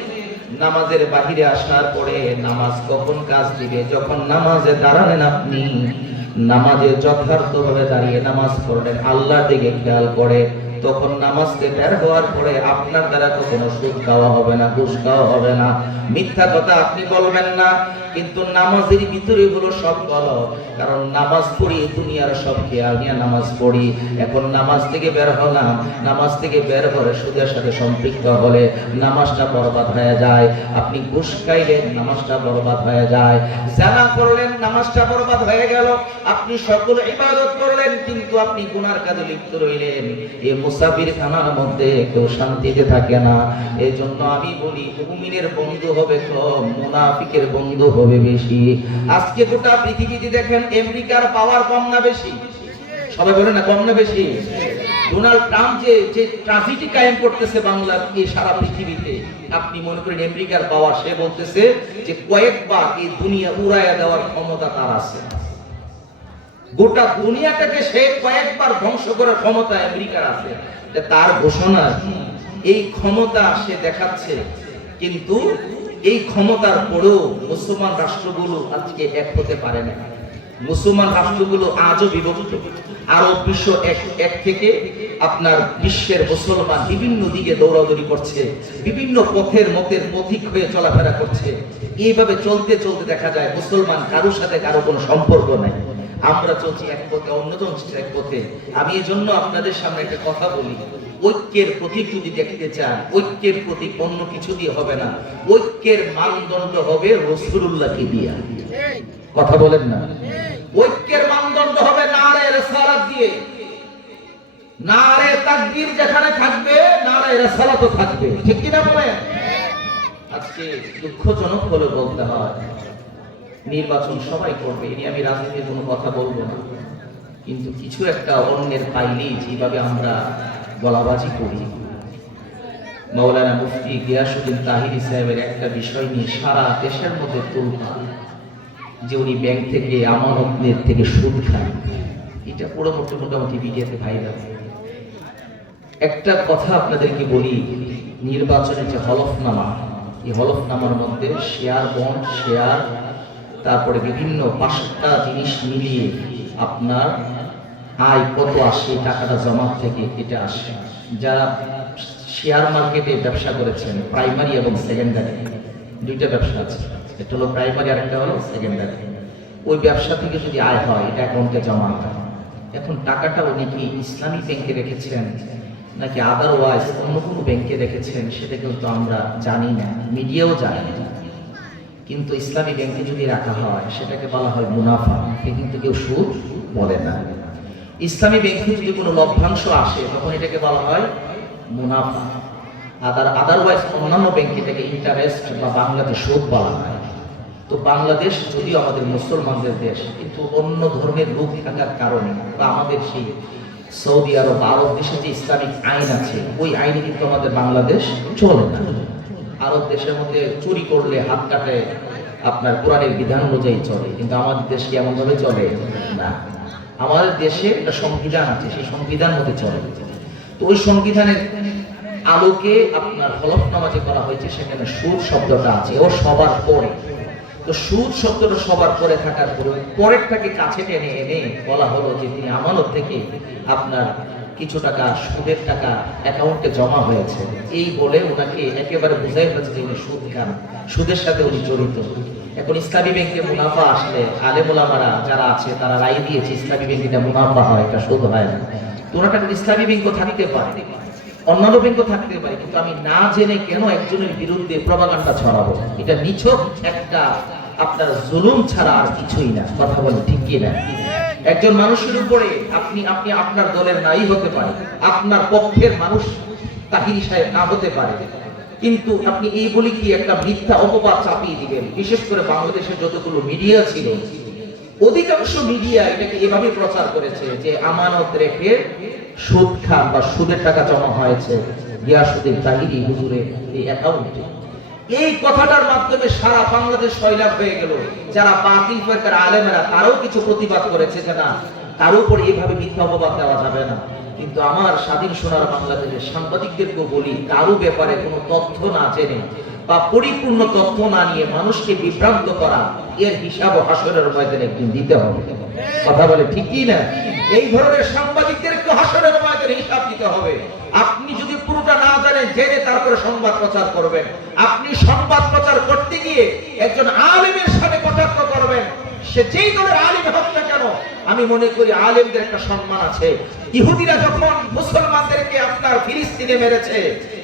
নামাজের বাহিরে আসার পরে নামাজ কখন কাজ দিবে? যখন নামাজে দাঁড়ালেন, আপনি নামাজে যথার্থভাবে দাঁড়িয়ে নামাজ পড়লেন, আল্লাহর দিকে খেয়াল করে, তখন নামাজতে বের হওয়ার পরে আপনার দ্বারা কখনো সুদ খাওয়া হবে না, ঘুষ খাওয়া হবে না, মিথ্যা কথা আপনি বলবেন না। কিন্তু নামাজের ভিতরে হলো সব বলো, কারণ নামাজ পড়ি দুনিয়ার সব খেয়াল নিয়ে নামাজ পড়ি। এখন নামাজ থেকে বের হলাম, নামাজ থেকে বের করে সুদের সাথে সম্পৃক্ত হলে নামাজটা বরবাদ হয়ে যায়। আপনি ঘুষ খাইলেন, নামাজটা বরবাদ হয়ে যায়। জানা করলেন, নামাজটা বরবাদ হয়ে গেল। আপনি সকল ইবাদত করলেন, কিন্তু আপনি গুনার কাজে লিপ্ত রইলেন। এই মুসাফির খানার মধ্যে কেউ শান্তিতে থাকে না। এই জন্য আমি বলি, মুমিনের বন্ধু হবে কম, মুনাফিকের বন্ধু হবে বেশি। আজকে গোটা পৃথিবীতে দেখেন, আমেরিকার পাওয়ার কম না বেশি? সবাই বলে না কম না বেশি? ডোনাল্ড ট্রাম্প যে ট্রাজেডি কায়েম করতেছে বাংলার এই সারা পৃথিবীতে, আপনি মনে করেন আমেরিকার পাওয়ার? সে বলতেছে যে কয়েকবার এই দুনিয়া উড়াইয়া দেওয়ার ক্ষমতা তার আছে। গোটা দুনিয়াটাকে সে কয়েকবার ধ্বংস করার ক্ষমতা আমেরিকার আছে। তার ঘোষণা, এই ক্ষমতা সে দেখাচ্ছে, কিন্তু এই ক্ষমতার পরেও মুসলমান রাষ্ট্রগুলো আজকে এক হতে পারে না। মুসলমান রাষ্ট্রগুলো আজও বিভক্ত। আরব বিশ্ব এক থেকে আপনার বিশ্বের মুসলমান বিভিন্ন দিকে দৌড়াদৌড়ি করছে, বিভিন্ন পথের মতের পথিক হয়ে চলাফেরা করছে। এইভাবে চলতে চলতে দেখা যায় মুসলমান কারোর সাথে কারো কোনো সম্পর্ক নাই। আমরা চলছি এক পথে, অন্যজন এক পথে। আমি এই জন্য আপনাদের সামনে একটা কথা বলি, ঐক্যের প্রতীক যদি দেখতে চান, ঐক্যের প্রতীক অন্য কিছু দিয়ে হবে না, ঐক্যের মানদণ্ড হবে রাসূলুল্লাহকে দিয়া। কথা বলেন না? ঐক্যের মানদণ্ড হবে নারে রিসালাত দিয়ে। নারে তাকবীর যেখানে থাকবে, নারে রিসালাতও থাকবে। ঠিক কি না বলেন? আজকে দুঃখজনক হলে বলতে হয়, নির্বাচন সবাই করবে, এ নিয়ে আমি রাজনীতির কোনো কথা বলবো না, কিন্তু কিছু একটা অন্যের পাইলেই যেভাবে আমরা গলাবাজি করি। মাওলানা মুফতি গিয়াসউদ্দিন তাহিরি সাহেবের একটা বিষয় নিয়ে সারা দেশের মধ্যে তোলপাড়, যে উনি ব্যাংক থেকে আমানতের থেকে সুদ খান। এটা পুরো মোটামুটি মিডিয়াতে ভাইরাল। একটা কথা আপনাদেরকে বলি, নির্বাচনের যে হলফনামা, এই হলফনামার মধ্যে শেয়ার, বন্ড, শেয়ার, তারপরে বিভিন্ন 5টা জিনিস মিলিয়ে আপনার আয় কত আসে, টাকাটা জমা থেকে এটা আসে। যারা শেয়ার মার্কেটে ব্যবসা করেছেন, প্রাইমারি এবং সেকেন্ডারি দুইটা ব্যবসা আছে, একটা হলো প্রাইমারি আর একটা হলো সেকেন্ডারি। ওই ব্যবসা থেকে যদি আয় হয়, এটা অ্যাকাউন্টে জমা হয়। এখন টাকাটা উনি কি ইসলামী ব্যাংকে রেখেছেন নাকি আদারওয়াইজ অন্য কোনো ব্যাংকে রেখেছেন সেটা কিন্তু আমরা জানি না, মিডিয়াও জানে না। কিন্তু ইসলামী ব্যাংকে যদি রাখা হয় সেটাকে বলা হয় মুনাফা, কিন্তু কেউ সুদ বলে না। ইসলামী ব্যাংকে যদি কোনো লভ্যাংশ আসে তখন এটাকে বলা হয় মুনাফা। আদারওয়াইজ অন্যান্য ব্যাংকে এটাকে ইন্টারেস্ট বা বাংলাতে সুদ বলা হয়। তো বাংলাদেশ যদিও আমাদের মুসলমানদের দেশ, কিন্তু অন্য ধর্মের লোক থাকার কারণে বা আমাদের সেই সৌদি আরব আরব দেশে যে ইসলামিক আইন আছে ওই আইনে কিন্তু আমাদের বাংলাদেশ চলে না। আরব দেশের মধ্যে চুরি করলে হাত কাটে, আপনার কোরআনের বিধান অনুযায়ী চলে, কিন্তু আমাদের দেশ কি এমন ভাবে চলে না। আমাদের দেশে একটা সংবিধান আছে, সেই সংবিধান মধ্যে চলে। তো ওই সংবিধানের আলোকে আপনার হলফনামা যে করা হয়েছে সেখানে সুদ শব্দটা আছে, ও সবার পরে। তো সুদ শব্দটা সবার পরে থাকার পরেরটাকে কাছে টেনে এনে বলা হলো যে তিনি আমানত থেকে আপনার কিছু টাকা সুদের টাকা অ্যাকাউন্টে জমা হয়েছে, এই বলে ওনাকে একেবারে বুঝাই হয়েছে যে উনি সুদ খান, সুদের সাথে উনি জড়িত। এখন ইসলামী ব্যাংকে মুনাফা আসলে আলেম ওলামারা যারা আছে তারা রায় দিয়েছে ইসলামী ব্যাংকে মুনাফা হয়, এটা সুদ হয় না। তো ওনাটা ইসলামী ব্যাংকও থাকতে পারে, অন্যান্য ব্যাংকও থাকতে পারে, কিন্তু আমি না জেনে কেন একজনের বিরুদ্ধে প্রপাগান্ডা ছড়াবো? এটা নিছক একটা আপনার জুলুম ছাড়া আর কিছুই না। কথা বলে ঠিক কি না? একজন মানুষের উপরে আপনি আপনার দলের নাই হতে পারে, আপনার পক্ষের মানুষ তাহিরি সাহেব না হতে পারে, কিন্তু আপনি এই বলি কি একটা মিথ্যা অপবাদ চাপিয়ে দিবেন। বিশেষ করে বাংলাদেশের যতগুলো মিডিয়া ছিল অধিকাংশ মিডিয়া এটাকে এভাবে প্রচার করেছে যে আমানত রেখে সুদ খান বা সুদের টাকা জমা হয়েছে গিয়াসউদ্দিন তাহিরি হুজুরের এই অ্যাকাউন্টে। এই কথাটার মাধ্যমে সারা বাংলাদেশ সয়লাভ হয়ে গেল। যারা বাতিল ফেরকার আলেমেরা তারাও কিছু প্রতিবাদ করেছে যে না, তার উপর এইভাবে মিথ্যা অপবাদ দেওয়া যাবে না। কিন্তু আমার স্বাধীন সোনার বাংলাদেশের সাংবাদিকদেরকেও বলি, কারো ব্যাপারে কোনো তথ্য না জেনে বা পরিপূর্ণ তথ্য না নিয়ে মানুষকে বিভ্রান্ত করা, এর হিসাব হাসরের ময়দানে একদিন দিতে হবে। কথা বলে ঠিক কি না? এই ধরনের সাংবাদিকদেরকে হাসরের ময়দানে হিসাব দিতে হবে। আপনি যদি পুরোটা না জানেন, জেনে তারপরে সংবাদ প্রচার করবেন। আপনি সংবাদ প্রচার করতে গিয়ে একজন আলেমের সাথে কটাক্ষ করবেন, সে যেই দলের আলেম হোক না কেন। আমি মনে করি আলেমদের একটা সম্মান আছে। ইহুদিরা যখন মুসলমানদেরকে আপনার ফিলিস্তিনে মেরেছে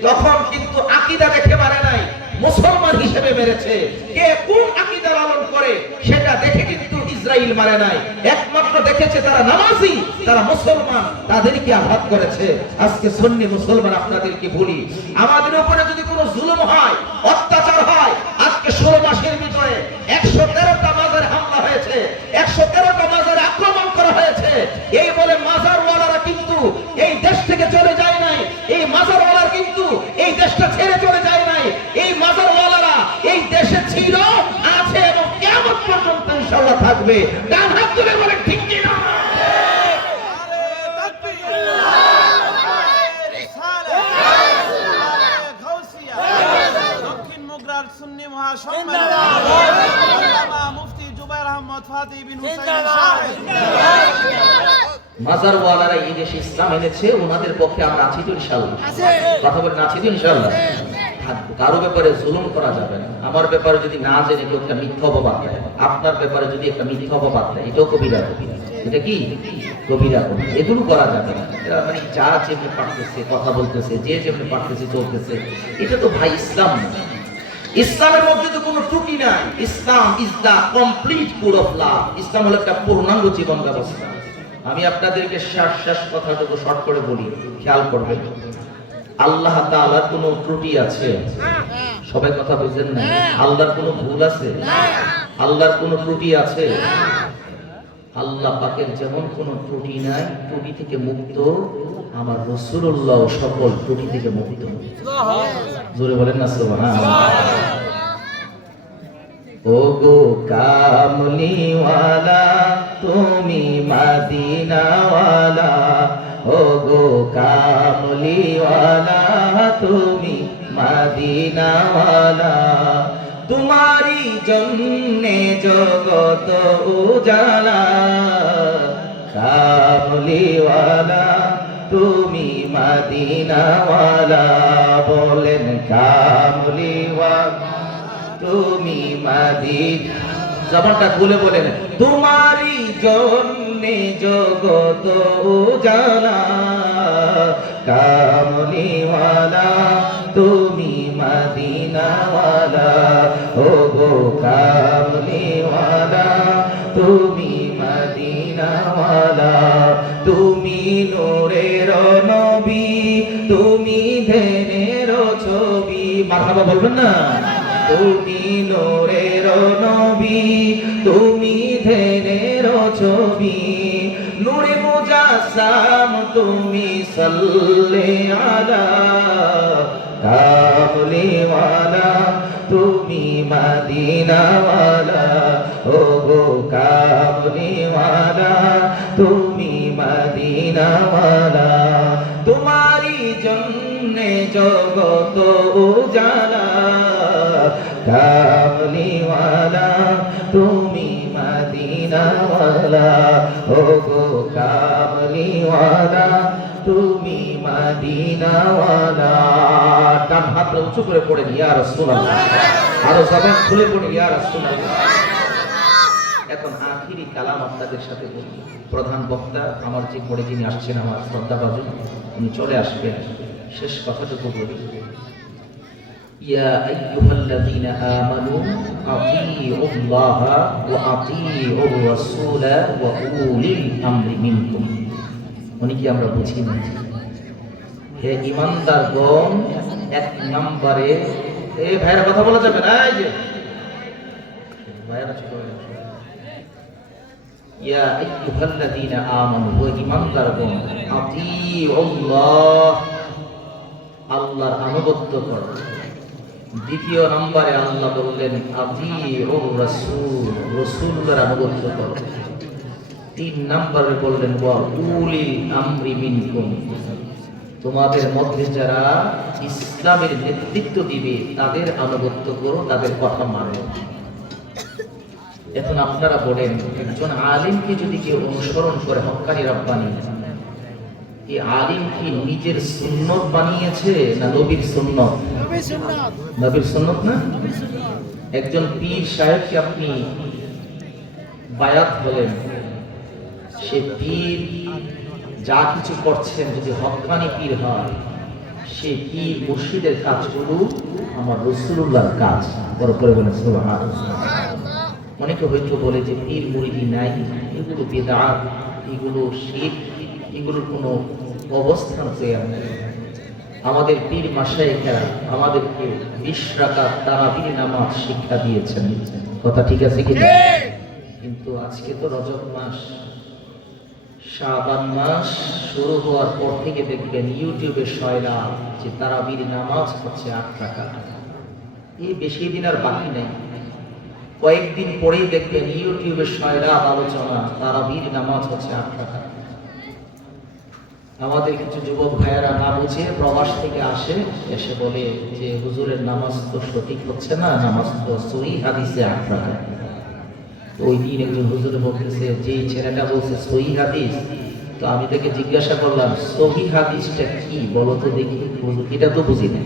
তখন কিন্তু আকীদা দেখে মারে নাই, মুসলমান হিসেবে মেরেছে। কে কোন আকীদা লালন করে সেটা দেখে কিন্তু ইসরাইল মারে নাই, একমাত্র দেখেছে তারা নামাজি, তারা মুসলমান, তাদেরকে আঘাত করেছে। আজকে সুন্নি মুসলমান আপনাদেরকে বলি, আমাদের উপরে যদি কোনো জুলুম হয়, অত্যাচার হয়, আজকে 16 মাসের ভিতরে 113টা মাজারে হামলা হয়েছে, 113টা মাজারে আক্রমণ করা হয়েছে। এই বলে মাজারওয়ালারা কিন্তু এই দেশ থেকে চলে যায় নাই, এই মাজারওয়ালারা কিন্তু এই দেশটা ছেড়ে চলে যায় নাই। এই মাজারওয়ালারা এই দেশে ছিল, আছে এবং কিয়ামত পর্যন্ত ইনশাআল্লাহ থাকবে। ডান হাত তুলে বলেন ঠিক কি না? দক্ষিণ মুগরার সুন্নি মহাসম্মেলন আল্লামা মুফতি জুবায়ের আহমদ ফাতি বিন হুসাইন সাহেব। মাজারওয়ালারা এই দেশে ইসলাম এনেছে, ওনাদের পক্ষে আমরা আছি তো ইনশাআল্লাহ। কথা বলেন আছি তো ইনশাআল্লাহ। কারো ব্যাপারে জুলুম করা যাবে না। আমার ব্যাপারে যদি না জেনে কেউ একটা মিথ্যা অপবাদ দেয়, আপনার ব্যাপারে যদি একটা মিথ্যা অপবাদ দেয়, এটাও কবিরা। এটা কি কবিরা? এগুলো করা যাবে না। এরা মানে যা যেমনি পারতেছে কথা বলতেছে, যে যেমনি পারতেছে চলতেছে, এটা তো ভাই ইসলাম না। ইসলামের মধ্যে তো কোনো ত্রুটি নাই। Islam is the complete code of love. ইসলাম হলো একটা পূর্ণাঙ্গ জীবন ব্যবস্থা। আমি আপনাদেরকে শেষ কথাটুকু শর্ট করে বলি, খেয়াল করবেন। আল্লাহ তাআলার কোনো ত্রুটি আছে? সবাই কথা বুঝেন না? আল্লাহর কোনো ভুল আছে? আল্লাহর কোনো ত্রুটি আছে? আল্লাহ পাকের যেমন কোনো ত্রুটি নাই, ত্রুটি থেকে মুক্ত আমার রাসূলুল্লাহ সকল ত্রুটি থেকে মুক্ত। জোরে বলেন না সুবহানাল্লাহ। ও গো কামলিওয়ালা তুমি মদিনাওয়ালা, ও গো কামলিওয়ালা তুমি মদিনাওয়ালা, তোমারি জন্যে জগত উজালা, কামলিওয়ালা তুমি মদিনাওয়ালা। বলেন কামলিওয়ালা তুমি মদিনা। জবানটা খুলে বলেন, তোমারি জন্য জন্যে জগত উজালা, কামলিওয়ালা তুমি মদিনাওয়ালা, ও গো কামলিওয়ালা তুমি মদিনাওয়ালা। তুমি নূরের নবী, তুমি ধ্যানের ছবি, মারহাবা বলবেন না? তুমি নূরের নবী, তুমি ধ্যানের ছবি, নূরে মুজাসসাম তুমি সাল্লে আলা, কামলিওয়ালা তুমি মদিনাওয়ালা, ও গো কামলিওয়ালা তুমি মদিনাওয়ালা। তোমারি জন্যে জগত উজালা, কামলিওয়ালা তুমি মদিনাওয়ালা, ও গো কামলিওয়ালা তুমি মদিনাওয়ালা। ডান হাতটা উঁচু করে পড়েন ইয়া রাসূলুল্লাহ, আরো জবান খুলে পড়েন ইয়া রাসূলুল্লাহ। এখন আখিরি কালাম আপনাদের সাথে বলি। প্রধান বক্তা আমার যে পরে যিনি আসছেন, আমার শ্রদ্ধাভাজন, উনি চলে আসবেন। শেষ কথাটুকু বলি, ইয়া আইয়ুহাল্লাযীনা আমানু আতিউল্লাহা ওয়া আতিউর রাসূলা ওয়া উলিল আমরি মিনকুম। উনি কি আমরা বুঝি না? হে ঈমানদারগণ, এক নম্বরে এই ভাইয়ের কথা বলা যাবে না, এই যে ভাইয়েরা চলে আসে। ইয়া আইয়ুহাল্লাযীনা আমানু, হে ঈমানদারগণ, আতিউল্লাহ আল্লাহর আনুগত্য করো। দ্বিতীয় নম্বরে আল্লাহ বললেন আতিউর রাসূল, রাসূলের আনুগত্য করো। তিন নম্বরে বললেন ওয়া উলিল আমরি মিনকুম, তোমাদের মধ্যে যারা ইসলামের নেতৃত্ব দিবে তাদের আনুগত্য করো, তাদের কথা মানো। এখন আপনারা বলেন, একজন আলিমকে যদি কেউ অনুসরণ করে হক্কানি রাব্বানি, এই আলিম কি নিজের সুন্নত বানিয়েছে না নবীর সুন্নত? নবীর সুন্নত না? একজন পীর সাহেবকে আপনি বায়াত বলেন, সে পীর যা কিছু করছেন যদি হক্কানি পীর হয়, সে পীর মুর্শিদের কাজগুলো আমার রাসূলুল্লাহর কাজ। বড় করে বলেন সুবহানাল্লাহ। অনেকে হয়তো বলে যে পীর মুরিদি নাই, এগুলো বিদআত, এগুলো শিরক, এগুলোর কোনো অবস্থান তৈরি নেই। আমাদের পীর মাশায়েখরা আমাদেরকে 20 রাকাত তারাবির নামাজ শিক্ষা দিয়েছেন। কথা ঠিক আছে কি? কিন্তু আজকে তো রজব মাস, শাবান মাস শুরু হওয়ার পর থেকে দেখবেন ইউটিউবে শয়লা যে তারাবির নামাজ হচ্ছে 8 টাকা। এই বেশি দিন আর বাকি নেই, কয়েকদিন পরেই দেখবেন ইউটিউবে শয়লা আলোচনা তারাবির নামাজ হচ্ছে 8 টাকা। আমাদের কিছু যুবক ভাইয়েরা না বুঝে প্রবাস থেকে আসে, এসে বলে যে হুজুরের নামাজ তো সঠিক হচ্ছে না, নামাজ তো সহিহ হাদিসে 8 টাকা। ওই দিন একজন হুজুর বলতেছে, যে ছেলেটা বলছে সহিহ হাদিস, তো আমি তাকে জিজ্ঞাসা করলাম সহিহ হাদিসটা কি বলো তো দেখি। হুজুর এটা তো বুঝি না।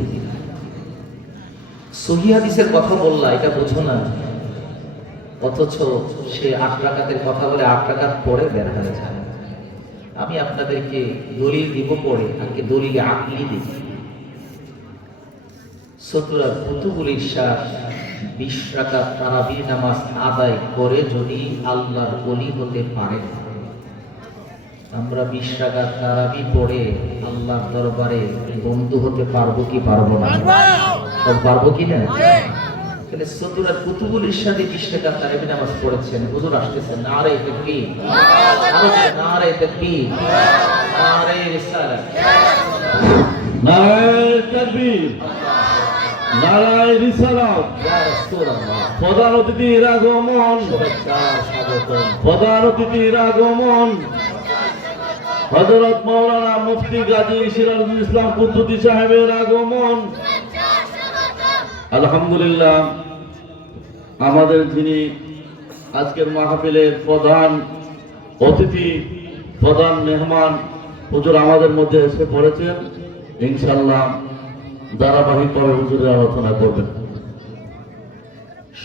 সহিহ হাদিসের কথা বললা, এটা বুঝো না, অথচ সে 8 রাকাতের কথা বলে 8 রাকাত পরে বের হয়ে যায়। আমি আপনাদেরকে দলিল দিব পরে, আজকে দলিলে আকলি দিব। সূরা ফুতুহুল ইরশাদ 20 রাকাত তারাবির নামাজ আদায় করে যদি আল্লাহর ওলি হতে পারে, আমরা 20 রাকাত তারাবি পড়ে আল্লাহর দরবারে বন্ধু হতে পারবো কি পারবো না? সব পারবো কি না? তাহলে সূরা ফুতুহুল ইরশাদে 20 রাকাত তারাবি নামাজ পড়েছেন, হুজুর আসতেছেন, নারে তাকবীর, নারে তাকবীর, নারে রিসালাত, নারে তাকবীর, নারে রিসালাত। ইয়া রাসূলুল্লাহ, প্রধান অতিথির আগমন, শুভেচ্ছা স্বাগতম। প্রধান অতিথির আগমন হযরত মাওলানা মুফতি গাজী সিরাজুল ইসলাম কুদ্দুসী সাহেবের আগমন। আলহামদুলিল্লাহ, আমাদের যিনি আজকের মাহফিলের প্রধান অতিথি, প্রধান মেহমান হুজুর আমাদের মধ্যে এসে পড়েছেন। ইনশাআল্লাহ ধারাবাহিকভাবে হুজুরের আলোচনা করবেন।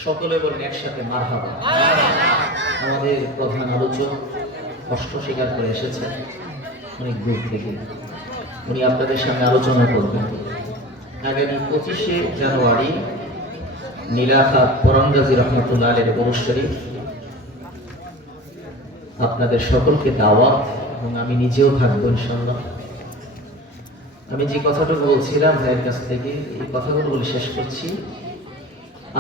সকলে বলেন একসাথে মারহাবা। আমাদের প্রধান আলোচক কষ্ট স্বীকার করে এসেছেন অনেক দূর থেকে। উনি আপনাদের সামনে আলোচনা করবেন। আগামী 25শে জানুয়ারি নীলাখাত পরমগাজী রহমতুল্লাহ আলাইহির গরুশ শরীফ, আপনাদের সকলকে দাওয়াত, এবং আমি নিজেও থাকবো ইনশাআল্লাহ। আমি যে কথাটুকু বলছিলাম ভাইয়ের কাছ থেকে, এই কথাগুলো বলে শেষ করছি।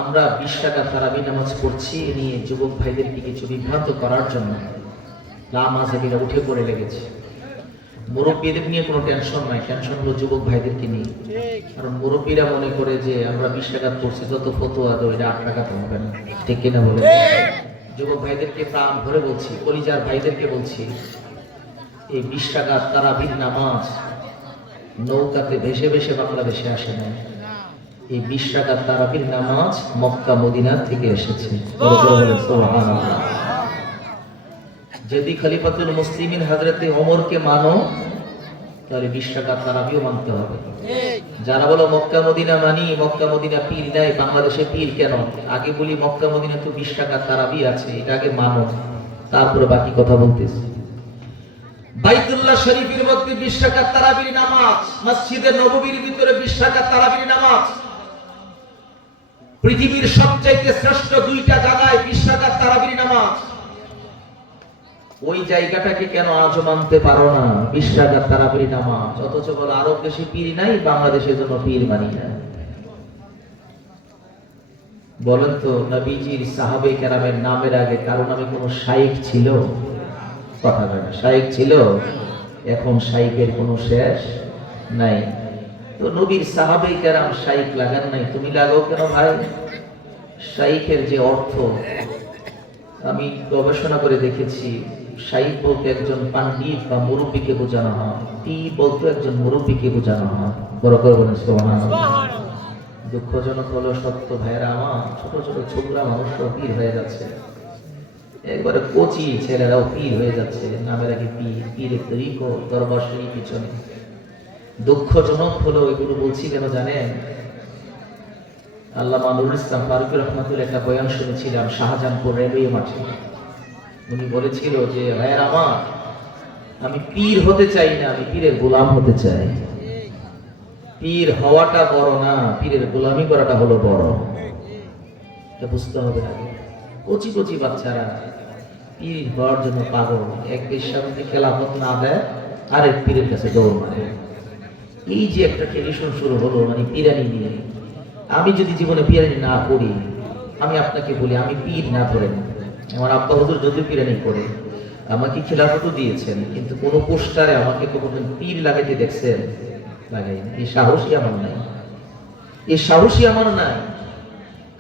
আমরা 20 টাকা তারাবি নামাজ পড়ছি, এ নিয়ে যুবক ভাইদেরকে কিছু বিভ্রান্ত করার জন্য লামাজাবিরা উঠে পড়ে লেগেছে। মুরব্বীদের নিয়ে কোনো টেনশন নাই, টেনশন হলো যুবক ভাইদেরকে নিয়ে। কারণ মুরব্বীরা মনে করে যে আমরা 20 টাকা পড়ছি, যত ফতোয়া দেবো এটা 8 টাকা তো হবে না, ঠিক কিনা বলে? যুবক ভাইদেরকে প্রাণ ভরে বলছি, কলিজার ভাইদেরকে বলছি, এই 20 টাকা তারাবির নামাজ নৌকাতে ভেসে ভেসে বাংলাদেশে আসে না। এই 20 টাকা তারাবির নামাজ মক্কা মদিনা থেকে এসেছে। সুবহানাল্লাহ। যদি খলিফাতুল মুসলিমিন হযরতে ওমরকে মানো, তাহলে 20 টাকা তারাবিও মানতে হবে। যারা বলো মক্কা মদিনা মানি, মক্কা মদিনা পীর নাই, বাংলাদেশে পীর কেন? আগে বলি মক্কা মদিনা তো 20 টাকা তারাবি আছে, এটা আগে মানো, তারপরে বাকি কথা বলতেছি। বাইতুল্লাহ শরীফের মধ্যে 20 টাকা তারাবির নামাজ, মসজিদে নববীর ভিতরে 20 টাকা তারাবির নামাজ, পৃথিবীর সবচেয়ে শ্রেষ্ঠ 2টা জায়গায় 20 টাকা তারাবির নামাজ। ওই জায়গাটাকে কেন আজও মানতে পারো না? 20 টাকা তারাবির নামাজ, অথচ বলো আরব দেশে পীর নাই, বাংলাদেশের জন্য পীর মানি না। বলেন তো, নবীজির সাহাবে কেরামের নামের আগে কারো নামে কোনো শাইখ ছিল? কথা বলে, শাইখ ছিল? এখন শাইখের কোনো শেষ নাই। তো নবীর সাহাবে কেরাম শাইখ লাগান নাই, তুমি লাগাও কেন ভাই? শাইখের যে অর্থ আমি গবেষণা করে দেখেছি, শাইখ বলতে একজন পণ্ডিত বা মুরব্বীকে বোঝানো হয়, পীর বলতে একজন মুরব্বীকে বোঝানো হয়। বড় করে বলেন সুবহানাল্লাহ। দুঃখজনক হলো সত্য ভাইয়েরা আমার, ছোট ছোট ছোকরা মানুষও পীর হয়ে যাচ্ছে, একবারে কোচি ছেলেরাও পীর হয়ে যাচ্ছে, নামের আগে পীর, পীরের তরিকো দরবার শরীফ পিছনে। দুঃখজনক হলো এগুলো বলছি কেন জানেন? আল্লামা নুরুল ইসলাম ফারুকী রহমাতুল্লাহ একটা বয়ান শুনেছিলাম শাহজাহানপুর রেলওয়ে মাঠে। উনি বলেছিল যে ভাইয়ের আমার, আমি পীর হতে চাই না, আমি পীরের গোলাম হতে চাই। পীর হওয়াটা বড় না, পীরের গোলামি করাটা হলো বড়। এটা বুঝতে হবে আগে। কচি কচি বাচ্চারা পীর হওয়ার জন্য পাগল, এক পেশার মধ্যে খেলাফত না দেয় আরেক পীরের কাছে দৌড় মারে। এই যে একটা ট্রেডিশন শুরু হলো, মানে পীরানি নিয়ে। আমি যদি জীবনে পীরানি না করি, আমি আপনাকে বলি আমি পীর না ধরেন, আমার আব্বা হুজুর যদি পীরানি করে, আমাকে খেলাফতও দিয়েছেন, কিন্তু কোনো পোস্টারে আমাকে কোনোদিন পীর লাগাইতে দেখছেন? লাগাই। এই সাহসী আমার নাই, এই সাহসী আমার নাই।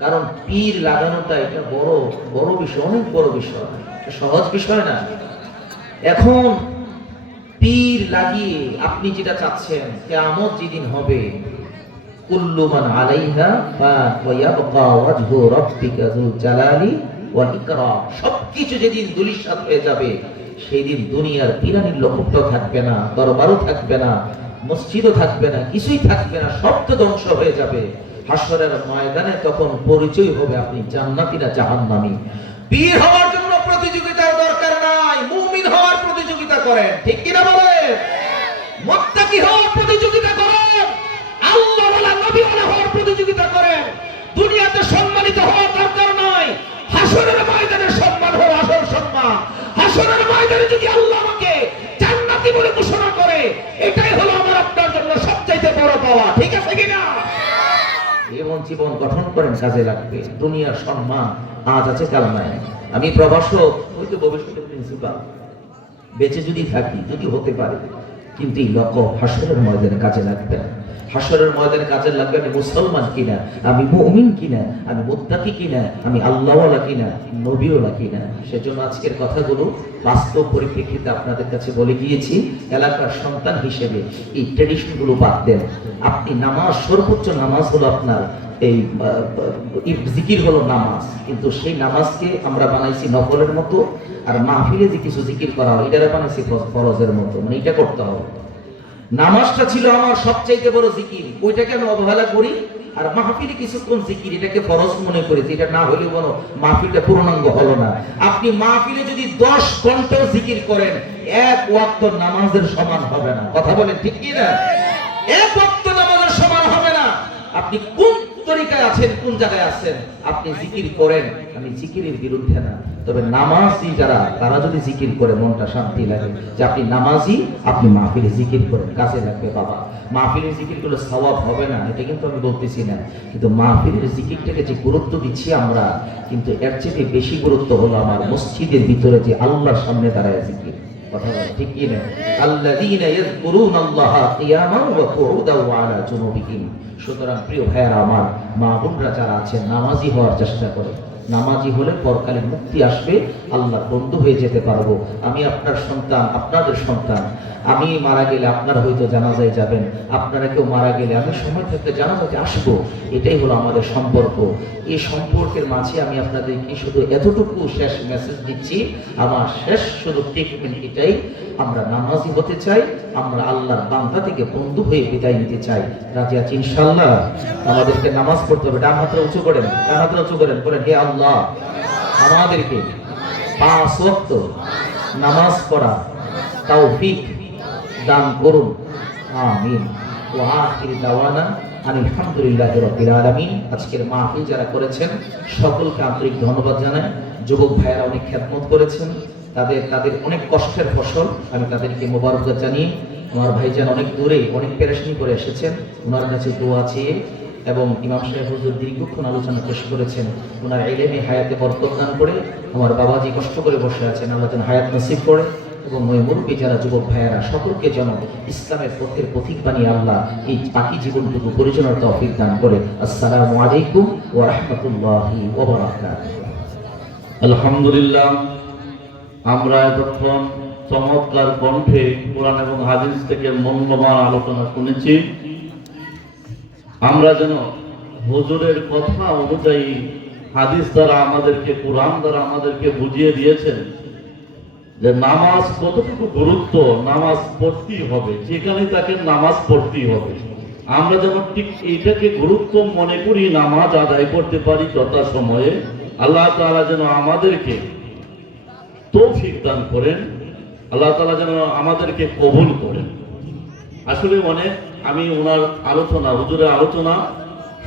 কারণ পীর লাগানোটা এটা বড় বড় বিষয়, অনেক বড় বিষয়, এটা সহজ বিষয় না। এখন পীর লাগিয়ে আপনি যেটা চাচ্ছেন, কিয়ামত যেদিন হবে, কুল্লু মান আলাইহা ফান ওয়া ইয়াবকা ওয়াজহু রাব্বিকা যুল জালালি ওয়াল ইকরাম, সবকিছু যেদিন ধূলিসাৎ হয়ে যাবে, সেই দিন দুনিয়ার পীরানির লোকত্ব থাকবে না, দরবারও থাকবে না, মসজিদও থাকবে না, কিছুই থাকবে না, সব তো ধ্বংস হয়ে যাবে। হাসরের ময়দানে তখন পরিচয় হবে আপনি জান্নাতি না জাহান্নামী। পীর হওয়ার জন্য প্রতিযোগিতার দরকার নাই, মুমিন হওয়ার প্রতিযোগিতা করেন, ঠিক কিনা বলেন? মুত্তাকি হওয়ার প্রতিযোগিতা করেন, আল্লাহওয়ালা নবীওয়ালা হওয়ার প্রতিযোগিতা করেন। দুনিয়াতে সম্মানিত হওয়ার দরকার নাই, হাসরের ময়দানে সম্মান হওয়া আসল সম্মান। হাসরের ময়দানে যদি আল্লাহ আমাকে জান্নাতি বলে ঘোষণা করে, এটাই হলো আমার আপনার জন্য সবচাইতে বড় পাওয়া, ঠিক আছে কিনা? এমন জীবন গঠন করেন, কাজে লাগবে। দুনিয়ার সম্মান আজ আছে কাল নাই। আমি প্রভাষক, হয়তো ভবিষ্যতে প্রিন্সিপাল, বেঁচে যদি থাকি, যদি হতে পারে, কিন্তু এই লক্ষ্য হাসরের ময়দানে কাজে লাগবে। হাসরের ময়দানে কাজে লাগবে আমি মুসলমান কিনা, আমি মুমিন কিনা, আমি মুত্তাকি কিনা, আমি আল্লাহওয়ালা কিনা, নবীওয়ালা কিনা। সেজন্য আজকের কথাগুলো বাস্তব পরিপ্রেক্ষিতে আপনাদের কাছে বলে গিয়েছি। এলাকার সন্তান হিসেবে এই ট্রেডিশনগুলো বাদ দেন। আপনি নামাজ, সর্বোচ্চ নামাজ হলো আপনার এই জিকির হলো নামাজ, কিন্তু সেই নামাজকে আমরা বানাইছি নফলের মতো, আর মাহফিলে যে কিছু জিকির করা হয় এটারে বানাইছি ফরজের মতো, মানে এটা করতে হবে। নামাজটা ছিল আমার সবচাইতে বড় জিকির, ওইটাকে আমি অবহেলা করি। আর মাহফিলে কিছুক্ষণ জিকির, এটাকে ফরজ মনে করি, এটা না হলে বলো মাহফিলটা পূর্ণাঙ্গ হলো না। আপনি মাহফিলে যদি 10 ঘন্টাও জিকির করেন, এক ওয়াক্ত নামাজের সমান হবে না। কথা বলেন ঠিক কি না? এক ওয়াক্ত নামাজের সমান হবে না। আপনি কোন তরিকায় আছেন, কোন জায়গায় আছেন, আপনি জিকির করেন, আমি জিকিরের বিরুদ্ধে না। তবে নামাজি যারা, তারা যদি জিকির করে মনটা শান্তি লাগে, যে আপনি নামাজি, আপনি মাহফিলে জিকির করেন, কাজে লাগবে বাবা। মাহফিলের জিকির করলে সওয়াব হবে না, এটা কিন্তু আমি বলতেছি না, কিন্তু মাহফিলের জিকিরটাকে যে গুরুত্ব দিচ্ছি আমরা, কিন্তু এর চেয়ে বেশি গুরুত্ব হলো আমার মসজিদের ভিতরে যে আল্লাহর সামনে দাঁড়ায় জিকির। কথা বলেন ঠিক কি না? আল্লাযীনা ইয়াযকুরুনাল্লাহা কিয়ামান ওয়া কুউদান ওয়া আলা জুনুবিহিম। সুতরাং প্রিয় ভাইয়েরা আমার, মা বোনরা যারা আছেন, নামাজি হওয়ার চেষ্টা করে। নামাজি হলে পরকালে মুক্তি আসবে, আল্লাহর বন্ধু হয়ে যেতে পারবো। আমি আপনার সন্তান, আপনাদের সন্তান। আমি মারা গেলে আপনারা হয়তো জানাজায় যাবেন, আপনারা কেউ মারা গেলে আমি সময় থাকতে জানাজাতে আসবো। এটাই হলো আমাদের সম্পর্ক। এই সম্পর্কের মাঝে আমি আপনাদেরকে শুধু এতটুকু শেষ মেসেজ দিচ্ছি, আমার শেষ শুধু ট্রিটমেন্ট এটাই, আমরা নামাজি হতে চাই, আমরা আল্লাহর বান্দা থেকে বন্ধু হয়ে বিদায় নিতে চাই। রাজি আছি ইনশাআল্লাহ? আমাদেরকে নামাজ পড়তে হবে। ডান হাতটা উঁচু করেন, ডান হাতটা উঁচু করেন, বলেন হে আল্লাহ, আমাদেরকে 5 ওয়াক্ত নামাজ পড়া তৌফিক দান করুন, আমিন। ওয়া আখির দাওয়ানা আলহামদুলিল্লাহি রাব্বিল আলামিন। আজকের মাহফিল যারা করেছেন সকলকে আন্তরিক ধন্যবাদ জানাই। যুবক ভাইয়েরা অনেক খেদমত করেছেন, তাদের অনেক কষ্টের ফসল, আমি তাদেরকে মোবারকবাদ জানিয়ে, আমার ভাইজান অনেক দূরে অনেক পেরেশানি করে এসেছেন, ওনার কাছে দোয়া চেয়ে, এবং ইমাম সাহেব হুজুর দীর্ঘক্ষণ আলোচনা পেশ করেছেন, ওনার ইলমে হায়াতে বরকত দান করে। আমার বাবাজি কষ্ট করে বসে আছেন, আল্লাহ যেন হায়াত নসিব করে, এবং ওই মুরব্বী যারা যুবক ভাইয়েরা সকলকে যেন ইসলামের পথের পথিক বানিয়ে আল্লাহ এই বাকি জীবনটুকু পরিচালনার তৌফিক দান করে। আসসালামু আলাইকুম ওয়া রাহমাতুল্লাহি ওয়া বারাকাতুহু। আলহামদুলিল্লাহ, আমরা এতক্ষণ চমৎকার কণ্ঠে কোরআন এবং হাদিস থেকে মূল্যবান আলোচনা শুনেছি। আমরা যেন হুজুরের কথা অনুযায়ী, হাদিস দ্বারা আমাদেরকে, কোরআন দ্বারা আমাদেরকে বুঝিয়ে দিয়েছেন যে নামাজ কতটুকু গুরুত্ব, নামাজ পড়তেই হবে, যেখানে তাকে নামাজ পড়তেই হবে। আমরা যেন ঠিক এইটাকে গুরুত্ব মনে করি, নামাজ আদায় করতে পারি যথাসময়ে। আল্লাহ তাআলা যেন আমাদেরকে তৌফিক দান করেন, আল্লাহ তাআলা যেন আমাদেরকে কবুল করেন। আসলে আমি ওনার আলোচনা, হুজুরের আলোচনা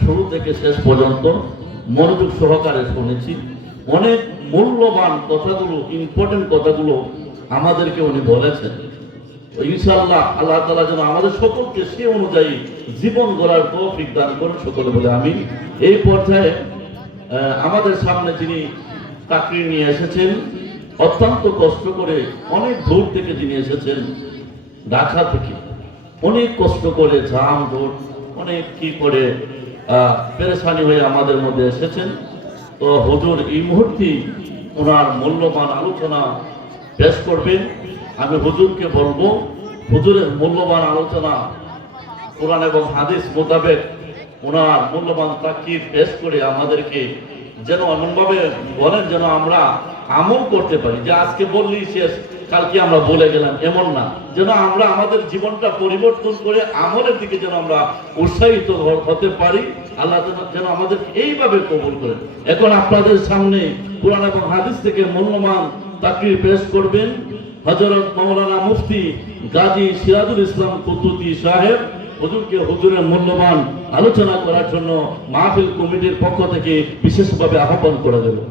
শুরু থেকে শেষ পর্যন্ত মনোযোগ সহকারে শুনেছি। অনেক মূল্যবান কথাগুলো, ইম্পর্টেন্ট কথাগুলো আমাদেরকে উনি বলেছেন। ইনশাআল্লাহ আল্লাহ তাআলা যেন আমাদের সকলকে সে অনুযায়ী জীবন গড়ার তৌফিক দান করেন, সকলে বলে আমিন। এই পর্যায়ে আমাদের সামনে যিনি তাকরীর নিয়ে এসেছেন, অত্যন্ত কষ্ট করে অনেক দূর থেকে যিনি এসেছেন, ঢাকা থেকে অনেক কষ্ট করে জাম জোট অনেক কি করে পেরেশানি হয়ে আমাদের মধ্যে এসেছেন। তো হুজুর এই মুহূর্তে ওনার মূল্যবান আলোচনা পেশ করবেন। আমি হুজুরকে বলবো, হুজুরের মূল্যবান আলোচনা কোরআন এবং হাদিস মোতাবেক ওনার মূল্যবান তাকরীর পেশ করে আমাদেরকে যেন এমনভাবে বলেন যেন আমরা আমল করতে পারি, যে আজকে বললেই শেষ, কালকে আমরা বলে গেলাম, এমন না। যেন আমরা আমাদের জীবনটা পরিবর্তন করে আমলের দিকে যেন আমরা উৎসাহিত হতে পারি। আল্লাহ যেন আমাদের এইভাবে কবুল করেন। এখন আপনাদের সামনে কোরআন এবং হাদিস থেকে মূল্যবান তাকরীর পেশ করবেন হযরত মাওলানা মুফতি গাজী সিরাজুল ইসলাম কুতুবী সাহেব। হুজুরকে হুজুরের মূল্যবান আলোচনা করার জন্য মাহফিল কমিটির পক্ষ থেকে বিশেষভাবে আহ্বান করা যাবে।